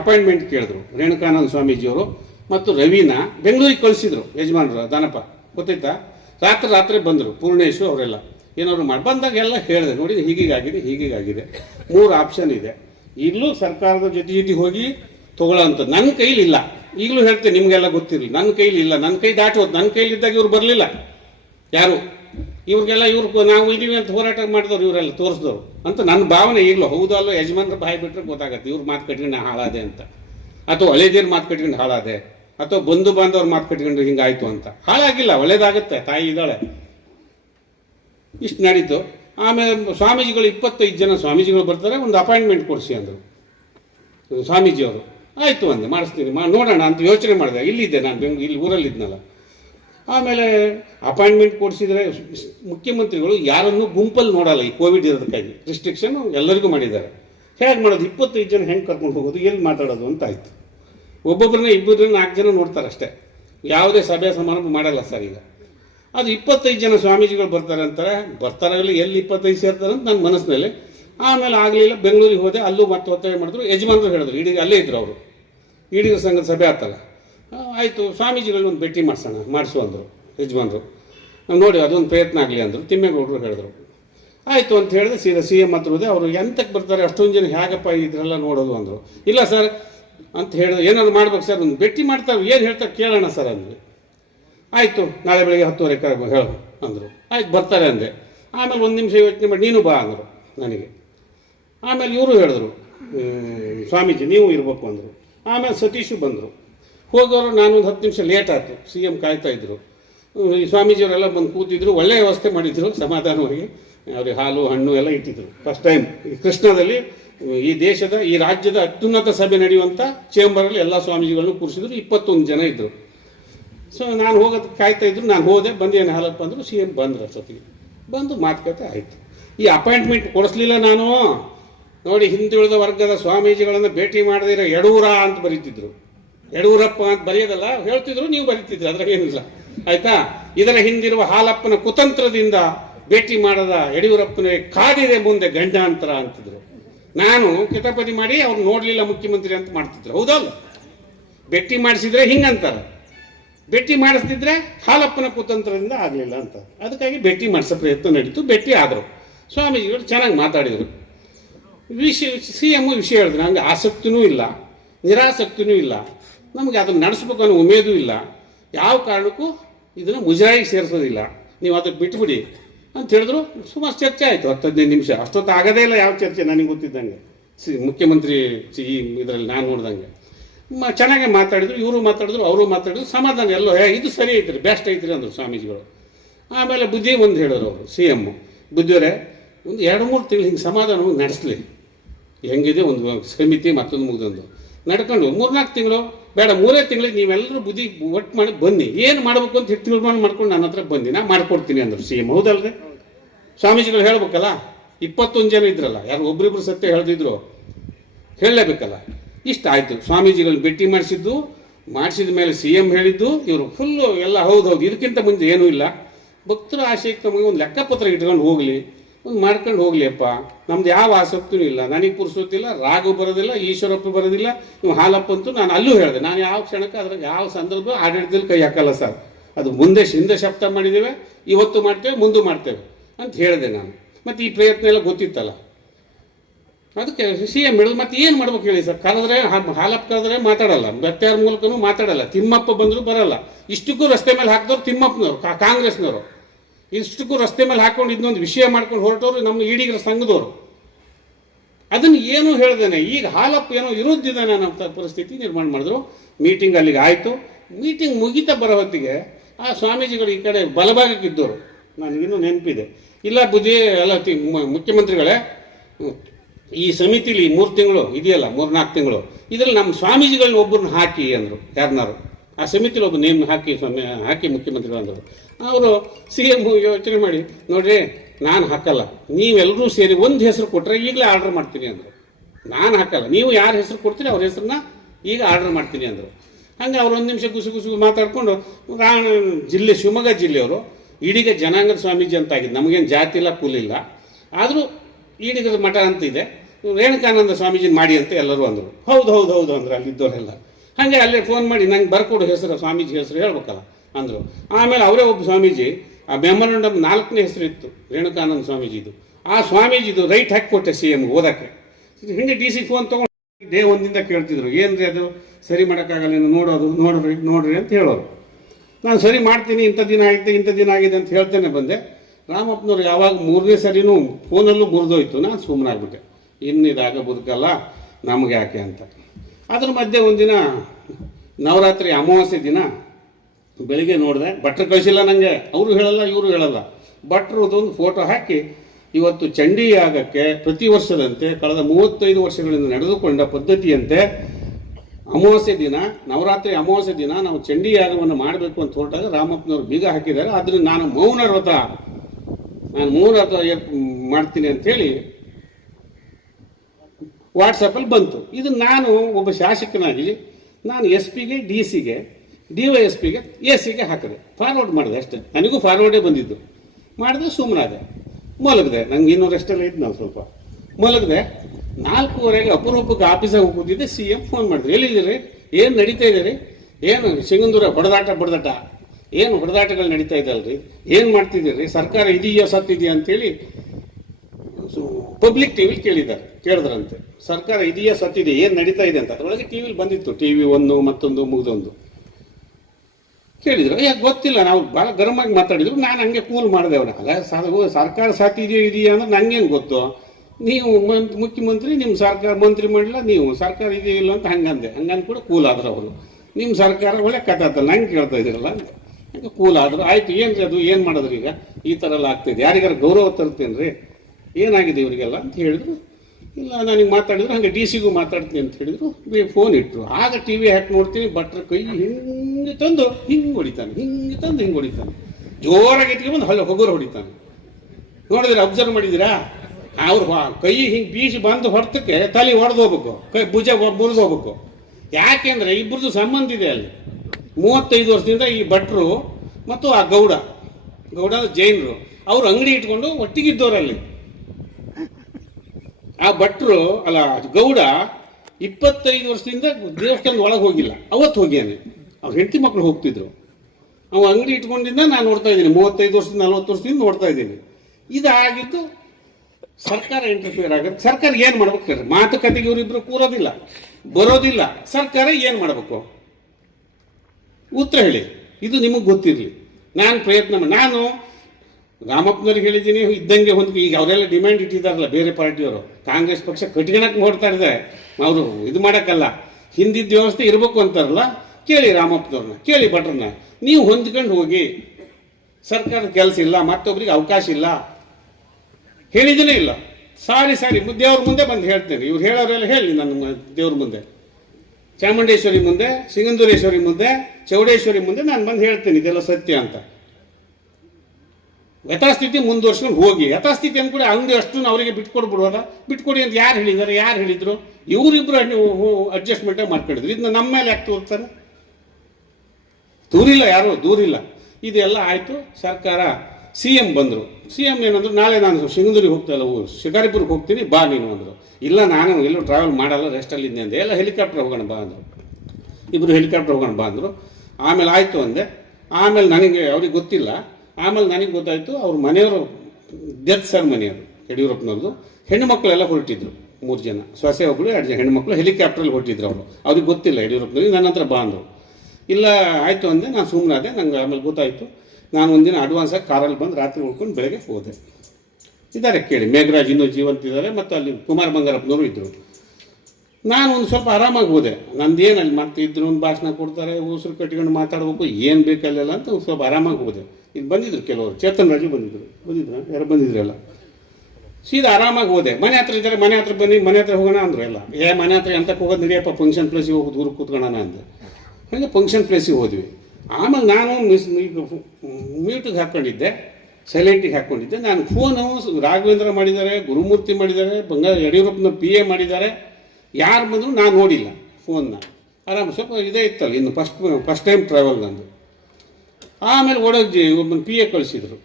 ಅಪಾಯಿಂಟ್ಮೆಂಟ್ ಕೇಳಿದ್ರು. ರೇಣುಕಾನಂದ ಸ್ವಾಮೀಜಿಯವರು ಮತ್ತು ರವೀನ ಬೆಂಗಳೂರಿಗೆ ಕಳಿಸಿದ್ರು ಯಜಮಾನರು. ದಾನಪ್ಪ ಗೊತ್ತಾಯ್ತಾ? ರಾತ್ರಿ ಬಂದರು, ಪೂರ್ಣೇಶು ಅವರೆಲ್ಲ ಏನಾದ್ರು ಮಾಡಿ ಬಂದಾಗ ಎಲ್ಲ ಹೇಳಿದೆ, ನೋಡಿ ಹೀಗೀಗಾಗಿದೆ 3 ಆಪ್ಷನ್ ಇದೆ. ಈಗಲೂ ಸರ್ಕಾರದ ಜೊತೆ ಹೋಗಿ ತೊಗೊಳ್ಳೋಂಥದ್ದು ನನ್ನ ಕೈಲಿ ಇಲ್ಲ. ಈಗಲೂ ಹೇಳ್ತೇನೆ, ನಿಮಗೆಲ್ಲ ಗೊತ್ತಿರಲಿ, ನನ್ನ ಕೈಲಿ ಇಲ್ಲ. ನನ್ನ ಕೈ ದಾಟೋದು. ನನ್ನ ಕೈಲಿದ್ದಾಗ ಇವ್ರು ಬರಲಿಲ್ಲ ಯಾರು. ಇವ್ರಿಗೆಲ್ಲ ನಾವು ಇದೀವಿ ಅಂತ ಹೋರಾಟ ಮಾಡಿದವ್ರು ಇವರೆಲ್ಲ ತೋರಿಸಿದವರು ಅಂತ ನನ್ನ ಭಾವನೆ ಈಗಲೂ. ಹೌದಲ್ಲೋ ಯಜಮಾನ್ರ ಬಾಯಿ ಬಿಟ್ಟರೆ ಗೊತ್ತಾಗತ್ತೆ ಇವ್ರು ಮಾತು ಕಟ್ಕೊಂಡು ಹಾಳಾದೆ ಅಂತ, ಅಥವಾ ಒಳ್ಳೆದೇನು ಮಾತು ಕಟ್ಕೊಂಡು ಹಾಳಾದೆ, ಅಥವಾ ಬಂಧು ಬಾಂಧವ್ರ ಮಾತು ಕಟ್ಕೊಂಡು ಹಿಂಗಾಯ್ತು ಅಂತ. ಹಾಳಾಗಿಲ್ಲ, ಒಳ್ಳೇದಾಗುತ್ತೆ, ತಾಯಿ ಇದ್ದಾಳೆ. ಇಷ್ಟು ನಡೀತು. ಆಮೇಲೆ ಸ್ವಾಮೀಜಿಗಳು 25 ಜನ ಸ್ವಾಮೀಜಿಗಳು ಬರ್ತಾರೆ, ಒಂದು ಅಪಾಯಿಂಟ್ಮೆಂಟ್ ಕೊಡಿಸಿ ಅಂದರು ಸ್ವಾಮೀಜಿಯವರು. ಆಯಿತು ಅಂದೆ, ಮಾಡಿಸ್ತೀನಿ ನೋಡೋಣ ಅಂತ ಯೋಚನೆ ಮಾಡಿದೆ. ಇಲ್ಲಿದ್ದೆ ನಾನು, ಇಲ್ಲಿ ಊರಲ್ಲಿದ್ನಲ್ಲ. ಆಮೇಲೆ ಅಪಾಯಿಂಟ್ಮೆಂಟ್ ಕೊಡಿಸಿದರೆ ಮುಖ್ಯಮಂತ್ರಿಗಳು ಯಾರನ್ನೂ ಗುಂಪಲ್ಲಿ ನೋಡಲ್ಲ. ಈ ಕೋವಿಡ್ ಇರೋದಕ್ಕಾಗಿ ರಿಸ್ಟ್ರಿಕ್ಷನ್ ಎಲ್ಲರಿಗೂ ಮಾಡಿದ್ದಾರೆ. ಹೇಗೆ ಮಾಡೋದು? 25 ಜನ ಹೆಂಗೆ ಕರ್ಕೊಂಡು ಹೋಗೋದು, ಎಲ್ಲಿ ಮಾತಾಡೋದು ಅಂತ ಆಯಿತು. ಒಬ್ಬೊಬ್ಬರನ್ನ 2-4 ಜನ ನೋಡ್ತಾರೆ ಅಷ್ಟೇ, ಯಾವುದೇ ಸಭೆ ಸಮಾರಂಭ ಮಾಡಲ್ಲ ಸರ್. ಈಗ ಅದು 25 ಜನ ಸ್ವಾಮೀಜಿಗಳು ಬರ್ತಾರೆ ಅಂತಾರೆ. ಬರ್ತಾರಲ್ಲಿ ಎಲ್ಲಿ 25 ಸೇರ್ತಾರೆ ಅಂತ ನನ್ನ ಮನಸ್ಸಿನಲ್ಲಿ. ಆಮೇಲೆ ಆಗಲಿಲ್ಲ, ಬೆಂಗಳೂರಿಗೆ ಹೋದೆ. ಅಲ್ಲೂ ಮತ್ತೆ ಒತ್ತಾಯ ಮಾಡಿದ್ರು. ಯಜಮಾನರು ಹೇಳಿದ್ರು, ಇಡೀ ಅಲ್ಲೇ ಇದ್ರು ಅವರು, ಇಡೀ ಸಂಘದ ಸಭೆ ಆಗ್ತಲ್ಲ. ಆಯಿತು, ಸ್ವಾಮೀಜಿಗಳು ಒಂದು ಭೇಟಿ ಮಾಡಿಸು ಅಂದರು ಯಜಮಾನರು. ನೋಡಿ ಅದೊಂದು ಪ್ರಯತ್ನ ಆಗಲಿ ಅಂದರು. ತಿಮ್ಮೇಗೌಡರು ಹೇಳಿದ್ರು. ಆಯಿತು ಅಂತ ಹೇಳಿದ್ರೆ ಸೀದಾ CM ಹತ್ರ ಹೋದೆ. ಅವರು ಎಂತಕ್ಕೆ ಬರ್ತಾರೆ ಅಷ್ಟೊಂದು ಜನ, ಹೇಗಪ್ಪ ಇದ್ರೆಲ್ಲ ನೋಡೋದು ಅಂದರು. ಇಲ್ಲ ಸರ್ ಅಂತ ಹೇಳಿದ್ರು. ಏನಾದ್ರು ಮಾಡ್ಬೇಕು ಸರ್, ಒಂದು ಭೇಟಿ ಮಾಡ್ತಾರೆ, ಏನು ಹೇಳ್ತಾರೆ ಕೇಳೋಣ ಸರ್ ಅಂದ್ವಿ. ಆಯಿತು, ನಾಳೆ ಬೆಳಗ್ಗೆ 10:30 ಹೇಳು ಅಂದರು. ಆಯ್ತು ಬರ್ತಾರೆ ಅಂದೆ. ಆಮೇಲೆ 1 ನಿಮಿಷ ಯೋಚನೆ ಮಾಡಿ ನೀನು ಬಾ ಅಂದರು ನನಗೆ. ಆಮೇಲೆ ಇವರು ಹೇಳಿದ್ರು, ಸ್ವಾಮೀಜಿ ನೀವು ಇರಬೇಕು ಅಂದರು. ಆಮೇಲೆ ಸತೀಶು ಬಂದರು. ಹೋಗೋರು ನಾನೊಂದು 10 ನಿಮಿಷ ಲೇಟ್ ಆಯಿತು. CM ಕಾಯ್ತಾಯಿದ್ರು. ಈ ಸ್ವಾಮೀಜಿಯವರೆಲ್ಲ ಬಂದು ಕೂತಿದ್ರು. ಒಳ್ಳೆಯ ವ್ಯವಸ್ಥೆ ಮಾಡಿದ್ರು, ಸಮಾಧಾನವಾಗಿ. ಅವ್ರಿಗೆ ಹಾಲು ಹಣ್ಣು ಎಲ್ಲ ಇಟ್ಟಿದ್ರು. ಫಸ್ಟ್ ಟೈಮ್ ಈ ಕೃಷ್ಣದಲ್ಲಿ ಈ ದೇಶದ ಈ ರಾಜ್ಯದ ಅತ್ಯುನ್ನತ ಸಭೆ ನಡೆಯುವಂಥ ಚೇಂಬರಲ್ಲಿ ಎಲ್ಲ ಸ್ವಾಮೀಜಿಗಳನ್ನು ಕೂರಿಸಿದ್ರು. 21 ಜನ ಇದ್ದರು. ಸೊ ನಾನು ಹೋಗೋದು ಕಾಯ್ತಾ ಇದ್ರು. ನಾನು ಹೋದೆ, ಬಂದೇನು ಹಾಲಪ್ಪ ಅಂದರು. CM ಬಂದರು. ಅಷ್ಟೊತ್ತಿಗೆ ಬಂದು ಮಾತುಕತೆ ಆಯಿತು. ಈ ಅಪಾಯಿಂಟ್ಮೆಂಟ್ ಕೊಡಿಸ್ಲಿಲ್ಲ ನಾನು. ನೋಡಿ, ಹಿಂದುಳಿದ ವರ್ಗದ ಸ್ವಾಮೀಜಿಗಳನ್ನು ಭೇಟಿ ಮಾಡದಿರೋ ಯಡೂರ ಅಂತ ಬರೀತಿದ್ರು. ಯಡೂರಪ್ಪ ಅಂತ ಬರೆಯೋದಲ್ಲ ಹೇಳ್ತಿದ್ರು, ನೀವು ಬರೀತಿದ್ರು, ಅದ್ರಾಗ ಏನಿಲ್ಲ ಆಯ್ತಾ. ಇದರ ಹಿಂದಿರುವ ಹಾಲಪ್ಪನ ಕುತಂತ್ರದಿಂದ ಭೇಟಿ ಮಾಡದ ಯಡಿಯೂರಪ್ಪನಿಗೆ ಕಾದಿದೆ ಮುಂದೆ ಗಂಡಾಂತರ ಅಂತಿದ್ರು. ನಾನು ಕಿತಾಪತಿ ಮಾಡಿ ಅವ್ರು ನೋಡಲಿಲ್ಲ ಮುಖ್ಯಮಂತ್ರಿ ಅಂತ ಮಾಡ್ತಿದ್ರು. ಹೌದಲ್ಲ? ಭೇಟಿ ಮಾಡಿಸಿದ್ರೆ ಹಿಂಗಂತಾರೆ, ಭೇಟಿ ಮಾಡಿಸ್ತಿದ್ರೆ ಹಾಲಪ್ಪನ ಕುತಂತ್ರದಿಂದ ಆಗಲಿಲ್ಲ ಅಂತ. ಅದಕ್ಕಾಗಿ ಭೇಟಿ ಮಾಡಿಸೋ ಪ್ರಯತ್ನ ನಡೀತು. ಭೇಟಿ ಆದರು. ಸ್ವಾಮೀಜಿಗಳು ಚೆನ್ನಾಗಿ ಮಾತಾಡಿದರು. CM ವಿಷಯ ಹೇಳಿದ್ರು. ನನಗೆ ಆಸಕ್ತಿನೂ ಇಲ್ಲ, ನಿರಾಸಕ್ತಿನೂ ಇಲ್ಲ, ನಮಗೆ ಅದನ್ನು ನಡೆಸ್ಬೇಕು ಅನ್ನೋ ಉಮೇದೂ ಇಲ್ಲ. ಯಾವ ಕಾರಣಕ್ಕೂ ಇದನ್ನು ಮುಜರಾಯಿಗೆ ಸೇರಿಸೋದಿಲ್ಲ, ನೀವು ಅದಕ್ಕೆ ಬಿಟ್ಬಿಡಿ ಅಂತ ಹೇಳಿದ್ರು. ಸುಮಾರು ಚರ್ಚೆ ಆಯಿತು, 10-15 ನಿಮಿಷ. ಅಷ್ಟೊತ್ತು ಆಗೋದೇ ಇಲ್ಲ ಯಾವ ಚರ್ಚೆ ನನಗೆ ಗೊತ್ತಿದ್ದಂಗೆ. ಮುಖ್ಯಮಂತ್ರಿ ಈ ಇದರಲ್ಲಿ ನಾನು ನೋಡ್ದಂಗೆ ಚೆನ್ನಾಗೆ ಮಾತಾಡಿದ್ರು. ಇವರು ಮಾತಾಡಿದ್ರು, ಅವರು ಮಾತಾಡಿದ್ರು. ಸಮಾಧಾನ ಎಲ್ಲೋ ಇದು ಸರಿ ಐತ್ರಿ, ಬೆಸ್ಟ್ ಐತ್ರಿ ಅಂದರು ಸ್ವಾಮೀಜಿಗಳು. ಆಮೇಲೆ ಬುದ್ಧಿ ಒಂದು ಹೇಳಿದ್ರು ಅವರು CM. ಬುದ್ಧಿಯವರೇ, ಒಂದು 2-3 ತಿಂಗಳು ಹಿಂಗೆ ಸಮಾಧಾನವಾಗಿ ನಡೆಸಲಿ. ಹೆಂಗಿದೆ ಒಂದು ಸಮಿತಿ ಮತ್ತೊಂದು ಮುಗಿದೊಂದು ನಡ್ಕೊಂಡು 3-4 ತಿಂಗಳು ಬೇಡ, 3 ತಿಂಗಳಿಗೆ ನೀವೆಲ್ಲರೂ ಬುದ್ಧಿ ಒಟ್ಟು ಮಾಡಿ ಬನ್ನಿ. ಏನು ಮಾಡಬೇಕು ಅಂತ ತೀರ್ಮಾನ ಮಾಡ್ಕೊಂಡು ನನ್ನ ಹತ್ರ ಬನ್ನಿ, ನಾ ಮಾಡ್ಕೊಡ್ತೀನಿ ಅಂದರು CM. ಹೌದಲ್ರಿ? ಸ್ವಾಮೀಜಿಗಳು ಹೇಳ್ಬೇಕಲ್ಲ. 21 ಜನ ಇದ್ರಲ್ಲ, ಯಾರು ಒಬ್ರಿಬ್ರು ಸತ್ಯ ಹೇಳ್ದಿದ್ರು, ಹೇಳಲೇಬೇಕಲ್ಲ. ಇಷ್ಟ ಆಯಿತು. ಸ್ವಾಮೀಜಿಗಳನ್ನ ಭೇಟಿ ಮಾಡಿಸಿದ ಮೇಲೆ CM ಹೇಳಿದ್ದು ಇವರು ಫುಲ್ಲು ಎಲ್ಲ ಹೌದೌದು, ಇದಕ್ಕಿಂತ ಮುಂದೆ ಏನೂ ಇಲ್ಲ. ಭಕ್ತರ ಆಶಯಕ್ಕೆ ತಮಗೆ ಒಂದು ಲೆಕ್ಕಪತ್ರ ಇಟ್ಕೊಂಡು ಹೋಗಲಿ, ಒಂದು ಮಾಡ್ಕೊಂಡು ಹೋಗಲಿ ಅಪ್ಪ. ನಮ್ದು ಯಾವ ಆಸಕ್ತಿನೂ ಇಲ್ಲ, ನನಗೆ ಪುರ್ಸೋತಿಲ್ಲ, ರಾಘು ಬರೋದಿಲ್ಲ, ಈಶ್ವರಪ್ಪ ಬರೋದಿಲ್ಲ, ನೀವು ಹಾಲಪ್ಪ ಅಂತೂ ನಾನು ಅಲ್ಲೂ ಹೇಳಿದೆ. ನಾನು ಯಾವ ಕ್ಷಣಕ್ಕೆ ಅದ್ರಾಗ ಯಾವ ಸಂದರ್ಭ ಆಡಳಿತದಲ್ಲಿ ಕೈ ಹಾಕಲ್ಲ ಸರ್. ಅದು ಹಿಂದೆ ಶಬ್ದ ಮಾಡಿದ್ದೇವೆ, ಇವತ್ತು ಮಾಡ್ತೇವೆ, ಮುಂದೆ ಮಾಡ್ತೇವೆ ಅಂತ ಹೇಳಿದೆ ನಾನು. ಮತ್ತು ಈ ಪ್ರಯತ್ನ ಎಲ್ಲ ಗೊತ್ತಿತ್ತಲ್ಲ. ಅದಕ್ಕೆ CM ಹೇಳಿದ್ರು, ಮತ್ತೆ ಏನು ಮಾಡ್ಬೇಕು ಹೇಳಿ ಸರ್. ಕರೆದ್ರೆ ಹಾಲಪ್ಪ ಕರೆದ್ರೆ ಮಾತಾಡಲ್ಲ, ವ್ಯಕ್ತಿಯರ ಮೂಲಕನೂ ಮಾತಾಡಲ್ಲ. ತಿಮ್ಮಪ್ಪ ಬಂದರೂ ಬರಲ್ಲ. ಇಷ್ಟಕ್ಕೂ ರಸ್ತೆ ಮೇಲೆ ಹಾಕಿದವ್ರು ತಿಮ್ಮಪ್ಪನವರು, ಕಾಂಗ್ರೆಸ್ನವರು. ಇಷ್ಟಕ್ಕೂ ರಸ್ತೆ ಮೇಲೆ ಹಾಕೊಂಡು ಇದನ್ನೊಂದು ವಿಷಯ ಮಾಡ್ಕೊಂಡು ಹೊರಟವರು ನಮ್ಮ ಈಡಿಗರ ಸಂಘದವರು. ಅದನ್ನು ಏನೂ ಹೇಳ್ದೇನೆ ಈಗ ಹಾಲಪ್ಪ ಏನೋ ವಿರುದ್ಧಿದ್ದಾನೆ ಅನ್ನೋ ಪರಿಸ್ಥಿತಿ ನಿರ್ಮಾಣ ಮಾಡಿದ್ರು. ಮೀಟಿಂಗ್ ಅಲ್ಲಿಗೆ ಆಯಿತು. ಮೀಟಿಂಗ್ ಮುಗಿತಾ ಬರೋ ಹೊತ್ತಿಗೆ ಆ ಸ್ವಾಮೀಜಿಗಳು ಈ ಕಡೆ ಬಲಭಾಗಕ್ಕೆ ಇದ್ದವರು, ನನಗಿನ್ನೂ ನೆನಪಿದೆ. ಇಲ್ಲ ಬುದ್ಧಿ ಎಲ್ಲ ಮುಖ್ಯಮಂತ್ರಿಗಳೇ, ಈ ಸಮಿತಿಲಿ 3 ತಿಂಗಳು ಇದೆಯಲ್ಲ, 3-4 ತಿಂಗಳು ಇದರಲ್ಲಿ ನಮ್ಮ ಸ್ವಾಮೀಜಿಗಳನ್ನ ಒಬ್ಬರನ್ನ ಹಾಕಿ ಅಂದರು. ಯಾರನ್ನಾರು ಆ ಸಮಿತಿಲಿ ಒಬ್ಬ ನೇಮ್ ಹಾಕಿ ಮುಖ್ಯಮಂತ್ರಿಗಳು ಅಂದರು. ಅವರು CM ಯೋಚನೆ ಮಾಡಿ, ನೋಡ್ರಿ ನಾನು ಹಾಕಲ್ಲ, ನೀವೆಲ್ಲರೂ ಸೇರಿ ಒಂದು ಹೆಸರು ಕೊಟ್ಟರೆ ಈಗಲೇ ಆರ್ಡರ್ ಮಾಡ್ತೀನಿ ಅಂದರು. ನಾನು ಹಾಕಲ್ಲ, ನೀವು ಯಾರ ಹೆಸರು ಕೊಡ್ತೀರಿ ಅವ್ರ ಹೆಸರನ್ನ ಈಗ ಆರ್ಡರ್ ಮಾಡ್ತೀನಿ ಅಂದರು. ಹಂಗೆ ಅವ್ರು 1 ನಿಮಿಷ ಗುಸು ಮಾತಾಡಿಕೊಂಡು ಶಿವಮೊಗ್ಗ ಜಿಲ್ಲೆಯವರು ಈಡಿಗ ಜನಾಂಗದ ಸ್ವಾಮೀಜಿ ಅಂತ ಆಗಿದ್ದು. ನಮಗೇನು ಜಾತಿ ಇಲ್ಲ, ಕೂಲಿಲ್ಲ, ಆದರೂ ಈಡಿಗದ ಮಠ ಅಂತ ಇದೆ, ರೇಣುಕಾನಂದ ಸ್ವಾಮೀಜಿನ ಮಾಡಿ ಅಂತ ಎಲ್ಲರೂ ಅಂದರು. ಹೌದು ಅಂದ್ರೆ ಅಲ್ಲಿದ್ದವರೆಲ್ಲ. ಹಾಗೆ ಅಲ್ಲೇ ಫೋನ್ ಮಾಡಿ ನಂಗೆ ಬರ್ಕೊಡು ಹೆಸರು, ಸ್ವಾಮೀಜಿ ಹೆಸರು ಹೇಳ್ಬೇಕಲ್ಲ ಅಂದರು. ಆಮೇಲೆ ಅವರೇ ಒಬ್ಬ ಸ್ವಾಮೀಜಿ, ಆ ಮೆಮೊರಂಡಮ್ 4ನೇ ಹೆಸರು ಇತ್ತು ರೇಣುಕಾನಂದ ಸ್ವಾಮೀಜಿದು. ಆ ಸ್ವಾಮೀಜಿದು ರೈಟ್ ಹಾಕಿ ಕೊಟ್ಟೆ CM ಓದಕ್ಕೆ. ಹಿಂಗೆ DC ಫೋನ್ ತೊಗೊಂಡು ಡೇ 1 ಕೇಳ್ತಿದ್ರು, ಏನ್ರಿ ಅದು ಸರಿ ಮಾಡೋಕ್ಕಾಗಲ್ಲ, ನೋಡ್ರಿ ಅಂತ ಹೇಳೋರು. ನಾನು ಸರಿ ಮಾಡ್ತೀನಿ, ಇಂಥ ದಿನ ಆಗಿದೆ ಅಂತ ಹೇಳ್ತೇನೆ ಬಂದೆ. ರಾಮಪ್ಪನವ್ರು ಯಾವಾಗ 3ನೇ ಸರಿನೂ ಫೋನಲ್ಲೂ ಮುರಿದೋಯ್ತು. ನಾನು ಸುಮ್ಮನಾಗ್ಬಿಟ್ಟೆ, ಇನ್ನಿದಾಗ ಬದುಕಲ್ಲ ನಮಗೆ ಯಾಕೆ ಅಂತ. ಅದ್ರ ಮಧ್ಯೆ ಒಂದಿನ ನವರಾತ್ರಿ ಅಮಾವಾಸ್ಯೆ ದಿನ ಬೆಳಿಗ್ಗೆ ನೋಡಿದೆ, ಭಟ್ರು ಕಳಿಸಿಲ್ಲ ನನಗೆ, ಅವರು ಹೇಳಲ್ಲ ಇವರು ಹೇಳಲ್ಲ. ಭಟ್ರು ಒಂದು ಫೋಟೋ ಹಾಕಿ, ಇವತ್ತು ಚಂಡಿ ಯಾಗಕ್ಕೆ ಪ್ರತಿ ವರ್ಷದಂತೆ ಕಳೆದ 35 ವರ್ಷಗಳಿಂದ ನಡೆದುಕೊಂಡ ಪದ್ಧತಿಯಂತೆ ಅಮಾವಾಸ್ಯೆ ದಿನ, ನವರಾತ್ರಿ ಅಮಾವಾಸ್ಯೆ ದಿನ ನಾವು ಚಂಡಿ ಯಾಗವನ್ನು ಮಾಡಬೇಕು ಅಂತ ಹೊರಟಾಗ ರಾಮಪ್ಪನವರು ಬೀಗ ಹಾಕಿದ್ದಾರೆ. ಆದ್ದರಿಂದ ನಾನು ಮೌನ ವ್ರತ ಮಾಡ್ತೀನಿ ಅಂಥೇಳಿ ವಾಟ್ಸಪ್ಪಲ್ಲಿ ಬಂತು. ಇದು ನಾನು ಒಬ್ಬ ಶಾಸಕನಾಗಿ ನಾನು SP-ಗೆ DC-ಗೆ DYSP-ಗೆ AC-ಗೆ ಹಾಕಿದೆ, ಫಾರ್ವರ್ಡ್ ಮಾಡಿದೆ ಅಷ್ಟೇ. ನನಗೂ ಫಾರ್ವರ್ಡೇ ಬಂದಿದ್ದು. ಮಾಡಿದೆ, ಸುಮ್ಮನಾದೆ, ಮಲಗಿದೆ. ನಂಗೆ ಇನ್ನೂ ರೆಸ್ಟೆಲ್ಲ ಇದ್ದು ನಾವು ಸ್ವಲ್ಪ ಮಲಗಿದೆ. 4:15 ಅಪರೂಪಕ್ಕೆ ಆಫೀಸಾಗಿ ಕೂತಿದ್ದೆ. CM ಫೋನ್ ಮಾಡಿದ್ರು, ಎಲ್ಲಿದ್ದೀರಿ, ಏನು ನಡೀತಾ ಇದ್ದೀರಿ, ಏನು ಸಿಂಗಂದೂರ ಬಡದಾಟ ಏನು ಹೊಡೆದಾಟಗಳು ನಡೀತಾ ಇದೆ ಅಲ್ರಿ, ಏನು ಮಾಡ್ತಿದ್ದೀರಿ, ಸರ್ಕಾರ ಇದೆಯೋ ಸತ್ತಿದೆಯಾ ಅಂತೇಳಿ ಪಬ್ಲಿಕ್ ಟಿವಿಲಿ ಕೇಳಿದ್ರಂತೆ. ಸರ್ಕಾರ ಇದೆಯಾ ಸತ್ತಿದೆ, ಏನು ನಡೀತಾ ಇದೆ ಅಂತ. ಅದರೊಳಗೆ ಟಿವಿಲಿ ಬಂದಿತ್ತು, TV 1 ಮತ್ತೊಂದು ಮುಗಿದೊಂದು ಕೇಳಿದ್ರು. ಯಾಕೆ ಗೊತ್ತಿಲ್ಲ, ನಾವು ಭಾಳ ಗರಮಾಗಿ ಮಾತಾಡಿದ್ರು. ನಾನು ಹಂಗೆ ಕೂಲ್ ಮಾಡಿದೆ ಅವ್ರನ್ನ. ಅಲ್ಲ, ಸರ್ಕಾರ ಇದೆಯಾ ಅಂದ್ರೆ ನಂಗೇನು ಗೊತ್ತು, ನೀವು ಮುಖ್ಯಮಂತ್ರಿ, ನಿಮ್ಮ ಸರ್ಕಾರ ಮಂತ್ರಿ ಮಾಡಲಿಲ್ಲ, ನೀವು ಸರ್ಕಾರ ಇದೆಯೋ ಇಲ್ಲ ಅಂತ ಹಂಗಂದು ಕೂಡ ಕೂಲ್ ಆದ್ರು ಅವರು. ನಿಮ್ಮ ಸರ್ಕಾರ ಒಳ್ಳೆ ಕಥಾತಲ್ಲ, ನಂಗೆ ಕೇಳ್ತಾ ಇದ್ದೀರಲ್ಲ ಅಂತ ಹಂಗೆ ಕೂಲ್ ಆದರು. ಆಯ್ತು, ಏನ್ರಿ ಅದು, ಏನು ಮಾಡಿದ್ರಿ ಈಗ ಈ ಥರ ಎಲ್ಲ ಆಗ್ತಾಯಿದೆ, ಯಾರಿಗಾರ ಗೌರವ ತರ್ತೇನೆ ರೀ, ಏನಾಗಿದೆ ಇವರಿಗೆಲ್ಲ ಅಂತ ಹೇಳಿದ್ರು. ಇಲ್ಲ ನನಗೆ ಮಾತಾಡಿದ್ರು, ಹಂಗೆ DC-ಗೂ ಮಾತಾಡ್ತೀನಿ ಅಂತ ಹೇಳಿದ್ರು. ಫೋನ್ ಇಟ್ಟರು. ಆಗ TV ಹಾಕಿ ನೋಡ್ತೀನಿ, ಭಟ್ರ ಕೈ ಹಿಂಗೆ ತಂದು ಹಿಂಗೆ ಹೊಡಿತಾನೆ, ಜೋರಾಗಿ ಎತ್ಕೊಂಡು ಹೊಗರು ಹೊಡಿತಾನೆ. ನೋಡಿದ್ರೆ ಅಬ್ಸರ್ವ್ ಮಾಡಿದ್ದೀರಾ, ಅವ್ರು ಕೈ ಹಿಂಗೆ ಬೀಸಿ ಬಂದು ಹೊಡೆತಕ್ಕೆ ತಲೆ ಹೊಡೆದು ಹೋಗ್ಬೇಕು, ಭುಜ ಮುರಿದು ಹೋಗ್ಬೇಕು. ಯಾಕೆಂದರೆ ಇಬ್ಬರದು ಸಂಬಂಧ ಇದೆ ಅಲ್ಲಿ. 35 ವರ್ಷದಿಂದ ಈ ಭಟ್ರು ಮತ್ತು ಆ ಗೌಡ ಜೈನರು ಅವರು ಅಂಗಡಿ ಇಟ್ಕೊಂಡು ಒಟ್ಟಿಗಿದ್ದವರಲ್ಲಿ. ಆ ಭಟ್ರು ಅಲ್ಲ ಗೌಡ 25 ವರ್ಷದಿಂದ ದೇವಸ್ಥಾನದ ಒಳಗೆ ಹೋಗಿಲ್ಲ, ಅವತ್ತು ಹೋಗ್ಯಾನೆ. ಅವ್ರ ಹೆಂಡತಿ ಮಕ್ಕಳು ಹೋಗ್ತಿದ್ರು. ಅವ ಅಂಗಡಿ ಇಟ್ಕೊಂಡಿದ್ದ ನಾನು ನೋಡ್ತಾ ಇದ್ದೀನಿ, 35 ವರ್ಷದಿಂದ 40 ವರ್ಷದಿಂದ ನೋಡ್ತಾ ಇದ್ದೀನಿ. ಇದಾಗಿದ್ದು ಸರ್ಕಾರ ಇಂಟರ್ಫಿಯರ್ ಆಗುತ್ತೆ. ಸರ್ಕಾರ ಏನು ಮಾಡ್ಬೇಕು ಹೇಳ್ರಿ, ಮಾತುಕತೆಗೆ ಇವರಿಬ್ರು ಕೂರೋದಿಲ್ಲ, ಬರೋದಿಲ್ಲ. ಸರ್ಕಾರ ಏನು ಮಾಡಬೇಕು ಉತ್ತರ ಹೇಳಿ, ಇದು ನಿಮಗೆ ಗೊತ್ತಿರಲಿ. ನಾನು ರಾಮಪ್ಪನವ್ರಿಗೆ ಹೇಳಿದ್ದೀನಿ, ಇದ್ದಂಗೆ ಹೊಂದ್ಕೊ. ಈಗ ಅವರೆಲ್ಲ ಡಿಮ್ಯಾಂಡ್ ಇಟ್ಟಿದ್ದಾರಲ್ಲ ಬೇರೆ ಪಾರ್ಟಿಯವರು, ಕಾಂಗ್ರೆಸ್ ಪಕ್ಷ ಕಟ್ಕೊಳಕ್ಕೆ ನೋಡ್ತಾ ಇದ್ದಾರೆ, ಅವರು ಇದು ಮಾಡೋಕ್ಕಲ್ಲ, ಹಿಂದಿದ್ದ ವ್ಯವಸ್ಥೆ ಇರಬೇಕು ಅಂತಾರಲ್ಲ. ಕೇಳಿ ರಾಮಪ್ಪನವ್ರನ್ನ, ಕೇಳಿ ಭಟ್ರನ್ನ, ನೀವು ಹೊಂದ್ಕೊಂಡು ಹೋಗಿ. ಸರ್ಕಾರದ ಕೆಲಸ ಇಲ್ಲ, ಮತ್ತೊಬ್ರಿಗೆ ಅವಕಾಶ ಇಲ್ಲ, ಹೇಳಿದನೇ ಇಲ್ಲ. ಸಾರಿ ದೇವ್ರ ಮುಂದೆ ಬಂದು ಹೇಳ್ತೇನೆ. ಇವ್ರು ಹೇಳೋರೆಲ್ಲ ಹೇಳಿ ನನ್ನ ದೇವ್ರ ಮುಂದೆ, ಚಾಮುಂಡೇಶ್ವರಿ ಮುಂದೆ, ಸಿಂಗಂದೂರೇಶ್ವರಿ ಮುಂದೆ, ಚೌಡೇಶ್ವರಿ ಮುಂದೆ ನಾನು ಬಂದು ಹೇಳ್ತೇನೆ ಇದೆಲ್ಲ ಸತ್ಯ ಅಂತ. ಯಥಾಸ್ಥಿತಿ ಮುಂದುವರ್ಸ್ಕೊಂಡು ಹೋಗಿ. ಯಥಾಸ್ಥಿತಿ ಅಂದ್ಕೂಡ ಅಂಗಡಿ ಅಷ್ಟು ಅವರಿಗೆ ಬಿಟ್ಕೊಡಿ ಅಂತ ಯಾರು ಹೇಳಿದ್ರು? ಇವರಿಬ್ರು ಅಡ್ಜಸ್ಟ್ಮೆಂಟೇ ಮಾಡ್ಕೊಂಡಿದ್ರು. ಇದನ್ನ ನಮ್ಮ ಮೇಲೆ ಯಾಕೆ ತೋರ್ತಾರೆ? ಯಾರು ದೂರಿಲ್ಲ. ಇದೆಲ್ಲ ಆಯಿತು. ಸರ್ಕಾರ CM ಬಂದರು. CM ಏನಂದ್ರು, ನಾಳೆ ನಾನು ಸಿಂಗಂದೂರಿಗೆ ಹೋಗ್ತಾ ಇಲ್ಲ, ಶಿಕಾರಿಪುರಕ್ಕೆ ಹೋಗ್ತೀನಿ, ಬಾ ನೀನು ಅಂದರು. ಇಲ್ಲ, ನಾನು ಎಲ್ಲೂ ಟ್ರಾವೆಲ್ ಮಾಡಲ್ಲ, ರೆಸ್ಟಲ್ಲಿ ಇದ್ದೆ ಅಂದೆ. ಎಲ್ಲ ಹೆಲಿಕಾಪ್ಟರ್ ಹೋಗೋಣ ಬಾ ಅಂದರು. ಇಬ್ಬರು ಹೆಲಿಕಾಪ್ಟರ್ ಹೋಗೋಣ ಬಾ ಅಂದರು. ಆಮೇಲೆ ಆಯಿತು ಅಂದೆ. ಆಮೇಲೆ ಅವ್ರಿಗೆ ಗೊತ್ತಿಲ್ಲ. ಆಮೇಲೆ ನನಗೆ ಗೊತ್ತಾಯಿತು, ಅವ್ರ ಮನೆಯವರು ಡೆತ್ ಸೆರೆಮನಿಯವರು ಯಡಿಯೂರಪ್ಪನವ್ರದ್ದು. ಹೆಣ್ಣು ಮಕ್ಕಳೆಲ್ಲ ಹೊರಟಿದ್ರು, 3 ಜನ, ಸೊಸೆ ಒಬ್ಬರು 2 ಜನ ಹೆಣ್ಣುಮಕ್ಕಳು ಹೆಲಿಕಾಪ್ಟ್ರಲ್ಲಿ ಹೊರಟಿದ್ರು. ಅವ್ರಿಗೆ ಗೊತ್ತಿಲ್ಲ ಯಡಿಯೂರಪ್ಪನವ್ರಿಗೆ. ನನ್ನ ಹತ್ರ ಬಾ ಅಂದರು. ಇಲ್ಲ ಆಯಿತು ಅಂದೆ. ನಾನು ಸುಮ್ಮನಾದೆ. ನಂಗೆ ಆಮೇಲೆ ಗೊತ್ತಾಯಿತು. ನಾನು ಒಂದಿನ ಅಡ್ವಾನ್ಸಾಗಿ ಕಾರಲ್ಲಿ ಬಂದು ರಾತ್ರಿ ಉಳ್ಕೊಂಡು ಬೆಳಗ್ಗೆ ಹೋದೆ. ಇದ್ದಾರೆ ಕೇಳಿ, ಮೇಘರಾಜ್ ಇನ್ನೂ ಜೀವಂತ ಇದ್ದಾರೆ, ಮತ್ತು ಅಲ್ಲಿ ಕುಮಾರ ಬಂಗಾರಪ್ಪನವರು ಇದ್ದರು. ನಾನು ಒಂದು ಸ್ವಲ್ಪ ಆರಾಮಾಗಿ ಹೋದೆ. ನಂದೇನು ಅಲ್ಲಿ ಮತ್ತೆ ಇದ್ರು ಒಂದು ಭಾಷಣ ಕೊಡ್ತಾರೆ, ಉಸಿರು ಕಟ್ಕೊಂಡು ಮಾತಾಡಬೇಕು, ಏನು ಬೇಕಲ್ಲ ಅಂತ ಒಂದು ಸ್ವಲ್ಪ ಆರಾಮಾಗಿ ಹೋದೆ. ಇಲ್ಲಿ ಬಂದಿದ್ರು ಕೆಲವರು, ಚೇತನ್ ರಾಜು ಬಂದಿದ್ರು ಯಾರು ಬಂದಿದ್ರಲ್ಲ. ಸೀದಾ ಆರಾಮಾಗಿ ಹೋದೆ. ಮನೆ ಹತ್ರ ಇದ್ದಾರೆ, ಮನೆ ಹತ್ರ ಬನ್ನಿ, ಮನೆ ಹತ್ರ ಹೋಗೋಣ ಅಂದರು ಎಲ್ಲ. ಮನೆ ಹತ್ರ ಎಂತಕ್ಕೆ ಹೋಗೋದು, ನಡಿಯಪ್ಪ ಫಂಕ್ಷನ್ ಪ್ಲೇಸಿಗೆ ಹೋಗೋದು, ದೂರ ಕೂತ್ಕೊಳ್ಳೋಣ ಅಂದೆ. ಹಾಗೆ ಫಂಕ್ಷನ್ ಪ್ಲೇಸಿಗೆ ಹೋದ್ವಿ. ಆಮೇಲೆ ನಾನು ಮ್ಯೂಟಿಗೆ ಹಾಕ್ಕೊಂಡಿದ್ದೆ, ಸೈಲೆಂಟಿಗೆ ಹಾಕ್ಕೊಂಡಿದ್ದೆ. ನಾನು ಫೋನು ರಾಘವೇಂದ್ರ ಮಾಡಿದ್ದಾರೆ, ಗುರುಮೂರ್ತಿ ಮಾಡಿದ್ದಾರೆ, ಯಡಿಯೂರಪ್ಪನ PA ಮಾಡಿದ್ದಾರೆ. ಯಾರು ಬಂದರೂ ನಾನು ನೋಡಿಲ್ಲ ಫೋನ್ನ. ಆರಾಮ ಸ್ವಲ್ಪ ಇದೇ ಇತ್ತಲ್ಲ, ಇನ್ನು ಫಸ್ಟ್ ಟೈಮ್ ಟ್ರಾವೆಲ್ ನಂದು. ಆಮೇಲೆ ಓಡೋಗಿ ಒಬ್ಬನ PA ಕಳಿಸಿದ್ರು,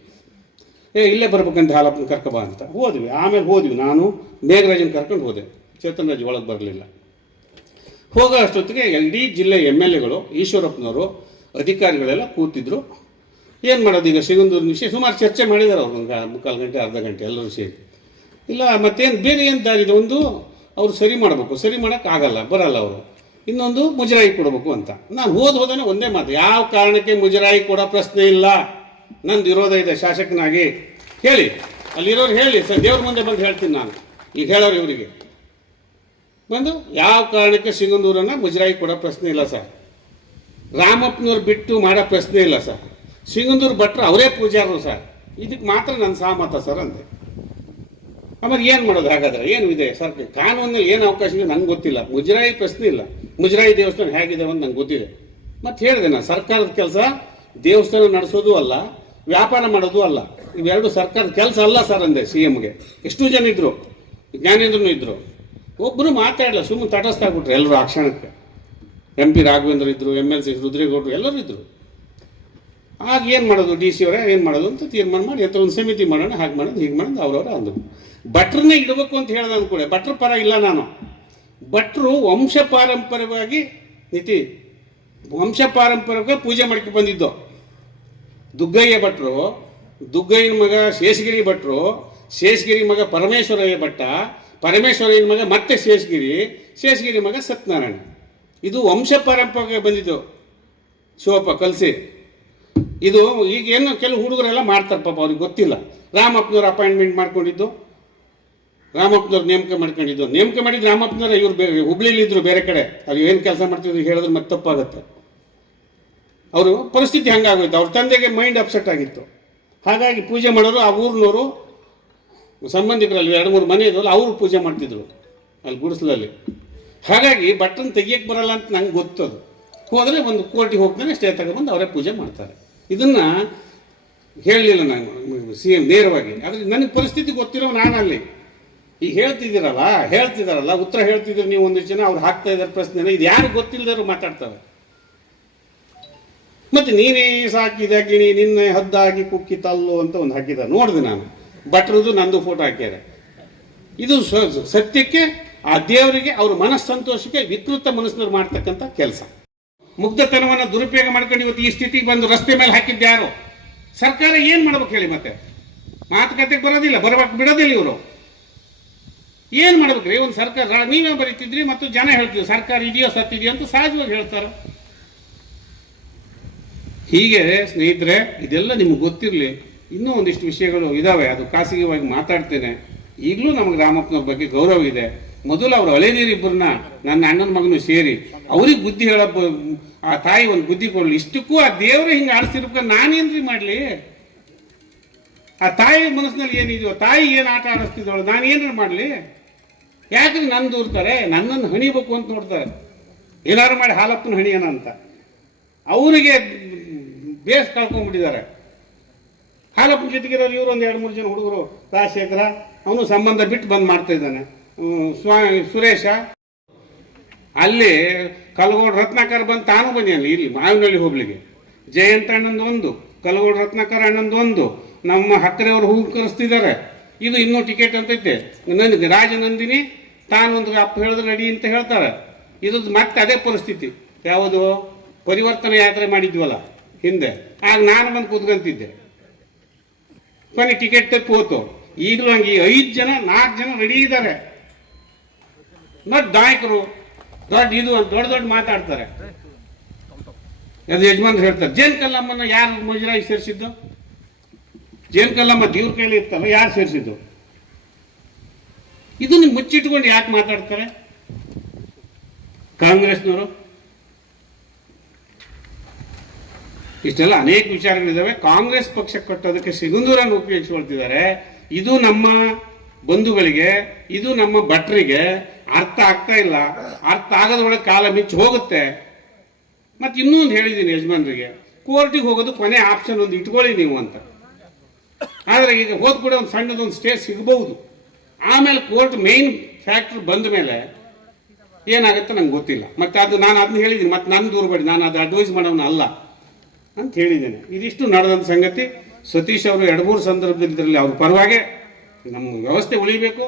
ಇಲ್ಲೇ ಬರ್ಬೇಕಂತ ಹಾಲಪ್ಪನ ಕರ್ಕೊಬಾ ಅಂತ. ಹೋದ್ವಿ. ಆಮೇಲೆ ಹೋದ್ವಿ, ನಾನು ಮೇಘರಾಜನ ಕರ್ಕೊಂಡು ಹೋದೆ. ಚೇತನ್ ರಾಜ್ ಒಳಗೆ ಬರಲಿಲ್ಲ. ಹೋಗೋ ಅಷ್ಟೊತ್ತಿಗೆ ಇಡೀ ಜಿಲ್ಲೆ MLAಗಳು, ಈಶ್ವರಪ್ಪನವರು, ಅಧಿಕಾರಿಗಳೆಲ್ಲ ಕೂತಿದ್ರು. ಏನು ಮಾಡೋದು ಈಗ ಸಿಗಂದೂರಿನ ವಿಷಯ ಸುಮಾರು ಚರ್ಚೆ ಮಾಡಿದ್ದಾರೆ ಅವ್ರು, ಒಂದು ಮುಕ್ಕಾಲು ಗಂಟೆ ಅರ್ಧ ಗಂಟೆ ಎಲ್ಲರೂ ಸೇರಿ. ಇಲ್ಲ ಮತ್ತೇನು ಬೇರೆ ಏನು ದಾರಿದೆ, ಒಂದು ಅವರು ಸರಿ ಮಾಡಬೇಕು, ಸರಿ ಮಾಡೋಕ್ಕಾಗಲ್ಲ, ಬರಲ್ಲ ಅವರು. ಇನ್ನೊಂದು ಮುಜರಾಯಿ ಕೊಡಬೇಕು ಅಂತ. ನಾನು ಹೋದಾನೆ ಒಂದೇ ಮಾತು, ಯಾವ ಕಾರಣಕ್ಕೆ ಮುಜರಾಯಿ ಕೊಡೋ ಪ್ರಶ್ನೆ ಇಲ್ಲ, ನಂದು ವಿರೋಧ ಇದೆ ಶಾಸಕನಾಗಿ. ಹೇಳಿ, ಅಲ್ಲಿರೋರು ಹೇಳಿ ಸರ್, ದೇವ್ರ ಮುಂದೆ ಬಂದು ಹೇಳ್ತೀನಿ ನಾನು. ಈಗ ಹೇಳೋರು ಇವರಿಗೆ ಬಂದು, ಯಾವ ಕಾರಣಕ್ಕೆ ಸಿಗಂದೂರನ್ನು ಮುಜರಾಯಿ ಕೊಡೋ ಪ್ರಶ್ನೆ ಇಲ್ಲ ಸರ್. ರಾಮಪ್ಪನವ್ರು ಬಿಟ್ಟು ಮಾಡೋ ಪ್ರಶ್ನೆ ಇಲ್ಲ ಸರ್. ಸಿಗಂದೂರು ಭಟ್ರು ಅವರೇ ಪೂಜಾರರು ಸರ್. ಇದಕ್ಕೆ ಮಾತ್ರ ನನ್ನ ಸಹಮತ ಸರ್ ಅಂದೆ. ಆಮೇಲೆ ಏನು ಮಾಡೋದು ಹಾಗಾದ್ರೆ, ಏನು ಇದೆ ಸರ್ಕಾರ ಕಾನೂನಲ್ಲಿ ಏನು ಅವಕಾಶ ಇದೆ ನಂಗೆ ಗೊತ್ತಿಲ್ಲ. ಮುಜರಾಯಿ ಪ್ರಶ್ನೆ ಇಲ್ಲ, ಮುಜರಾಯಿ ದೇವಸ್ಥಾನ ಹೇಗಿದೆ ಅಂತ ನಂಗೆ ಗೊತ್ತಿದೆ. ಮತ್ತೆ ಹೇಳಿದೆ ನಾನು, ಸರ್ಕಾರದ ಕೆಲಸ ದೇವಸ್ಥಾನ ನಡೆಸೋದು ಅಲ್ಲ, ವ್ಯಾಪಾರ ಮಾಡೋದು ಅಲ್ಲ, ಇವೆರಡು ಸರ್ಕಾರದ ಕೆಲಸ ಅಲ್ಲ ಸರ್ ಅಂದೆ CMಗೆ. ಎಷ್ಟು ಜನ ಇದ್ರು, ಜ್ಞಾನೇಂದ್ರನೂ ಇದ್ರು, ಒಬ್ಬರು ಮಾತಾಡಲ್ಲ, ಸುಮ್ಮನೆ ತಟಸ್ಥಾಗ್ಬಿಟ್ರು ಎಲ್ಲರೂ ಆ ಕ್ಷಣಕ್ಕೆ. MP ರಾಘವೇಂದ್ರ ಇದ್ರು, MLC ರುದ್ರೇಗೌಡರು ಎಲ್ಲರೂ ಇದ್ರು. ಆಗ ಏನು ಮಾಡೋದು, DC ಅವರೇ ಏನು ಮಾಡೋದು ಅಂತ ತೀರ್ಮಾನ ಮಾಡಿ ಅಥವಾ ಒಂದು ಸಮಿತಿ ಮಾಡೋಣ, ಹಾಗೆ ಮಾಡೋದು ಹೀಗೆ ಮಾಡೋದು ಅವರವರ ಅಂದರು. ಭಟ್ರನ್ನೇ ಇಡಬೇಕು ಅಂತ ಹೇಳಿದ ಅಂದ್ಕೊಳ್ಳಿ, ಭಟ್ರ ಪರ ಇಲ್ಲ ನಾನು. ಭಟ್ರು ವಂಶ ಪಾರಂಪರ್ಯವಾಗಿ ಪೂಜೆ ಮಾಡ್ಕೊಂಡು ಬಂದಿದ್ದು. ದುಗ್ಗಯ್ಯ ಭಟ್ರು, ದುಗ್ಗಯ್ಯನ ಮಗ ಶೇಷಗಿರಿ ಭಟ್ರು, ಶೇಷಗಿರಿ ಮಗ ಪರಮೇಶ್ವರಯ್ಯ ಭಟ್ಟ, ಪರಮೇಶ್ವರಯ್ಯನ ಮಗ ಮತ್ತೆ ಶೇಷಗಿರಿ ಮಗ ಸತ್ಯನಾರಾಯಣ. ಇದು ವಂಶ ಪಾರಂಪರ್ಯವಾಗಿ ಬಂದಿದ್ದು. ಶಿವಪ್ಪ ಕಲಿಸಿ ಇದು ಈಗ ಏನು ಕೆಲವು ಹುಡುಗರೆಲ್ಲ ಮಾಡ್ತಾರೆ ಪಾಪ, ಅವ್ರಿಗೆ ಗೊತ್ತಿಲ್ಲ. ರಾಮಪ್ಪನವ್ರು ಅಪಾಯಿಂಟ್ಮೆಂಟ್ ಮಾಡ್ಕೊಂಡಿದ್ದು, ರಾಮಪ್ಪನವ್ರು ನೇಮಕ ಮಾಡ್ಕೊಂಡಿದ್ದು. ನೇಮಕ ಮಾಡಿದ್ದು ರಾಮಪ್ಪನವ್ರು, ಇವ್ರು ಹುಬ್ಳಿಲಿ ಇದ್ರು ಬೇರೆ ಕಡೆ. ಅದು ಏನು ಕೆಲಸ ಮಾಡ್ತಿದ್ರು ಹೇಳಿದ್ರೆ ಮತ್ತೆ ತಪ್ಪಾಗುತ್ತೆ. ಅವರು ಪರಿಸ್ಥಿತಿ ಹಂಗಾಗೋಯ್ತು, ಅವ್ರ ತಂದೆಗೆ ಮೈಂಡ್ ಅಪ್ಸೆಟ್ ಆಗಿತ್ತು. ಹಾಗಾಗಿ ಪೂಜೆ ಮಾಡೋರು ಆ ಊರಿನವರು ಸಂಬಂಧಿಕರಲ್ಲಿ 2-3 ಮನೆ ಇದ್ರಲ್ಲ, ಅವರು ಪೂಜೆ ಮಾಡ್ತಿದ್ರು ಅಲ್ಲಿ ಗುಡಿಸಲಲ್ಲಿ. ಹಾಗಾಗಿ ಭಟ್ರನ್ನ ತೆಗಿಯಕ್ಕೆ ಬರಲ್ಲ ಅಂತ ನಂಗೆ ಗೊತ್ತದು. ಹೋದರೆ ಒಂದು ಕೋರ್ಟಿಗೆ ಹೋಗ್ತಾನೆ, ಸ್ಟೇ ತಗೊಂಡ್ಬಂದು ಅವರೇ ಪೂಜೆ ಮಾಡ್ತಾರೆ. ಇದನ್ನು ಹೇಳಲಿಲ್ಲ ನಾನು CM ನೇರವಾಗಿ. ಆದರೆ ನನಗೆ ಪರಿಸ್ಥಿತಿ ಗೊತ್ತಿರೋ ನಾನು ಅಲ್ಲಿ ಈಗ ಹೇಳ್ತಿದ್ದಾರಲ್ಲ ಉತ್ತರ ಹೇಳ್ತಿದ್ರು ನೀವು. ಒಂದಿಷ್ಟು ಜನ ಅವ್ರು ಹಾಕ್ತಾ ಇದ್ದಾರೆ ಪ್ರಶ್ನೆ, ಇದು ಯಾರು ಗೊತ್ತಿಲ್ಲದರು ಮಾತಾಡ್ತಾರೆ. ಮತ್ತು ನೀನೇ ಸಾಕಿದ ಗಿಣಿ ನಿನ್ನೆ ಹದ್ದಾಗಿ ಕುಕ್ಕಿತಲ್ಲು ಅಂತ ಒಂದು ಹಾಕಿದ್ದಾರೆ, ನೋಡಿದೆ ನಾನು. ಭಟ್ರದ್ದು ನಂದು ಫೋಟೋ ಹಾಕಿದ್ದಾರೆ. ಇದು ಸತ್ಯಕ್ಕೆ, ಆ ದೇವರಿಗೆ ಅವ್ರ ಮನಸ್ಸಂತೋಷಕ್ಕೆ ವಿಕೃತ ಮನಸ್ಸಿನವ್ರು ಮಾಡ್ತಕ್ಕಂಥ ಕೆಲಸ. ಮುಗ್ಧತನವನ್ನು ದುರುಪಯೋಗ ಮಾಡ್ಕೊಂಡು ಇವತ್ತು ಈ ಸ್ಥಿತಿಗೆ ಬಂದು ರಸ್ತೆ ಮೇಲೆ ಹಾಕಿದ್ಯಾರು? ಸರ್ಕಾರ ಏನು ಮಾಡ್ಬೇಕು ಹೇಳಿ? ಮತ್ತೆ ಮಾತುಕತೆಗೆ ಬರೋದಿಲ್ಲ, ಬಿಡೋದಿಲ್ಲ ಇವರು. ಏನು ಮಾಡ್ಬೇಕ್ರಿ? ಒಂದು ಸರ್ಕಾರ ನೀವೇ ಬರೀತಿದ್ರಿ ಮತ್ತು ಜನ ಹೇಳ್ತಿದ್ರು ಸರ್ಕಾರ ಇದೆಯೋ ಸತ್ತಿದೆಯೋ ಅಂತ ಸಹಜವಾಗಿ ಹೇಳ್ತಾರೆ. ಹೀಗೆ ಸ್ನೇಹಿತರೆ, ಇದೆಲ್ಲ ನಿಮ್ಗೆ ಗೊತ್ತಿರಲಿ. ಇನ್ನೂ ಒಂದಿಷ್ಟು ವಿಷಯಗಳು ಇದ್ದಾವೆ, ಅದು ಖಾಸಗಿಯಾಗಿ ಮಾತಾಡ್ತೇನೆ. ಈಗಲೂ ನಮಗೆ ರಾಮಪ್ಪನವ್ರ ಬಗ್ಗೆ ಗೌರವ ಇದೆ. ಮೊದಲು ಅವರು ಹಳೆನೀರಿಬ್ಬರನ್ನ ನನ್ನ ಅಣ್ಣನ ಮಗನು ಸೇರಿ ಅವ್ರಿಗೆ ಬುದ್ಧಿ ಹೇಳ, ಆ ತಾಯಿ ಒಂದು ಬುದ್ಧಿ ಕೊಡಲಿ. ಇಷ್ಟಕ್ಕೂ ಆ ದೇವರೇ ಹಿಂಗೆ ಆಡಿಸ್ತಿರ್ಬೇಕು, ನಾನೇನ್ರಿ ಮಾಡಲಿ? ಆ ತಾಯಿ ಮನಸ್ಸಿನಲ್ಲಿ ಏನಿದೆಯೋ, ತಾಯಿ ಏನು ಆಟ ಆಡಿಸ್ತಿದ್ದವಳು, ನಾನು ಏನಾರು ಮಾಡಲಿ? ಯಾಕೆ ನನ್ನ ದೂರ್ತಾರೆ? ನನ್ನನ್ನು ಹಣಿಬೇಕು ಅಂತ ನೋಡ್ತಾರೆ. ಏನಾರು ಮಾಡಿ ಹಾಲಪ್ಪನ ಹಣಿಯೋಣ ಅಂತ ಅವರಿಗೆ ಬೇಸ್ ಕಳ್ಕೊಂಡ್ಬಿಟ್ಟಿದ್ದಾರೆ. ಹಾಲಪ್ಪನ ಜೊತೆಗಿರೋರು ಇವರು ಒಂದು 2-3 ಜನ ಹುಡುಗರು, ರಾಜಶೇಖರ ಅವನು ಸಂಬಂಧ ಬಿಟ್ಟು ಬಂದು ಮಾಡ್ತಾ ಇದ್ದಾನೆ. ಸುರೇಶ ಅಲ್ಲಿ ಕಲಗೋಡು ರತ್ನಾಕರ್ ಬಂದು ತಾನು ಬನ್ನಿ ಇಲ್ಲಿ ಮಾವಿನಹಳ್ಳಿ ಹೋಗ್ಲಿಕ್ಕೆ. ಜಯಂತ ಅಣ್ಣಂದು ಒಂದು, ಕಲಗೋಡು ರತ್ನಾಕರ್ ಅಣ್ಣಂದು ಒಂದು, ನಮ್ಮ ಹಕ್ಕರೆಯವರು ಹೂ ಕರೆಸ್ತಿದ್ದಾರೆ. ಇದು ಇನ್ನೂ ಟಿಕೆಟ್ ಅಂತೈತೆ. ನನಗೆ ರಾಜನಂದಿನಿ ತಾನೊಂದು ಅಪ್ಪ ಹೇಳಿದ್ರೆ ರೆಡಿ ಅಂತ ಹೇಳ್ತಾರೆ. ಇದು ಮತ್ತೆ ಅದೇ ಪರಿಸ್ಥಿತಿ. ಯಾವುದು ಪರಿವರ್ತನೆ ಯಾತ್ರೆ ಮಾಡಿದ್ವಲ್ಲ ಹಿಂದೆ, ಆಗ ನಾನು ಬಂದು ಕೂತ್ಕೊಂತಿದ್ದೆ. ಕೊನೆ ಟಿಕೆಟ್ ತಪ್ಪು ಹೋತು. ಈಗಲೂ ಹಂಗೆ 4 ಜನ ರೆಡಿ ಇದ್ದಾರೆ. ನಾಯಕರು ದೊಡ್ಡ ಇದು ದೊಡ್ಡ ಮಾತಾಡ್ತಾರೆ. ಅದು ಯಜಮಾನ್ರು ಹೇಳ್ತಾರೆ, ಜೇನ್ ಕಲ್ಲಮ್ಮನ ಯಾರು ಮುಜರಾಯಿ ಸೇರಿಸಿದ್ದು? ಜೇನ್ ಕಲ್ಲಮ್ಮ ದೇವ್ರ ಕೈಲಿ ಇರ್ತಲ್ಲ, ಯಾರು ಸೇರಿಸಿದ್ದು? ಇದನ್ನು ಮುಚ್ಚಿಟ್ಕೊಂಡು ಯಾಕೆ ಮಾತಾಡ್ತಾರೆ ಕಾಂಗ್ರೆಸ್ನವರು? ಇಷ್ಟೆಲ್ಲ ಅನೇಕ ವಿಚಾರಗಳಿದ್ದಾವೆ. ಕಾಂಗ್ರೆಸ್ ಪಕ್ಷ ಕಟ್ಟೋದಕ್ಕೆ ಸಿಗಂದೂರನ್ನು ಉಪಯೋಗಿಸ್ಕೊಳ್ತಿದ್ದಾರೆ. ಇದು ನಮ್ಮ ಬಂಧುಗಳಿಗೆ, ಇದು ನಮ್ಮ ಭಟ್ರಿಗೆ ಅರ್ಥ ಆಗ್ತಾ ಇಲ್ಲ. ಅರ್ಥ ಆಗದೊಳಗೆ ಕಾಲ ಮಿಂಚು ಹೋಗುತ್ತೆ. ಮತ್ತೆ ಇನ್ನೂ ಒಂದು ಹೇಳಿದ್ದೀನಿ ಯಜಮಾನ್ರಿಗೆ, ಕೋರ್ಟಿಗೆ ಹೋಗೋದು ಕೊನೆ ಆಪ್ಷನ್ ಒಂದು ಇಟ್ಕೊಳ್ಳಿ ನೀವು ಅಂತ. ಆದರೆ ಈಗ ಹೋದ ಕೂಡ ಒಂದು ಸಣ್ಣದೊಂದು ಸ್ಟೇ ಸಿಗಬಹುದು. ಆಮೇಲೆ ಕೋರ್ಟ್ ಮೇನ್ ಫ್ಯಾಕ್ಟ್ರ್ ಬಂದ ಮೇಲೆ ಏನಾಗುತ್ತೆ ನಂಗೆ ಗೊತ್ತಿಲ್ಲ. ಮತ್ತೆ ಅದು ನಾನು ಅದನ್ನ ಹೇಳಿದ್ದೀನಿ, ಮತ್ತೆ ನನ್ನ ದೂರಬೇಡಿ, ನಾನು ಅದು ಅಡ್ವೈಸ್ ಮಾಡೋನ ಅಲ್ಲ ಅಂತ ಹೇಳಿದ್ದೇನೆ. ಇದಿಷ್ಟು ನಡೆದಂಥ ಸಂಗತಿ. ಸತೀಶ್ ಅವರು 2-3 ಸಂದರ್ಭದಲ್ಲಿ ಇದರಲ್ಲಿ ಅವ್ರ ಪರವಾಗಿ ನಮ್ಮ ವ್ಯವಸ್ಥೆ ಉಳಿಬೇಕು,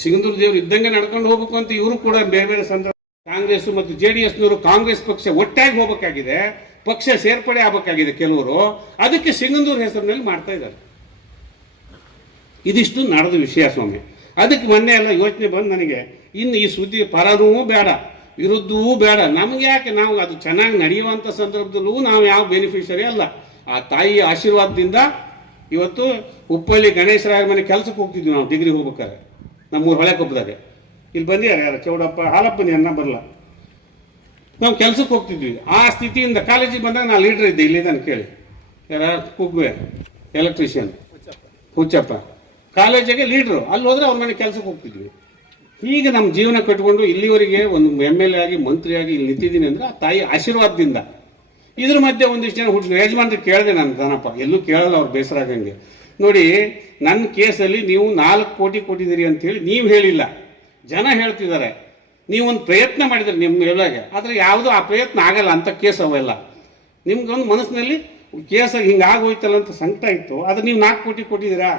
ಸಿಗಂದೂರು ದೇವರು ಇದ್ದಂಗೆ ನಡ್ಕೊಂಡು ಹೋಗ್ಬೇಕು ಅಂತ ಇವರು ಕೂಡ ಬೇರೆ ಬೇರೆ ಸಂದರ್ಭ ಕಾಂಗ್ರೆಸ್ ಮತ್ತು JDSನವರು ಕಾಂಗ್ರೆಸ್ ಪಕ್ಷ ಒಟ್ಟಾಗಿ ಹೋಗಬೇಕಾಗಿದೆ, ಪಕ್ಷ ಸೇರ್ಪಡೆ ಆಗಬೇಕಾಗಿದೆ ಕೆಲವರು. ಅದಕ್ಕೆ ಸಿಗಂದೂರು ಹೆಸರಿನಲ್ಲಿ ಮಾಡ್ತಾ ಇದ್ದಾರೆ. ಇದಿಷ್ಟು ನಡೆದ ವಿಷಯ ಸ್ವಾಮಿ. ಅದಕ್ಕೆ ಮೊನ್ನೆ ಎಲ್ಲ ಯೋಚನೆ ಬಂದು ನನಗೆ, ಇನ್ನು ಈ ಸುದ್ದಿ ಪರನೂ ಬೇಡ ವಿರುದ್ಧವೂ ಬೇಡ, ನಮ್ಗೆ ಯಾಕೆ? ನಾವು ಅದು ಚೆನ್ನಾಗಿ ನಡೆಯುವಂಥ ಸಂದರ್ಭದಲ್ಲೂ ನಾವು ಯಾವ ಬೆನಿಫಿಷರಿ ಅಲ್ಲ. ಆ ತಾಯಿಯ ಆಶೀರ್ವಾದದಿಂದ ಇವತ್ತು ಉಪ್ಪಳ್ಳಿ ಗಣೇಶರಾಯ ಮನೆ ಕೆಲಸಕ್ಕೆ ಹೋಗ್ತಿದ್ವಿ ನಾವು ಡಿಗ್ರಿ ಹೋಗ್ಬೇಕಾದ್ರೆ, ನಮ್ಮೂರು ಹೊಳೆಕೊಪ್ಪದಾಗ. ಇಲ್ಲಿ ಬಂದಿದ್ದಾರೆ ಯಾರು, ಚೌಡಪ್ಪ ಹಾಲಪ್ಪನಿ ಅನ್ನ ಬರಲ್ಲ, ನಾವು ಕೆಲಸಕ್ಕೆ ಹೋಗ್ತಿದ್ವಿ. ಆ ಸ್ಥಿತಿಯಿಂದ ಕಾಲೇಜಿಗೆ ಬಂದಾಗ ನಾನು ಲೀಡರ್ ಇದ್ದೆ, ಇಲ್ಲಿದ್ದಾನೆ ಕೇಳಿ, ಯಾರ ಕುಗ್ವೆ ಎಲೆಕ್ಟ್ರಿಷಿಯನ್ ಹುಚ್ಚಪ್ಪ, ಕಾಲೇಜಿಗೆ ಲೀಡ್ರು. ಅಲ್ಲಿ ಹೋದ್ರೆ ಅವ್ರ ಮನೆ ಕೆಲಸಕ್ಕೆ ಹೋಗ್ತಿದ್ವಿ. ಹೀಗೆ ನಮ್ಮ ಜೀವನ ಕಟ್ಕೊಂಡು ಇಲ್ಲಿವರೆಗೆ ಒಂದು MLA ಆಗಿ ಮಂತ್ರಿಯಾಗಿ ಇಲ್ಲಿ ನಿಂತಿದ್ದೀನಿ ಅಂದ್ರೆ ಆ ತಾಯಿ ಆಶೀರ್ವಾದದಿಂದ. ಇದ್ರ ಮಧ್ಯೆ ಒಂದಿಷ್ಟು ಜನ ಹುಟ್ಟಿದ್ರು. ಯಜಮಾನ್ರಿಗೆ ಕೇಳಿದೆ ನಾನು, ದಾನಪ್ಪ ಎಲ್ಲೂ ಕೇಳಲ್ಲ, ಅವ್ರು ಬೇಸರ ಆಗಂಗೆ. ನೋಡಿ, ನನ್ನ ಕೇಸಲ್ಲಿ ನೀವು 4 ಕೋಟಿ ಕೊಟ್ಟಿದ್ದೀರಿ ಅಂತ ಹೇಳಿ ನೀವು ಹೇಳಿಲ್ಲ, ಜನ ಹೇಳ್ತಿದ್ದಾರೆ. ನೀವೊಂದು ಪ್ರಯತ್ನ ಮಾಡಿದ್ರೆ ನಿಮ್ಮ ಮೇಲಾಗೆ, ಆದರೆ ಯಾವುದೋ ಆ ಪ್ರಯತ್ನ ಆಗಲ್ಲ ಅಂತ ಕೇಸ್ ಅವೆಲ್ಲ. ನಿಮ್ಗೊಂದು ಮನಸ್ಸಿನಲ್ಲಿ ಕೇಸಾಗಿ ಹಿಂಗೆ ಆಗೋಯ್ತಲ್ಲ ಅಂತ ಸಂಕಟ ಇತ್ತು. ಅದು ನೀವು 4 ಕೋಟಿ ಕೊಟ್ಟಿದ್ದೀರಾ?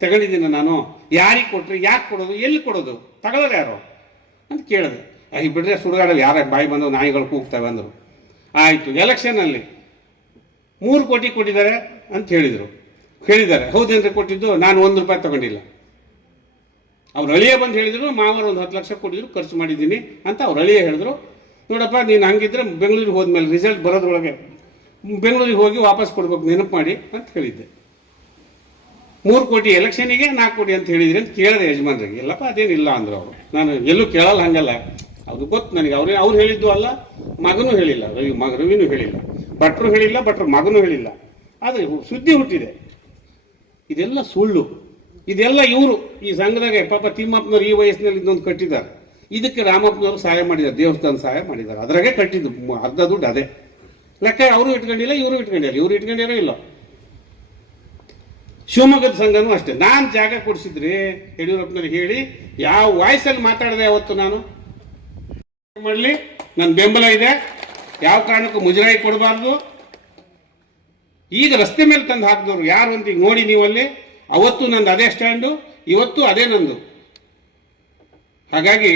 ತಗೊಂಡಿದ್ದೀನಿ ನಾನು. ಯಾರಿಗೆ ಕೊಟ್ರಿ, ಯಾಕೆ ಕೊಡೋದು, ಎಲ್ಲಿ ಕೊಡೋದು, ತಗೊಳ್ಳೋರು ಯಾರು ಅಂತ ಕೇಳಿದೆ. ಈ ಬಿಡ್ರೆ ಸುಡುಗಾಡಲ್ಲಿ ಯಾರ ಬಾಯಿ ಬಂದವು ನಾಯಿಗಳು ಕೂಗ್ತವೆ ಅಂದರು. ಆಯಿತು, ಎಲೆಕ್ಷನ್ನಲ್ಲಿ 3 ಕೋಟಿ ಕೊಟ್ಟಿದ್ದಾರೆ ಅಂತ ಹೇಳಿದ್ದಾರೆ. ಹೌದೇನ್ರಿ ಕೊಟ್ಟಿದ್ದು? ನಾನು 1 ರೂಪಾಯಿ ತಗೊಂಡಿಲ್ಲ. ಅವ್ರು ಅಳಿಯ ಬಂದು ಹೇಳಿದ್ರು, ಮಾವರು ಒಂದು 10 ಲಕ್ಷ ಕೊಟ್ಟಿದ್ರು, ಖರ್ಚು ಮಾಡಿದ್ದೀನಿ ಅಂತ ಅವ್ರು ಅಳಿಯ ಹೇಳಿದ್ರು. ನೋಡಪ್ಪ, ನೀನು ಹಂಗಿದ್ರೆ ಬೆಂಗಳೂರಿಗೆ ಹೋದ್ಮೇಲೆ ರಿಸಲ್ಟ್ ಬರೋದ್ರೊಳಗೆ ಬೆಂಗಳೂರಿಗೆ ಹೋಗಿ ವಾಪಸ್ ಕೊಡ್ಬೇಕು, ನೆನಪು ಮಾಡಿ ಅಂತ ಹೇಳಿದ್ದೆ. 3 ಕೋಟಿ ಎಲೆಕ್ಷನಿಗೆ 4 ಕೋಟಿ ಅಂತ ಹೇಳಿದ್ರಿ ಅಂತ ಕೇಳಿದೆ ಯಜಮಾನ್ರಿಗೆ. ಎಲ್ಲಪ್ಪ ಅದೇನಿಲ್ಲ ಅಂದ್ರು ಅವರು. ನಾನು ಎಲ್ಲೂ ಕೇಳಲ್ಲ, ಹಂಗಲ್ಲ, ಅದು ಗೊತ್ತು ನನಗೆ. ಅವ್ರು ಹೇಳಿದ್ದು ಅಲ್ಲ, ಮಗನೂ ಹೇಳಿಲ್ಲ, ರವಿನೂ ಹೇಳಿಲ್ಲ, ಭಟ್ರು ಹೇಳಿಲ್ಲ, ಭಟ್ರ ಮಗನೂ ಹೇಳಿಲ್ಲ. ಆದರೆ ಸುದ್ದಿ ಹುಟ್ಟಿದೆ. ಇದೆಲ್ಲ ಸುಳ್ಳು. ಇದೆಲ್ಲ ಇವರು ಈ ಸಂಘದಾಗ ಪಾಪ ತಿಮ್ಮಪ್ಪನವ್ರು ಈ ವಯಸ್ಸಿನಲ್ಲಿ ಇದೊಂದು ಕಟ್ಟಿದ್ದಾರೆ. ಇದಕ್ಕೆ ರಾಮಪ್ಪನವರು ಸಹಾಯ ಮಾಡಿದ್ದಾರೆ, ದೇವಸ್ಥಾನ ಸಹಾಯ ಮಾಡಿದ್ದಾರೆ. ಅದ್ರಾಗೆ ಕಟ್ಟಿದ್ದು ಅರ್ಧ ದುಡ್ಡು ಅದೇ ಲೆಕ್ಕ. ಅವರು ಇಟ್ಕೊಂಡಿಲ್ಲ, ಇವರು ಇಟ್ಕೊಂಡಿಲ್ಲ, ಇವರು ಇಟ್ಕೊಂಡಿರೋ ಇಲ್ಲ. ಶಿವಮೊಗ್ಗದ ಸಂಘನೂ ಅಷ್ಟೇ. ನಾನು ಜಾಗ ಕೊಡಿಸಿದ್ರಿ ಯಡಿಯೂರಪ್ಪನವ್ರಿಗೆ ಹೇಳಿ, ಯಾವ ವಾಯ್ಸಲ್ಲಿ ಮಾತಾಡಿದೆ ಅವತ್ತು ನಾನು ಮಾಡಲಿ, ನನ್ನ ಬೆಂಬಲ ಇದೆ, ಯಾವ ಕಾರಣಕ್ಕೂ ಮುಜರಾಯಿ ಕೊಡಬಾರ್ದು. ಈಗ ರಸ್ತೆ ಮೇಲೆ ತಂದು ಹಾಕಿದವರು ಯಾರು ಅಂತ ಈಗ ನೋಡಿ ನೀವಲ್ಲಿ. ಅವತ್ತು ನಂದು ಅದೇ ಸ್ಟ್ಯಾಂಡು, ಇವತ್ತು ಅದೇ ನಂದು. ಹಾಗಾಗಿ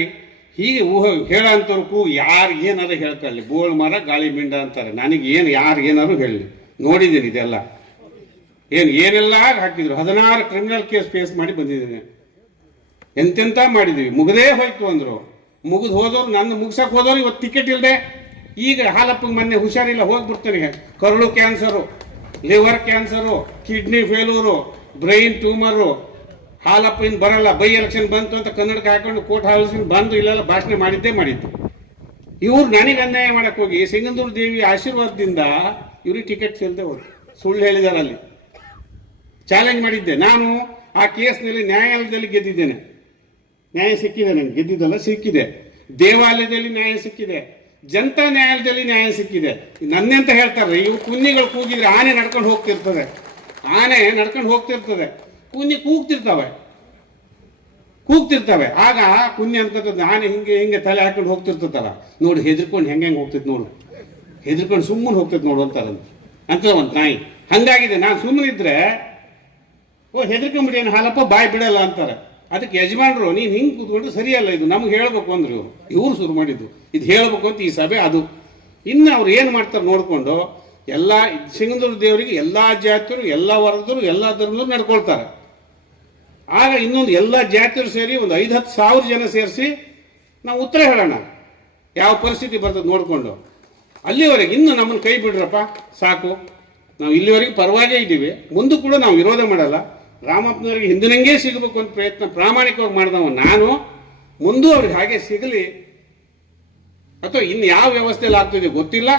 ಹೀಗೆ ಹೇಳೋ ಅಂಥವ್ರು ಕೂಗು ಯಾರು ಏನಾದ್ರು ಹೇಳ್ಕೊಳ್ಳಿ, ಬೋಳ್ ಮರ ಗಾಳಿ ಮಿಂಡ ಅಂತಾರೆ. ನನಗೆ ಏನು ಯಾರು ಏನಾದ್ರು ಹೇಳಲಿ, ನೋಡಿದ್ದೀನಿ ಇದೆಲ್ಲ. ಏನೆಲ್ಲ ಹಾಕಿದ್ರು. 16 ಕ್ರಿಮಿನಲ್ ಕೇಸ್ ಫೇಸ್ ಮಾಡಿ ಬಂದಿದ್ದೀನಿ. ಎಂತೆಂತ ಮಾಡಿದ್ವಿ, ಮುಗದೇ ಹೋಯ್ತು ಅಂದ್ರು. ಮುಗಿದು ಹೋದವ್ರು, ನನ್ನ ಮುಗ್ಸಕ್ಕೆ ಹೋದವ್ರು ಇವತ್ತು ಟಿಕೆಟ್ ಇಲ್ಲದೆ. ಈಗ ಹಾಲಪ್ಪಗೆ ಮೊನ್ನೆ ಹುಷಾರಿಲ್ಲ, ಹೋಗ್ಬಿಡ್ತಾನೆ. ಕರುಳು cancer, liver cancer, kidney failure, brain tumour. Halappa ಇನ್ನು ಬರಲ್ಲ, ಬೈ ಎಲೆಕ್ಷನ್ ಬಂತು ಅಂತ ಕನ್ನಡಕ್ಕೆ ಹಾಕೊಂಡು ಕೋರ್ಟ್ ಹೌಸ್ ಬಂದು ಇಲ್ಲೆಲ್ಲ ಭಾಷಣ ಮಾಡಿದ್ದು. ಇವ್ರು ನನಗೆ ಅನ್ಯಾಯ ಮಾಡಕ್ಕೆ ಹೋಗಿ ಸಿಗಂದೂರು ದೇವಿ ಆಶೀರ್ವಾದದಿಂದ ಇವ್ರಿಗೆ ಟಿಕೆಟ್ ಸಿಗದೆ ಹೋದ್ರು. ಸುಳ್ಳು ಹೇಳಿದಾರೆ. ಅಲ್ಲಿ ಚಾಲೆಂಜ್ ಮಾಡಿದ್ದೆ ನಾನು. ಆ ಕೇಸ್ನಲ್ಲಿ ನ್ಯಾಯಾಲಯದಲ್ಲಿ ಗೆದ್ದಿದ್ದೇನೆ. ನ್ಯಾಯ ಸಿಕ್ಕಿದೆ ನನಗೆ, ಗೆದ್ದಿದ್ದಲ್ಲ ಸಿಕ್ಕಿದೆ. ದೇವಾಲಯದಲ್ಲಿ ನ್ಯಾಯ ಸಿಕ್ಕಿದೆ, ಜನತಾ ನ್ಯಾಯಾಲಯದಲ್ಲಿ ನ್ಯಾಯ ಸಿಕ್ಕಿದೆ. ನನ್ನೆಂತ ಹೇಳ್ತಾರೆ, ಇವು ಕುನ್ನಿಗಳು ಕೂಗಿದ್ರೆ ಆನೆ ನಡ್ಕೊಂಡು ಹೋಗ್ತಿರ್ತದೆ, ಕುನ್ನಿ ಕೂಗ್ತಿರ್ತವೆ. ಆಗ ಕುನ್ನಿ ಅನ್ಕೋತದೆ ಆನೆ ಹಿಂಗೆ ತಲೆ ಹಾಕೊಂಡು ಹೋಗ್ತಿರ್ತದಲ್ಲ, ನೋಡಿ ಹೆದರ್ಕೊಂಡು ಹೆಂಗೆ ಹೋಗ್ತೈತೆ ನೋಡು, ಹೆದರ್ಕೊಂಡು ಸುಮ್ಮನೆ ಹೋಗ್ತೈತೆ ನೋಡು ಅಂತ ಒಂದು ನಾಯಿ. ಹಂಗಾಗಿದೆ. ನಾನು ಸುಮ್ಮನಿದ್ರೆ ಹೆದರ್ಕೊಂಬಿಡಿ ಏನು ಹಾಲಪ್ಪ ಬಾಯಿ ಬಿಡಲ್ಲ ಅಂತಾರೆ. ಅದಕ್ಕೆ ಯಜಮಾನ್ರು ನೀನು ಹಿಂಗೆ ಕೂತ್ಕೊಂಡು ಸರಿಯಲ್ಲ, ಇದು ನಮ್ಗೆ ಹೇಳ್ಬೇಕು ಅಂದ್ರು. ಇವರು ಶುರು ಮಾಡಿದ್ದು ಇದು ಹೇಳ್ಬೇಕು ಅಂತ ಈ ಸಭೆ. ಅದು ಇನ್ನು ಅವ್ರು ಏನು ಮಾಡ್ತಾರೆ ನೋಡಿಕೊಂಡು ಎಲ್ಲ ಸಿಗಂದೂರು ದೇವರಿಗೆ ಎಲ್ಲ ಜಾತಿಯರು, ಎಲ್ಲ ವರ್ಗದವರು, ಎಲ್ಲ ಧರ್ಮದವರು ನಡ್ಕೊಳ್ತಾರೆ. ಆಗ ಇನ್ನೊಂದು ಎಲ್ಲ ಜಾತಿಯರು ಸೇರಿ ಒಂದು 5-10 ಸಾವಿರ ಜನ ಸೇರಿಸಿ ನಾವು ಉತ್ತರ ಹೇಳೋಣ, ಯಾವ ಪರಿಸ್ಥಿತಿ ಬರ್ತದೆ ನೋಡಿಕೊಂಡು. ಅಲ್ಲಿವರೆಗೆ ಇನ್ನು ನಮ್ಮನ್ನು ಕೈ ಬಿಡ್ರಪ್ಪ, ಸಾಕು. ನಾವು ಇಲ್ಲಿವರೆಗೆ ಪರವಾಗೇ ಇದ್ದೀವಿ, ಮುಂದೂ ಕೂಡ ನಾವು ವಿರೋಧ ಮಾಡಲ್ಲ. ರಾಮಪ್ಪನವರಿಗೆ ಹಿಂದಿನಂಗೆ ಸಿಗಬೇಕು ಅಂತ ಪ್ರಯತ್ನ ಪ್ರಾಮಾಣಿಕವಾಗಿ ಮಾಡಿದವ ನಾನು. ಮುಂದೂ ಅವ್ರಿಗೆ ಹಾಗೆ ಸಿಗಲಿ, ಅಥವಾ ಇನ್ನು ಯಾವ ವ್ಯವಸ್ಥೆಯಲ್ಲಿ ಆಗ್ತಿದೆ ಗೊತ್ತಿಲ್ಲ.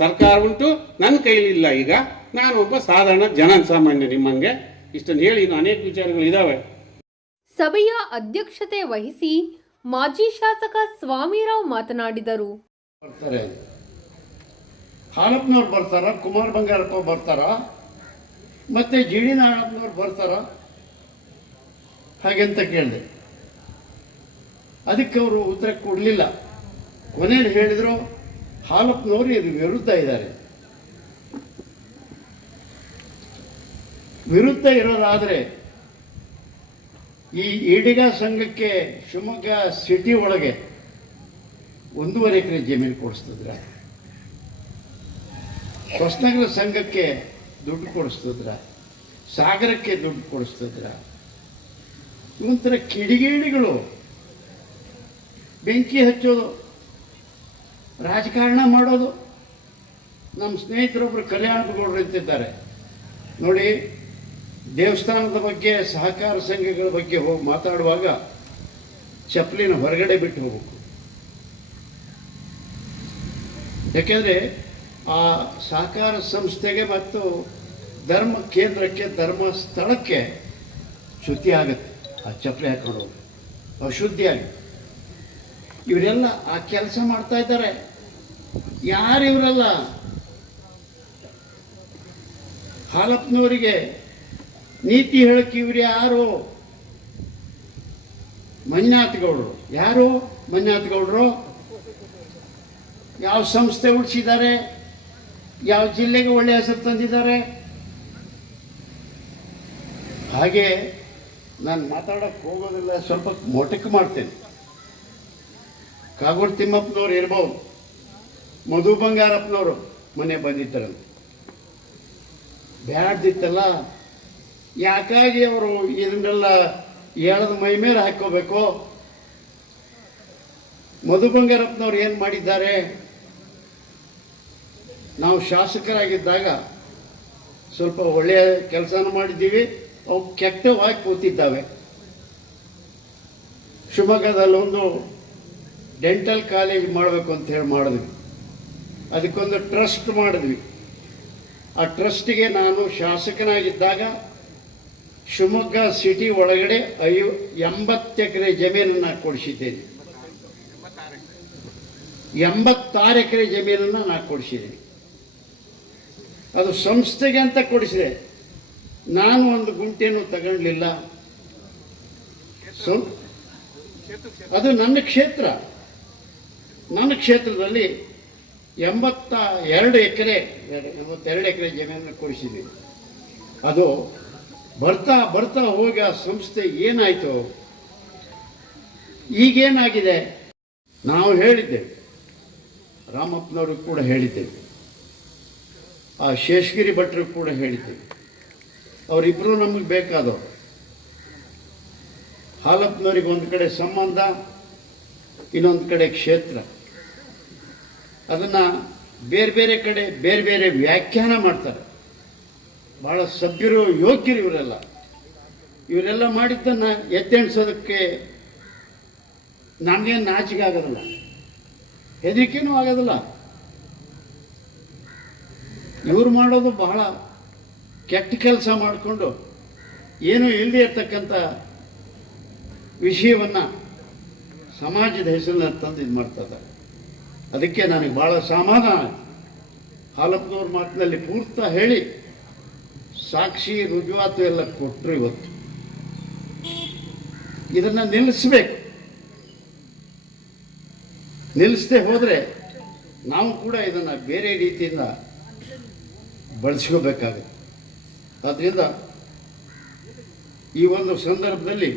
ಸರ್ಕಾರ ಉಂಟು, ನನ್ನ ಕೈಲಿಲ್ಲ. ಈಗ ನಾನು ಒಬ್ಬ ಸಾಧಾರಣ ಜನಸಾಮಾನ್ಯ ನಿಮ್ಮಂಗೆ. ಇಷ್ಟನ್ನು ಹೇಳಿ ಇನ್ನು ಅನೇಕ ವಿಚಾರಗಳು ಇದಾವೆ. ಸಭೆಯ ಅಧ್ಯಕ್ಷತೆ ವಹಿಸಿ ಮಾಜಿ ಶಾಸಕ ಸ್ವಾಮಿರಾವ್ ಮಾತನಾಡಿದರು. ಬರ್ತಾರೆ, ಹಾಲಪ್ಪನವ್ರು ಬರ್ತಾರ, ಕುಮಾರ್ ಬಂಗಾರಪ್ಪ ಬರ್ತಾರ, ಮತ್ತೆ ಜಿ ಡಿ ನಾರಾಯಣಪ್ಪನವ್ರು ಬರ್ತಾರ ಹಾಗೆಂತ ಕೇಳಿದೆ. ಅದಕ್ಕೆ ಅವರು ಉತ್ತರ ಕೊಡಲಿಲ್ಲ. ಕೊನೆಯಲ್ಲಿ ಹೇಳಿದ್ರು, ಹಾಲಪ್ಪನವರು ಇದು ವಿರುದ್ಧ ಇದ್ದಾರೆ. ವಿರುದ್ಧ ಇರೋದಾದರೆ ಈ ಈಡಿಗ ಸಂಘಕ್ಕೆ ಶಿವಮೊಗ್ಗ ಸಿಟಿ ಒಳಗೆ 1.5 ಎಕರೆ ಜಮೀನು ಕೊಡಿಸ್ತಿದ್ರ, ಹೊಸನಗರ ಸಂಘಕ್ಕೆ ದುಡ್ಡು ಕೊಡಿಸ್ತಿದ್ರ, ಸಾಗರಕ್ಕೆ ದುಡ್ಡು ಕೊಡಿಸ್ತಿದ್ರ. ಇವೊಂಥರ ಕಿಡಿಗೇಡಿಗಳು, ಬೆಂಕಿ ಹಚ್ಚೋದು, ರಾಜಕಾರಣ ಮಾಡೋದು. ನಮ್ಮ ಸ್ನೇಹಿತರೊಬ್ಬರು ಕಲ್ಯಾಣಗೌಡರು ಅಂತಿದ್ದಾರೆ ನೋಡಿ, ದೇವಸ್ಥಾನದ ಬಗ್ಗೆ, ಸಹಕಾರ ಸಂಘಗಳ ಬಗ್ಗೆ ಹೋಗಿ ಮಾತಾಡುವಾಗ ಚಪ್ಪಲಿನ ಹೊರಗಡೆ ಬಿಟ್ಟು ಹೋಗ್ಬೇಕು. ಯಾಕೆಂದರೆ ಆ ಸಹಕಾರ ಸಂಸ್ಥೆಗೆ ಮತ್ತು ಧರ್ಮ ಕೇಂದ್ರಕ್ಕೆ, ಧರ್ಮ ಸ್ಥಳಕ್ಕೆ ಶುದ್ಧಿ ಆಗುತ್ತೆ ಆ ಚಪ್ಪಲಿ ಹಾಕೊಂಡು ಹೋಗಿ, ಅಶುದ್ಧಿಯಾಗಿ. ಇವರೆಲ್ಲ ಆ ಕೆಲಸ ಮಾಡ್ತಾ ಇದ್ದಾರೆ. ಯಾರು ಇವರೆಲ್ಲ? ಹಾಲಪ್ಪನವರಿಗೆ ನೀತಿ ಹೇಳಕ್ಕೆ ಇವ್ರು ಯಾರು? ಮಂಜುನಾಥ ಗೌಡರು. ಯಾರು ಮಂಜುನಾಥ ಗೌಡರು? ಯಾವ ಸಂಸ್ಥೆ ಉಳಿಸಿದ್ದಾರೆ? ಯಾವ ಜಿಲ್ಲೆಗೆ ಒಳ್ಳೆಯ ಹೆಸರು ತಂದಿದ್ದಾರೆ? ಹಾಗೆ ನಾನು ಮಾತಾಡೋಕ್ಕೆ ಹೋಗೋದಿಲ್ಲ, ಸ್ವಲ್ಪ ಮೊಟಕು ಮಾಡ್ತೇನೆ. ಕಾಗೋಡು ತಿಮ್ಮಪ್ಪನವ್ರು ಇರ್ಬೋದು, ಮಧು ಬಂಗಾರಪ್ಪನವರು ಮನೆ ಬಂದಿದ್ದಾರಲ್ಲ, ಬ್ಯಾಡ್ದಿತ್ತಲ್ಲ. ಯಾಕಾಗಿ ಅವರು ಇದನ್ನೆಲ್ಲ ಎಳೆದ ಮೈ ಮೇಲೆ ಹಾಕೋಬೇಕು? ಮಧು ಬಂಗಾರಪ್ಪನವ್ರು ಏನು ಮಾಡಿದ್ದಾರೆ? ನಾವು ಶಾಸಕರಾಗಿದ್ದಾಗ ಸ್ವಲ್ಪ ಒಳ್ಳೆಯ ಕೆಲಸನ ಮಾಡಿದ್ದೀವಿ, ಅವು ಕೆಟ್ಟವಾಗಿ ಕೂತಿದ್ದಾವೆ. ಶಿವಮೊಗ್ಗದಲ್ಲೊಂದು ಡೆಂಟಲ್ ಕಾಲೇಜ್ ಮಾಡಬೇಕು ಅಂತ ಹೇಳಿ ಮಾಡಿದ್ವಿ. ಅದಕ್ಕೊಂದು ಟ್ರಸ್ಟ್ ಮಾಡಿದ್ವಿ. ಆ ಟ್ರಸ್ಟಿಗೆ ನಾನು ಶಾಸಕನಾಗಿದ್ದಾಗ ಶಿವಮೊಗ್ಗ ಸಿಟಿ ಒಳಗಡೆ 80 ಎಕರೆ ಜಮೀನನ್ನು ಕೊಡಿಸಿದ್ದೇನೆ. 86 ಎಕರೆ ಜಮೀನನ್ನು ನಾನು ಕೊಡಿಸಿದ್ದೀನಿ. ಅದು ಸಂಸ್ಥೆಗೆ ಅಂತ ಕೊಡಿಸಿದೆ, ನಾನು ಒಂದು ಗುಂಟೆನೂ ತಗೊಳ್ಳಿಲ್ಲ. ಅದು ನನ್ನ ಕ್ಷೇತ್ರ. ನನ್ನ ಕ್ಷೇತ್ರದಲ್ಲಿ 82 ಎಕರೆ ಜಮೀನನ್ನು ಕೊಡಿಸಿದ್ದೀನಿ. ಅದು ಬರ್ತಾ ಬರ್ತಾ ಹೋಗಿ ಆ ಸಂಸ್ಥೆ ಏನಾಯಿತು, ಈಗೇನಾಗಿದೆ? ನಾವು ಹೇಳಿದ್ದೇವೆ, ರಾಮಪ್ಪನವ್ರಿಗೆ ಕೂಡ ಹೇಳಿದ್ದೇವೆ, ಆ ಶೇಷಗಿರಿ ಭಟ್ರಿಗೆ ಕೂಡ ಹೇಳಿದ್ದೇವೆ. ಅವರಿಬ್ಬರು ನಮಗೆ ಬೇಕಾದವರು. ಹಾಲಪ್ಪನವ್ರಿಗೆ ಒಂದು ಕಡೆ ಸಂಬಂಧ, ಇನ್ನೊಂದು ಕಡೆ ಕ್ಷೇತ್ರ. ಅದನ್ನು ಬೇರೆ ಬೇರೆ ಕಡೆ ಬೇರೆ ಬೇರೆ ವ್ಯಾಖ್ಯಾನ ಮಾಡ್ತಾರೆ. ಭಾಳ ಸಭ್ಯರು, ಯೋಗ್ಯರು ಇವರೆಲ್ಲ. ಇವರೆಲ್ಲ ಮಾಡಿದ್ದನ್ನು ಎತ್ತೆಣಿಸೋದಕ್ಕೆ ನಮಗೇನು ನಾಚಿಕೆ ಆಗೋದಿಲ್ಲ, ಹೆದರಿಕೆನೂ ಆಗೋದಿಲ್ಲ. ಇವ್ರು ಮಾಡೋದು ಬಹಳ ಕೆಟ್ಟ ಕೆಲಸ ಮಾಡಿಕೊಂಡು ಏನೂ ಇಲ್ಲದೆ ಇರ್ತಕ್ಕಂಥ ವಿಷಯವನ್ನು ಸಮಾಜದ ಹೆಸರಿನ ತಂದು ಇದು ಮಾಡ್ತಾರೆ. ಅದಕ್ಕೆ ನನಗೆ ಭಾಳ ಸಮಾಧಾನ. ಹಾಲಪ್ಪನವ್ರ ಮಾತಿನಲ್ಲಿ ಪೂರ್ತ ಹೇಳಿ ಸಾಕ್ಷಿ ರುಜುವಾತು ಎಲ್ಲ ಕೊಟ್ಟರು. ಇವತ್ತು ಇದನ್ನು ನಿಲ್ಲಿಸಬೇಕು. ನಿಲ್ಲಿಸದೆ ಹೋದರೆ ನಾವು ಕೂಡ ಇದನ್ನು ಬೇರೆ ರೀತಿಯಿಂದ ಬಳಸ್ಕೋಬೇಕಾಗುತ್ತೆ. ಆದ್ದರಿಂದ ಈ ಒಂದು ಸಂದರ್ಭದಲ್ಲಿ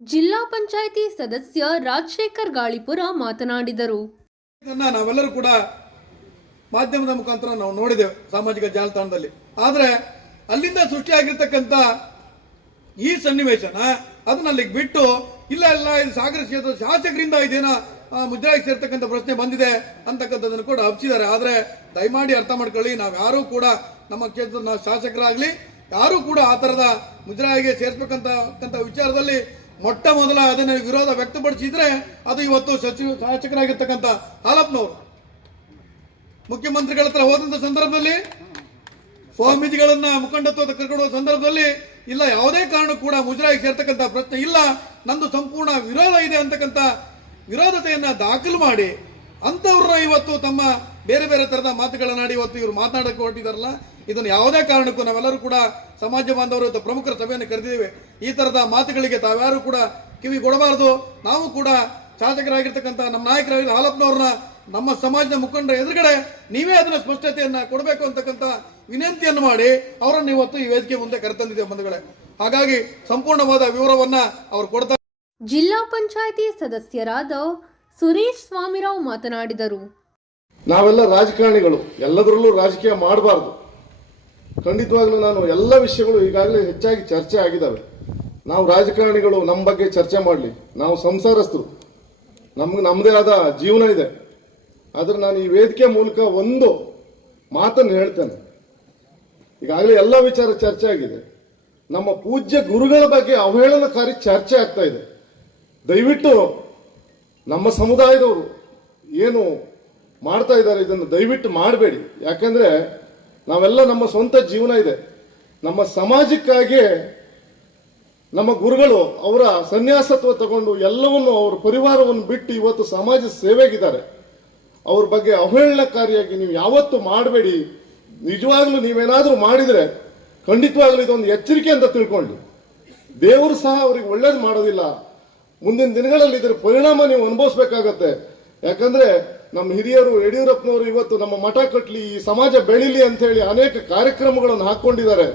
ಜಿಲ್ಲಾ ಪಂಚಾಯಿತಿ ಸದಸ್ಯ ರಾಜಶೇಖರ್ ಗಾಳಿಪುರ ಮಾತನಾಡಿದರು. ಇದನ್ನು ನಾವೆಲ್ಲರೂ ಕೂಡ ಮಾಧ್ಯಮದ ಮುಖಾಂತರ ನಾವು ನೋಡಿದೆವು, ಸಾಮಾಜಿಕ ಜಾಲತಾಣದಲ್ಲಿ. ಆದರೆ ಅಲ್ಲಿಂದ ಸೃಷ್ಟಿಯಾಗಿರ್ತಕ್ಕಂಥ ಈ ಸನ್ನಿವೇಶನ ಅದನ್ನ ಅಲ್ಲಿಗೆ ಬಿಟ್ಟು ಇಲ್ಲ ಇಲ್ಲ ಇದು ಸಾಗರ ಕ್ಷೇತ್ರದ ಶಾಸಕರಿಂದ ಇದೇನೋ ಮುಜರಾಯಿಗೆ ಸೇರ್ತಕ್ಕಂಥ ಪ್ರಶ್ನೆ ಬಂದಿದೆ ಅಂತಕ್ಕಂಥದ್ದನ್ನು ಕೂಡ ಹಬ್ಬಿಸಿದ್ದಾರೆ. ಆದರೆ ದಯಮಾಡಿ ಅರ್ಥ ಮಾಡ್ಕೊಳ್ಳಿ, ನಾವು ಯಾರೂ ಕೂಡ ನಮ್ಮ ಕ್ಷೇತ್ರದ ಶಾಸಕರಾಗಲಿ ಯಾರೂ ಕೂಡ ಆ ಥರದ ಮುಜರಾಯಿಗೆ ಸೇರಿಸಬೇಕಂತ ವಿಚಾರದಲ್ಲಿ ಮೊಟ್ಟ ಮೊದಲ ಅದನ್ನು ವಿರೋಧ ವ್ಯಕ್ತಪಡಿಸಿದ್ರೆ ಅದು ಇವತ್ತು ಶಾಸಕರಾಗಿರ್ತಕ್ಕಂಥ ಹಾಲಪ್ಪನವರು ಮುಖ್ಯಮಂತ್ರಿಗಳ ಹತ್ರ ಹೋದಂಥ ಸಂದರ್ಭದಲ್ಲಿ ಸ್ವಾಮೀಜಿಗಳನ್ನ ಮುಖಂಡತ್ವದ ಕರ್ಕೊಂಡು ಹೋದ ಸಂದರ್ಭದಲ್ಲಿ ಇಲ್ಲ, ಯಾವುದೇ ಕಾರಣ ಕೂಡ ಮುಜರಾಯಿಗೆ ಸೇರ್ತಕ್ಕಂಥ ಪ್ರಶ್ನೆ ಇಲ್ಲ, ನಂದು ಸಂಪೂರ್ಣ ವಿರೋಧ ಇದೆ ಅಂತಕ್ಕಂಥ ವಿರೋಧತೆಯನ್ನ ದಾಖಲು ಮಾಡಿ ಅಂಥವ್ರನ್ನ ಇವತ್ತು ತಮ್ಮ ಬೇರೆ ಬೇರೆ ತರದ ಮಾತುಗಳನ್ನಾಡಿ ಇವತ್ತು ಇವರು ಮಾತನಾಡಕ್ಕೆ ಹೊರಟಿದಾರಲ್ಲ, ಇದನ್ನು ಯಾವುದೇ ಕಾರಣಕ್ಕೂ ನಾವೆಲ್ಲರೂ ಕೂಡ ಸಮಾಜ ಬಾಂಧವರು ಇವತ್ತು ಪ್ರಮುಖರ ಸಭೆಯನ್ನು ಕರೆದಿದ್ದೇವೆ. ಈ ತರದ ಮಾತುಗಳಿಗೆ ತಾವ್ಯಾರು ಕೂಡ ಕಿವಿ ಕೊಡಬಾರದು. ನಾವು ಕೂಡ ಶಾಸಕರಾಗಿರ್ತಕ್ಕಂಥ ನಮ್ಮ ನಾಯಕರಾಗಿರೋ ಹಾಲಪ್ಪನವ್ರನ್ನ ನಮ್ಮ ಸಮಾಜದ ಮುಖಂಡರ ಎದುರುಗಡೆ ನೀವೇ ಅದನ್ನ ಸ್ಪಷ್ಟತೆಯನ್ನ ಕೊಡಬೇಕು ಅಂತಕ್ಕಂಥ ವಿನಂತಿಯನ್ನು ಮಾಡಿ ಅವರನ್ನು ಇವತ್ತು ಈ ವೇದಿಕೆ ಮುಂದೆ ಕರೆತಂದಿದ್ದೇವೆ ಬಂಧುಗಳೇ. ಹಾಗಾಗಿ ಸಂಪೂರ್ಣವಾದ ವಿವರವನ್ನ ಅವರು ಕೊಡ್ತಾರೆ. ಜಿಲ್ಲಾ ಪಂಚಾಯಿತಿ ಸದಸ್ಯರಾದ ಸುರೇಶ್ ಸ್ವಾಮಿರಾವ್ ಮಾತನಾಡಿದರು. ನಾವೆಲ್ಲ ರಾಜಕಾರಣಿಗಳು, ಎಲ್ಲದರಲ್ಲೂ ರಾಜಕೀಯ ಮಾಡಬಾರ್ದು. ಖಂಡಿತವಾಗ್ಲೂ ನಾನು ಎಲ್ಲ ವಿಷಯಗಳು ಈಗಾಗಲೇ ಹೆಚ್ಚಾಗಿ ಚರ್ಚೆ ಆಗಿದ್ದಾವೆ. ನಾವು ರಾಜಕಾರಣಿಗಳು ನಮ್ಮ ಬಗ್ಗೆ ಚರ್ಚೆ ಮಾಡಲಿ, ನಾವು ಸಂಸಾರಸ್ಥರು, ನಮ್ಮದೇ ಆದ ಜೀವನ ಇದೆ. ಆದರೆ ನಾನು ಈ ವೇದಿಕೆ ಮೂಲಕ ಒಂದು ಮಾತನ್ನು ಹೇಳ್ತೇನೆ. ಈಗಾಗಲೇ ಎಲ್ಲ ವಿಚಾರ ಚರ್ಚೆ ಆಗಿದೆ. ನಮ್ಮ ಪೂಜ್ಯ ಗುರುಗಳ ಬಗ್ಗೆ ಅವಹೇಳನಕಾರಿ ಚರ್ಚೆ ಆಗ್ತಾ ಇದೆ. ದಯವಿಟ್ಟು ನಮ್ಮ ಸಮುದಾಯದವರು ಏನು ಮಾಡ್ತಾ ಇದ್ದಾರೆ ಇದನ್ನು ದಯವಿಟ್ಟು ಮಾಡಬೇಡಿ. ಯಾಕಂದ್ರೆ ನಾವೆಲ್ಲ ನಮ್ಮ ಸ್ವಂತ ಜೀವನ ಇದೆ. ನಮ್ಮ ಸಮಾಜಕ್ಕಾಗಿ ನಮ್ಮ ಗುರುಗಳು ಅವರ ಸನ್ಯಾಸತ್ವ ತಗೊಂಡು ಎಲ್ಲವನ್ನು ಅವರ ಪರಿವಾರವನ್ನು ಬಿಟ್ಟು ಇವತ್ತು ಸಮಾಜ ಸೇವೆಗಿದ್ದಾರೆ. ಅವ್ರ ಬಗ್ಗೆ ಅವಹೇಳನಕಾರಿಯಾಗಿ ನೀವು ಯಾವತ್ತೂ ಮಾಡಬೇಡಿ. ನಿಜವಾಗ್ಲೂ ನೀವೇನಾದ್ರೂ ಮಾಡಿದ್ರೆ ಖಂಡಿತವಾಗ್ಲೂ ಇದೊಂದು ಎಚ್ಚರಿಕೆ ಅಂತ ತಿಳ್ಕೊಳ್ಳಿ. ದೇವರು ಸಹ ಅವ್ರಿಗೆ ಒಳ್ಳೇದು ಮಾಡೋದಿಲ್ಲ. ಮುಂದಿನ ದಿನಗಳಲ್ಲಿ ಇದರ ಪರಿಣಾಮ ನೀವು ಅನುಭವಿಸ್ಬೇಕಾಗತ್ತೆ. ಯಾಕಂದ್ರೆ ನಮ್ಮ ಹಿರಿಯರು ಯಡಿಯೂರಪ್ಪನವರು ಇವತ್ತು ನಮ್ಮ ಮಠ ಕಟ್ಟಲಿ, ಈ ಸಮಾಜ ಬೆಳೀಲಿ ಅಂತ ಹೇಳಿ ಅನೇಕ ಕಾರ್ಯಕ್ರಮಗಳನ್ನು ಹಾಕೊಂಡಿದ್ದಾರೆ.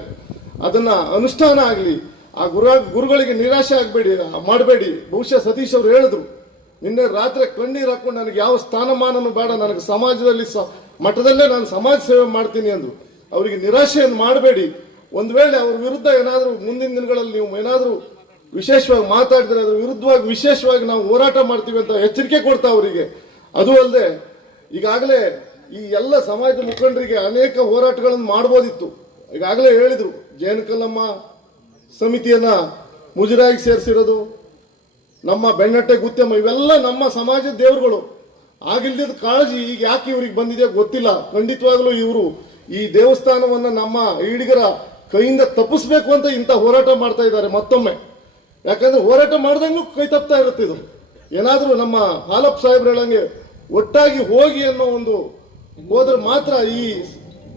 ಅದನ್ನ ಅನುಷ್ಠಾನ ಆಗಲಿ. ಆ ಗುರುಗಳಿಗೆ ನಿರಾಶೆ ಮಾಡಬೇಡಿ. ಬಹುಶಃ ಸತೀಶ್ ಅವರು ಹೇಳಿದ್ರು, ನಿನ್ನೆ ರಾತ್ರಿ ಕಣ್ಣೀರು ಹಾಕೊಂಡು ನನಗೆ ಯಾವ ಸ್ಥಾನಮಾನನೂ ಬೇಡ, ನನಗೆ ಸಮಾಜದಲ್ಲಿ ಮಠದಲ್ಲೇ ನಾನು ಸಮಾಜ ಸೇವೆ ಮಾಡ್ತೀನಿ ಅಂದ್ರು. ಅವರಿಗೆ ನಿರಾಶೆಯನ್ನು ಮಾಡಬೇಡಿ. ಒಂದು ವೇಳೆ ಅವ್ರ ವಿರುದ್ಧ ಏನಾದರೂ ಮುಂದಿನ ದಿನಗಳಲ್ಲಿ ನೀವು ಏನಾದರೂ ವಿಶೇಷವಾಗಿ ಮಾತಾಡಿದ್ರೆ ಅದ್ರ ವಿರುದ್ಧವಾಗಿ ವಿಶೇಷವಾಗಿ ನಾವು ಹೋರಾಟ ಮಾಡ್ತೀವಿ ಅಂತ ಎಚ್ಚರಿಕೆ ಕೊಡ್ತಾ ಅವರಿಗೆ. ಅದು ಅಲ್ಲದೆ ಈಗಾಗಲೇ ಈ ಎಲ್ಲ ಸಮಾಜದ ಮುಖಂಡರಿಗೆ ಅನೇಕ ಹೋರಾಟಗಳನ್ನು ಮಾಡ್ಬೋದಿತ್ತು. ಈಗಾಗಲೇ ಹೇಳಿದ್ರು, ಜೇನಕಲ್ಲಮ್ಮ ಸಮಿತಿಯನ್ನ ಮುಜರಾಯಿಗೆ ಸೇರಿಸಿರೋದು, ನಮ್ಮ ಬೆನ್ನಟ್ಟೆ ಗುತ್ತಮ್ಮ, ಇವೆಲ್ಲ ನಮ್ಮ ಸಮಾಜದ ದೇವರುಗಳು. ಆಗಿಲ್ದಿದ್ದ ಕಾಳಜಿ ಈಗ ಯಾಕೆ ಇವ್ರಿಗೆ ಬಂದಿದೆ ಗೊತ್ತಿಲ್ಲ. ಖಂಡಿತವಾಗ್ಲೂ ಇವರು ಈ ದೇವಸ್ಥಾನವನ್ನ ನಮ್ಮ ಈಡಿಗರ ಕೈಯಿಂದ ತಪ್ಪಿಸ್ಬೇಕು ಅಂತ ಇಂಥ ಹೋರಾಟ ಮಾಡ್ತಾ ಇದ್ದಾರೆ ಮತ್ತೊಮ್ಮೆ. ಯಾಕಂದ್ರೆ ಹೋರಾಟ ಮಾಡ್ದಂಗೂ ಕೈ ತಪ್ತಾ ಇರುತ್ತೆ ಇದು. ಏನಾದ್ರೂ ನಮ್ಮ ಹಾಲಪ್ಪ ಸಾಹೇಬ್ರು ಹೇಳಂಗೆ ಒಟ್ಟಾಗಿ ಹೋಗಿ ಅನ್ನೋ ಒಂದು ಹೋದ್ರೆ ಮಾತ್ರ ಈ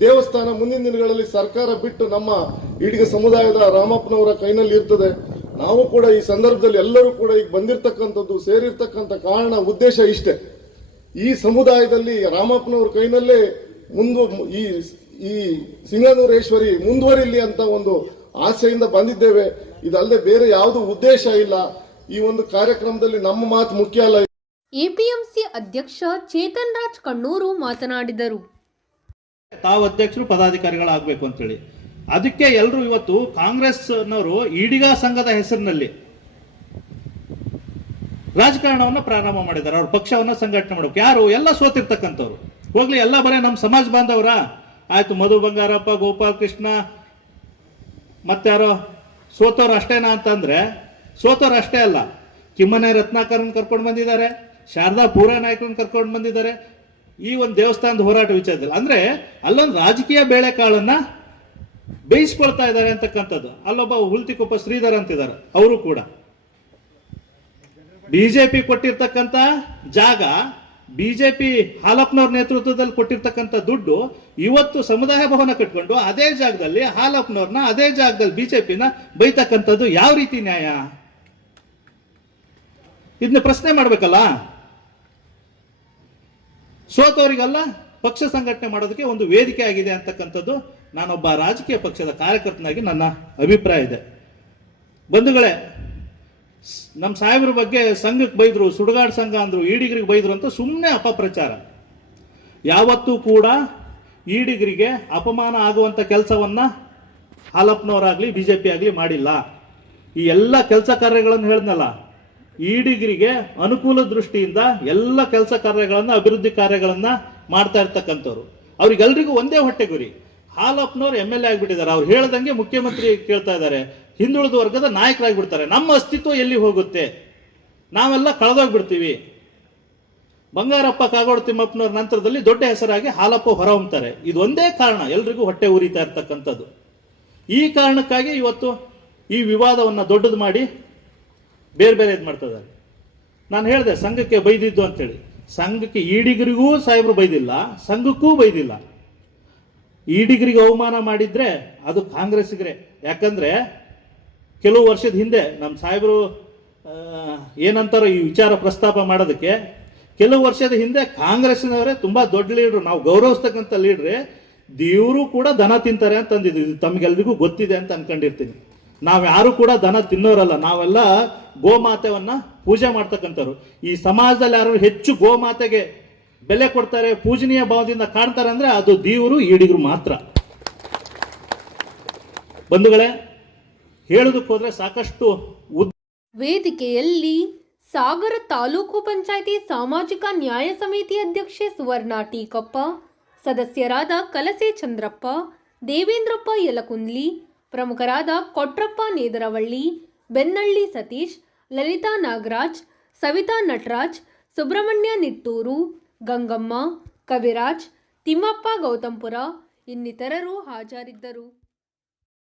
ದೇವಸ್ಥಾನ ಮುಂದಿನ ದಿನಗಳಲ್ಲಿ ಸರ್ಕಾರ ಬಿಟ್ಟು ನಮ್ಮ ಈಡಿಗ ಸಮುದಾಯದ ರಾಮಪ್ಪನವರ ಕೈನಲ್ಲಿ ಇರ್ತದೆ. ನಾವು ಕೂಡ ಈ ಸಂದರ್ಭದಲ್ಲಿ ಎಲ್ಲರೂ ಕೂಡ ಈಗ ಬಂದಿರತಕ್ಕಂಥದ್ದು ಸೇರಿರ್ತಕ್ಕಂಥ ಕಾರಣ ಉದ್ದೇಶ ಇಷ್ಟೇ. ಈ ಸಮುದಾಯದಲ್ಲಿ ರಾಮಪ್ಪನವ್ರ ಕೈನಲ್ಲೇ ಈ ಸಿಂಗನೂರೇಶ್ವರಿ ಮುಂದುವರಿಲಿ ಅಂತ ಒಂದು ಆಸೆಯಿಂದ ಬಂದಿದ್ದೇವೆ. ಇದಲ್ಲದೆ ಬೇರೆ ಯಾವುದೂ ಉದ್ದೇಶ ಇಲ್ಲ. ಈ ಒಂದು ಕಾರ್ಯಕ್ರಮದಲ್ಲಿ ನಮ್ಮ ಮಾತು ಮುಖ್ಯ ಅಲ್ಲ. ಎಪಿಎಂಸಿ ಅಧ್ಯಕ್ಷ ಚೇತನ್ ರಾಜ್ ಕಣ್ಣೂರು ಮಾತನಾಡಿದರು. ತಾವು ಅಧ್ಯಕ್ಷರು ಪದಾಧಿಕಾರಿಗಳಾಗಬೇಕು ಅಂತೇಳಿ ಅದಕ್ಕೆ ಎಲ್ಲರೂ ಇವತ್ತು ಕಾಂಗ್ರೆಸ್ನವರು ಈಡಿಗ ಸಂಘದ ಹೆಸರಿನಲ್ಲಿ ರಾಜಕಾರಣವನ್ನ ಪ್ರಾರಂಭ ಮಾಡಿದ್ದಾರೆ. ಅವ್ರ ಪಕ್ಷವನ್ನ ಸಂಘಟನೆ ಮಾಡೋಕೆ ಯಾರು ಎಲ್ಲ ಸೋತಿರ್ತಕ್ಕಂಥವ್ರು ಹೋಗ್ಲಿ, ಎಲ್ಲ ಬರೀ ನಮ್ಮ ಸಮಾಜ ಬಾಂಧವರ ಆಯ್ತು. ಮಧು ಬಂಗಾರಪ್ಪ, ಗೋಪಾಲ್ ಕೃಷ್ಣ ಮತ್ತಾರೋ ಸೋತವ್ರು ಅಷ್ಟೇನಾ ಅಂತಂದ್ರೆ ಸೋತವ್ರು ಅಷ್ಟೇ ಅಲ್ಲ, ಕಿಮ್ಮನೆ ರತ್ನಾಕರನ್ ಕರ್ಕೊಂಡು ಬಂದಿದ್ದಾರೆ, ಶಾರದಾ ಪೂರಾ ನಾಯಕರನ್ನ ಕರ್ಕೊಂಡು ಬಂದಿದ್ದಾರೆ. ಈ ಒಂದು ದೇವಸ್ಥಾನದ ಹೋರಾಟ ವಿಚಾರದಲ್ಲಿ ಅಂದ್ರೆ ಅಲ್ಲೊಂದು ರಾಜಕೀಯ ಬೇಳೆಕಾಳನ್ನ ಬೇಯಿಸ್ಕೊಳ್ತಾ ಇದ್ದಾರೆ ಅಂತಕ್ಕಂಥದ್ದು. ಅಲ್ಲೊಬ್ಬ ಹುಲ್ತಿಕೊಪ್ಪ ಶ್ರೀಧರ್ ಅಂತಿದ್ದಾರೆ, ಅವರು ಕೂಡ ಬಿಜೆಪಿ ಕೊಟ್ಟಿರ್ತಕ್ಕಂಥ ಜಾಗ, ಬಿಜೆಪಿ ಹಾಲಪ್ಪನವ್ರ ನೇತೃತ್ವದಲ್ಲಿ ಕೊಟ್ಟಿರ್ತಕ್ಕಂಥ ದುಡ್ಡು ಇವತ್ತು ಸಮುದಾಯ ಭವನ ಕಟ್ಕೊಂಡು ಅದೇ ಜಾಗದಲ್ಲಿ ಹಾಲಪ್ಪನವ್ರನ್ನ ಅದೇ ಜಾಗದಲ್ಲಿ ಬಿಜೆಪಿನ ಬೈತಕ್ಕಂಥದ್ದು ಯಾವ ರೀತಿ ನ್ಯಾಯ? ಇದನ್ನ ಪ್ರಶ್ನೆ ಮಾಡ್ಬೇಕಲ್ಲ. ಸೋತವರಿಗಲ್ಲ ಪಕ್ಷ ಸಂಘಟನೆ ಮಾಡೋದಕ್ಕೆ ಒಂದು ವೇದಿಕೆ ಆಗಿದೆ ಅಂತಕ್ಕಂಥದ್ದು ನಾನೊಬ್ಬ ರಾಜಕೀಯ ಪಕ್ಷದ ಕಾರ್ಯಕರ್ತನಾಗಿ ನನ್ನ ಅಭಿಪ್ರಾಯ ಇದೆ. ಬಂಧುಗಳೇ, ನಮ್ಮ ಸಾಹೇಬ್ರ ಬಗ್ಗೆ ಸಂಘಕ್ಕೆ ಬೈದ್ರು, ಸುಡುಗಾಡು ಸಂಘ ಅಂದ್ರು, ಈಡಿಗರಿಗೆ ಬೈದ್ರು ಅಂತ ಸುಮ್ಮನೆ ಅಪಪ್ರಚಾರ. ಯಾವತ್ತೂ ಕೂಡ ಈಡಿಗರಿಗೆ ಅಪಮಾನ ಆಗುವಂತ ಕೆಲಸವನ್ನ ಹಾಲಪ್ಪನವರಾಗ್ಲಿ ಬಿಜೆಪಿ ಆಗಲಿ ಮಾಡಿಲ್ಲ. ಈ ಎಲ್ಲ ಕೆಲಸ ಕಾರ್ಯಗಳನ್ನು ಹೇಳಿದ್ನಲ್ಲ, ಈಡಿಗರಿಗೆ ಅನುಕೂಲ ದೃಷ್ಟಿಯಿಂದ ಎಲ್ಲ ಕೆಲಸ ಕಾರ್ಯಗಳನ್ನ, ಅಭಿವೃದ್ಧಿ ಕಾರ್ಯಗಳನ್ನ ಮಾಡ್ತಾ ಇರ್ತಕ್ಕಂಥವ್ರು. ಅವ್ರಿಗೆಲ್ರಿಗೂ ಒಂದೇ ಹೊಟ್ಟೆ ಗುರಿ. ಹಾಲಪ್ಪನವ್ರು MLA ಆಗಿಬಿಟ್ಟಿದ್ದಾರೆ. ಅವ್ರು ಹೇಳ್ದಂಗೆ ಮುಖ್ಯಮಂತ್ರಿ ಕೇಳ್ತಾ ಇದ್ದಾರೆ. ಹಿಂದುಳಿದ ವರ್ಗದ ನಾಯಕರಾಗಿಬಿಡ್ತಾರೆ. ನಮ್ಮ ಅಸ್ತಿತ್ವ ಎಲ್ಲಿ ಹೋಗುತ್ತೆ? ನಾವೆಲ್ಲ ಕಳೆದೋಗ್ಬಿಡ್ತೀವಿ. ಬಂಗಾರಪ್ಪ ಕಾಗೋಡು ತಿಮ್ಮಪ್ಪನವ್ರ ನಂತರದಲ್ಲಿ ದೊಡ್ಡ ಹೆಸರಾಗಿ ಹಾಲಪ್ಪ ಹೊರಹೊಮ್ತಾರೆ. ಇದೊಂದೇ ಕಾರಣ ಎಲ್ರಿಗೂ ಹೊಟ್ಟೆ ಉರಿತಾ ಇರ್ತಕ್ಕಂಥದ್ದು. ಈ ಕಾರಣಕ್ಕಾಗಿ ಇವತ್ತು ಈ ವಿವಾದವನ್ನು ದೊಡ್ಡದು ಮಾಡಿ ಬೇರೆ ಬೇರೆ ಇದು ಮಾಡ್ತಾ ಇದ್ದಾರೆ. ನಾನು ಹೇಳಿದೆ ಸಂಘಕ್ಕೆ ಬೈದಿದ್ದು ಅಂತೇಳಿ. ಸಂಘಕ್ಕೆ ಈಡಿಗರಿಗೂ ಸಾಹೇಬರು ಬೈದಿಲ್ಲ, ಸಂಘಕ್ಕೂ ಬೈದಿಲ್ಲ. ಈಡಿಗರಿಗೆ ಅವಮಾನ ಮಾಡಿದ್ರೆ ಅದು ಕಾಂಗ್ರೆಸ್ಸಿಗರೇ. ಯಾಕಂದ್ರೆ ಕೆಲವು ವರ್ಷದ ಹಿಂದೆ ನಮ್ಮ ಸಾಹೇಬರು ಏನಂತಾರೋ ಈ ವಿಚಾರ ಪ್ರಸ್ತಾಪ ಮಾಡೋದಕ್ಕೆ, ಕೆಲವು ವರ್ಷದ ಹಿಂದೆ ಕಾಂಗ್ರೆಸ್ನವರೇ ತುಂಬಾ ದೊಡ್ಡ ಲೀಡ್ರು, ನಾವು ಗೌರವಿಸ್ತಕ್ಕಂಥ ಲೀಡ್ರೆ ದೇವರು ಕೂಡ ದನ ತಿಂತಾರೆ ಅಂತ ಅಂದಿದ್ದು. ಇದು ತಮ್ಗೆಲ್ರಿಗೂ ಗೊತ್ತಿದೆ ಅಂತ ಅನ್ಕೊಂಡಿರ್ತೀನಿ. ನಾವು ಯಾರು ಕೂಡ ದನ ತಿನ್ನೋರಲ್ಲ, ನಾವೆಲ್ಲ ಗೋಮಾತೆಯನ್ನ ಪೂಜೆ ಮಾಡ್ತಕ್ಕಂಥವ್ರು. ಈ ಸಮಾಜದಲ್ಲಿ ಯಾರು ಹೆಚ್ಚು ಗೋಮಾತೆಗೆ ಬೆಲೆ ಕೊಡ್ತಾರೆ, ಪೂಜನೀಯ ಭಾವದಿಂದ ಕಾಣ್ತಾರೆ ಅಂದ್ರೆ ಅದು ದೇವರು, ಈಡಿಗರು ಮಾತ್ರ. ಬಂಧುಗಳೇ, ಹೇಳೋದಕ್ಕೆ ಹೋದ್ರೆ ಸಾಕಷ್ಟು ವೇದಿಕೆಯಲ್ಲಿ ಸಾಗರ ತಾಲೂಕು ಪಂಚಾಯಿತಿ ಸಾಮಾಜಿಕ ನ್ಯಾಯ ಸಮಿತಿ ಅಧ್ಯಕ್ಷೆ ಸುವರ್ಣ ಟೀಕಪ್ಪ, ಸದಸ್ಯರಾದ ಕಲಸೆ ಚಂದ್ರಪ್ಪ, ದೇವೇಂದ್ರಪ್ಪ ಯಲಕುಂದ್ಲಿ, ಪ್ರಮುಖರಾದ ಕೊಟ್ರಪ್ಪ ನೇದರವಳ್ಳಿ, ಬೆನ್ನಳ್ಳಿ ಸತೀಶ್, ಲಲಿತಾ ನಾಗರಾಜ್, ಸವಿತಾ ನಟರಾಜ್, ಸುಬ್ರಹ್ಮಣ್ಯ ನಿಟ್ಟೂರು, ಗಂಗಮ್ಮ, ಕವಿರಾಜ್, ತಿಮ್ಮಪ್ಪ ಗೌತಂಪುರ ಇನ್ನಿತರರು ಹಾಜರಿದ್ದರು.